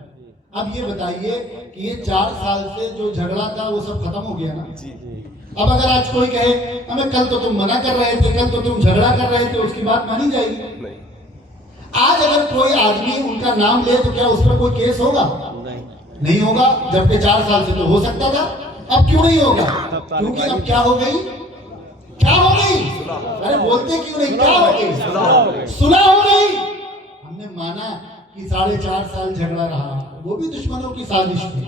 اب یہ بتائیے کہ یہ 4 سال سے جو جھگڑا تھا وہ سب ختم ہو گیا نا. اب اگر آج کوئی کہے ہمیں کل تو تم منع کر رہے تھے, کل تو تم جھگڑا کر رہے تھے, اس کی بات مانی جائے گی؟ آج اگر کوئی آدمی ان کا نام لے تو کیا اس پر کوئی کیس ہوگا؟ نہیں ہوگا, جبکہ 4 سال سے تو ہو سکتا تھا. اب کیوں نہیں ہوگا؟ کیونکہ اب کیا ہو گئی؟ کیا ہو گئی؟ ارے بولتے کیوں نہیں؟ کیا ہو گئی؟ صلح ہو گئی. ہم نے مانا کہ 4.5 سال جھگڑا رہا, وہ بھی دشمنوں کی سازش تھی.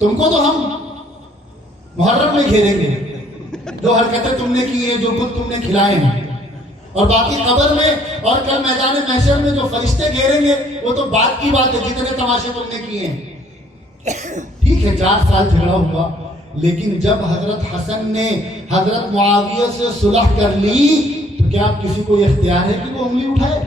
تم کو تو ہم محرم میں گھیریں گے, جو حرکتیں تم نے کی ہیں, جو بت تم نے کھلائے ہیں, اور باقی قبر میں اور کل میدان محشر میں جو فرشتے گھیریں گے وہ تو بات کی بات ہے, جتنے تماشے تم نے کیے ہیں. ٹھیک ہے 4 سال جھگڑا ہوا، لیکن جب حضرت حسن نے حضرت معاویہ سے صلح کر لی تو کیا اب کسی کو یہ اختیار ہے کہ وہ انگلی اٹھائے؟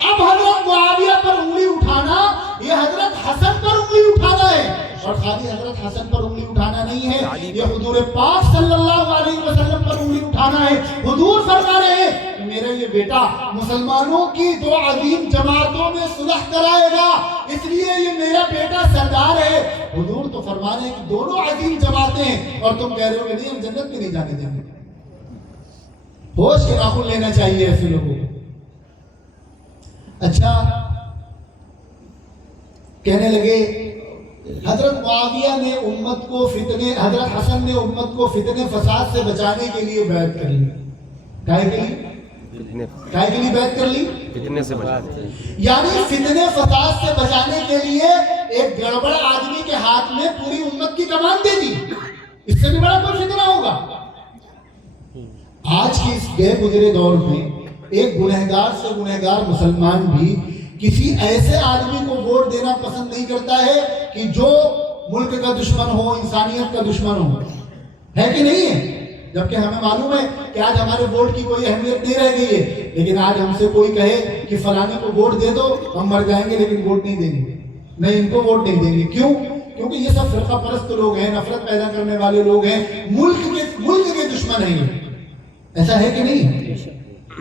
اب حضرت معاویہ پر انگلی اٹھانا یہ حضرت حسن پر انگلی اٹھانا ہے، اور خالی حضرت حسن پر انگلی اٹھانا نہیں ہے، یہ حضور پاک صلی اللہ علیہ وسلم پر انگلی اٹھانا ہے۔ حضور فرما رہے ہیں کہ میرا یہ بیٹا مسلمانوں کی 2 عظیم جماعتوں میں صلح کرائے گا، اس لیے یہ میرا بیٹا سردار ہے۔ حضور تو فرما رہے ہیں کہ دونوں عظیم جماعتیں ہیں، اور تم کہہ رہے ہو کہ نہیں ہم جنت میں نہیں جانے دیں گے۔ ہوش کے ناخن لینا چاہیے ایسے لوگوں کو۔ اچھا کہنے لگے حضرت معاویہ نے امت کو فتنے، حضرت حسن نے امت کو فتنے فساد سے بچانے کے لیے بیعت کر لی۔ کائے کے لیے بیعت کر لی؟ فتنے سے بچانے، یعنی فتنے فساد سے بچانے کے لیے ایک گڑبڑ آدمی کے ہاتھ میں پوری امت کی کمان دے دی۔ اس سے بھی بڑا کوئی فتنہ ہوگا؟ آج کے اس بے گزرے دور میں ایک گنہگار سے گنہگار مسلمان بھی کسی ایسے آدمی کو ووٹ دینا پسند نہیں کرتا ہے کہ جو ملک کا دشمن ہو، انسانیت کا دشمن ہو، ہے کہ نہیں ہے؟ جبکہ ہمیں معلوم ہے کہ آج ہمارے ووٹ کی کوئی اہمیت نہیں رہ گئی ہے، لیکن آج ہم سے کوئی کہے کہ فلانے کو ووٹ دے دو، ہم مر جائیں گے لیکن ووٹ نہیں دیں گے، نہیں ان کو ووٹ نہیں دیں گے۔ کیوں؟ کیونکہ یہ سب فرقہ پرست لوگ ہیں، نفرت پیدا کرنے والے لوگ ہیں، ملک کے دشمن ہیں۔ ایسا ہے کہ نہیں؟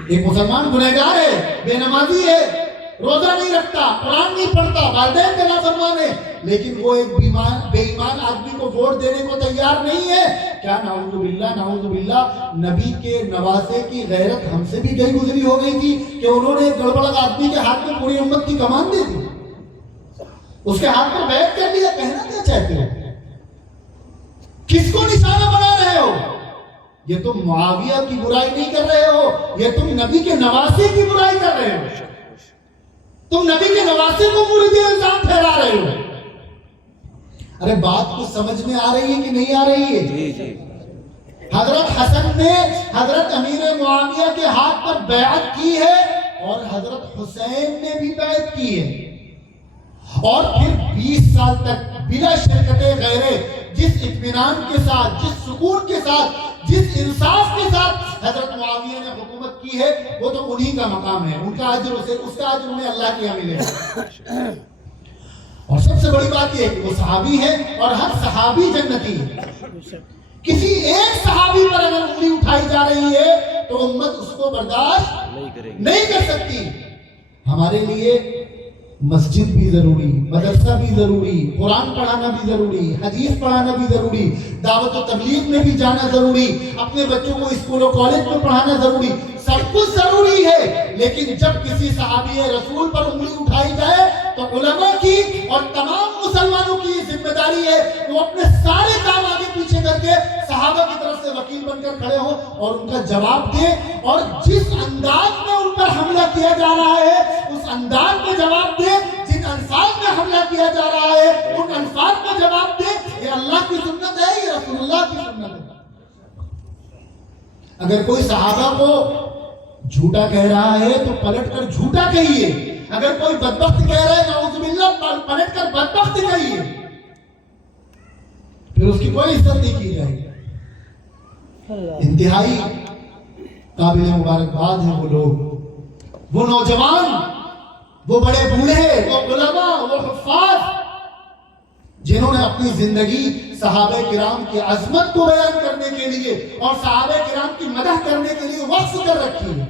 ایک مسلمان گنہگار ہے، بے نمازی ہے، روزہ نہیں رکھتا، قرآن نہیں پڑھتا، والدین کا نافرمان ہے، لیکن وہ ایک بے ایمان آدمی کو ووٹ دینے کو تیار نہیں ہے۔ کیا نعوذ باللہ نبی کے نواسے کی غیرت ہم سے بھی گئی گزری ہو گئی تھی کہ انہوں نے ایک گڑبڑ آدمی کے ہاتھ میں پوری امت کی کمان دے دی، اس کے ہاتھ میں بیعت کر لیا۔ کہنا کیا چاہتے ہو؟ کس کو نشانہ بنا رہے ہو؟ یہ تم معاویہ کی برائی نہیں کر رہے ہو، یہ تم نبی کے نواسے کی برائی کر رہے ہو، تم نبی کے نواسے کو پوری دیر الزام ٹھہرا رہے ہو۔ ارے بات کو سمجھ میں آ رہی ہے کہ نہیں آ رہی ہے؟ حضرت حسن نے حضرت امیر معاویہ کے ہاتھ پر بیعت کی ہے، اور حضرت حسین نے بھی بیعت کی ہے، اور پھر 20 سال تک بلا شرکت غیرے جس اطمینان کے ساتھ، جس سکون کے ساتھ، جس انصاف کے ساتھ حضرت معاویہ نے حکومت کی ہے، وہ تو انہی کا مقام ہے، ان کا اجر اس کا اجر انہیں اللہ کے یہاں ملے گا۔ اور سب سے بڑی بات یہ ہے کہ وہ صحابی ہے، اور ہر صحابی جنتی ہے۔ کسی ایک صحابی پر اگر انگلی اٹھائی جا رہی ہے تو امت اس کو برداشت نہیں کر سکتی۔ ہمارے لیے مسجد بھی ضروری، مدرسہ بھی ضروری، قرآن پڑھانا بھی ضروری، حدیث پڑھانا بھی ضروری، دعوت و تبلیغ میں بھی جانا ضروری، اپنے بچوں کو اسکول و کالج میں پڑھانا ضروری، سب کچھ ضروری ہے۔ لیکن جب کسی صحابی رسول پر انگلی اٹھائی جائے تو علماء کی اور تمام مسلمانوں کی ذمہ داری ہے کہ وہ اپنے سارے کام آگے پیچھے کر کے صحابہ کی طرف سے وکیل بن کر کھڑے ہوں اور ان کا جواب دیں، اور جس انداز میں ان پر حملہ کیا جا رہا ہے اس انداز میں جواب دیں، جن الفاظ میں حملہ کیا جا رہا ہے ان الفاظ میں جواب دیں۔ یہ اللہ کی سنت ہے، یہ رسول اللہ کی سنت ہے۔ اگر کوئی صحابہ کو جھوٹا کہہ رہا ہے تو پلٹ کر جھوٹا کہیے، اگر کوئی بدبخت کہہ رہا ہے نعوذ باللہ پلٹ کر بدبخت کہیے، پھر اس کی کوئی عزت نہیں کی جائے گی۔ انتہائی قابل مبارکباد ہیں وہ لوگ، وہ نوجوان، وہ بڑے بوڑھے، وہ علماء، وہ حفاظ، جنہوں نے اپنی زندگی صحابہ کرام کی عظمت کو بیان کرنے کے لیے اور صحابہ کرام کی مدح کرنے کے لیے وقف کر رکھی ہے۔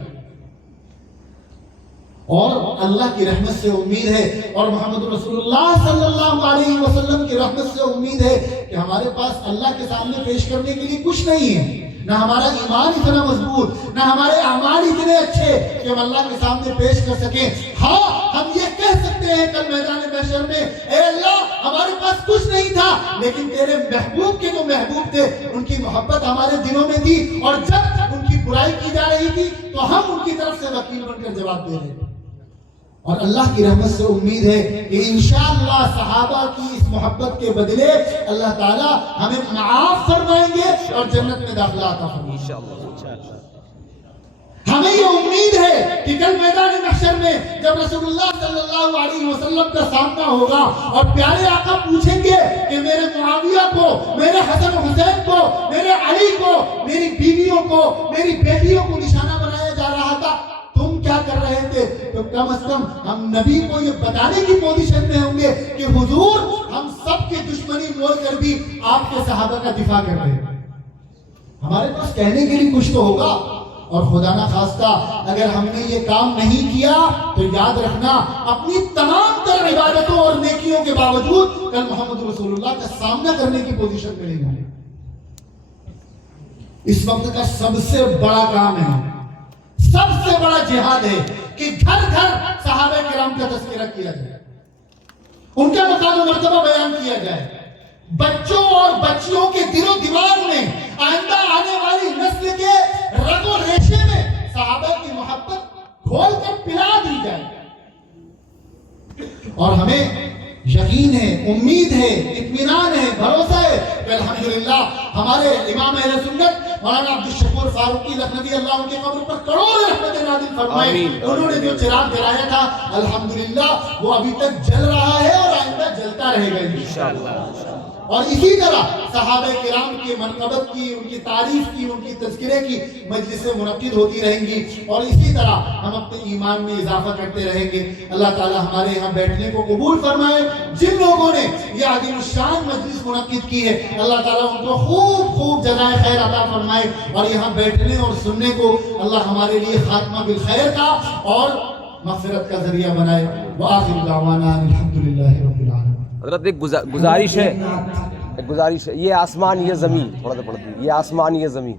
اور اللہ کی رحمت سے امید ہے، اور محمد رسول اللہ صلی اللہ علیہ وسلم کی رحمت سے امید ہے کہ ہمارے پاس اللہ کے سامنے پیش کرنے کے لیے کچھ نہیں ہے، نہ ہمارا ایمان اتنا مضبوط، نہ ہمارے اعمال اتنے اچھے کہ ہم اللہ کے سامنے پیش کر سکیں۔ ہاں ہم یہ کہہ سکتے ہیں کل میدان محشر میں، اے اللہ ہمارے پاس کچھ نہیں تھا لیکن تیرے محبوب کے جو محبوب تھے ان کی محبت ہمارے دلوں میں تھی، اور جب ان کی برائی کی جا رہی تھی تو ہم ان کی طرف سے وکیل بن کر جواب دے رہے تھے۔ اور اللہ کی رحمت سے امید ہے کہ انشاءاللہ صحابہ کی اس محبت کے بدلے اللہ تعالی ہمیں معاف فرمائیں گے اور جنت میں داخلہ عطا فرمائیں گے۔ ہمیں یہ امید ہے کہ کل میدان محشر میں جب رسول اللہ صلی اللہ علیہ وسلم کا سامنا ہوگا اور پیارے آقا پوچھیں گے کہ میرے معاویہ کو، میرے حسن و حسین کو، میرے علی کو، میری بیویوں کو، میری بیٹیوں کو نشانہ بنایا جا رہا تھا، تم کیا کر رہے تھے؟ تو کم از کم ہم نبی کو یہ بتانے کی پوزیشن میں ہوں گے کہ حضور ہم سب کی دشمنی مول کر بھی آپ کے صحابہ کا دفاع کر رہے ہیں۔ ہمارے پاس کہنے کے لیے کچھ تو ہوگا، اور خدا نہ خواستہ اگر ہم نے یہ کام نہیں کیا تو یاد رکھنا اپنی تمام تر عبادتوں اور نیکیوں کے باوجود کل محمد رسول اللہ کا سامنا کرنے کی پوزیشن میں نہیں ہوں۔ اس وقت کا سب سے بڑا کام ہے، سب سے بڑا جہاد ہے کہ گھر گھر صحابہ کرام کا تذکرہ کیا جائے، ان کا مقام و مرتبہ بیان کیا جائے، بچوں اور بچیوں کے دل و دماغ میں، آئندہ آنے والی نسل کے رگ و ریشے میں صحابہ کی محبت گھول کر پلا دی جائے۔ اور ہمیں یقین ہے، امید ہے، اطمینان ہے، بھروسہ ہے کہ الحمدللہ ہمارے امام اہل سنت مولانا عبدالشکور فاروقی لکھنوی اللہ ان کے قبر پر کروڑوں رحمت نازل فرمائے، انہوں نے جو چراغ جلایا تھا الحمدللہ وہ ابھی تک جل رہا ہے اور آئندہ جلتا رہے گا انشاءاللہ۔ اور اسی طرح صحابہ کرام کی منقبت کی، ان کی تعریف کی، ان کی تذکرے کی مجلسیں منعقد ہوتی رہیں گی، اور اسی طرح ہم اپنے ایمان میں اضافہ کرتے رہیں گے۔ اللہ تعالی ہمارے یہاں بیٹھنے کو قبول فرمائے۔ جن لوگوں نے یہ عظیم الشان مجلس منعقد کی ہے اللہ تعالیٰ ان کو خوب خوب جزائے خیر عطا فرمائے، اور یہاں بیٹھنے اور سننے کو اللہ ہمارے لیے خاتمہ بالخیر کا اور مغفرت کا ذریعہ بنائے۔ وآخر دعوانا الحمدللہ رب العالمین۔ حضرت ایک گزارش ہے، یہ آسمان یہ زمین، تھوڑا سا پڑھتی، یہ آسمان یہ زمین،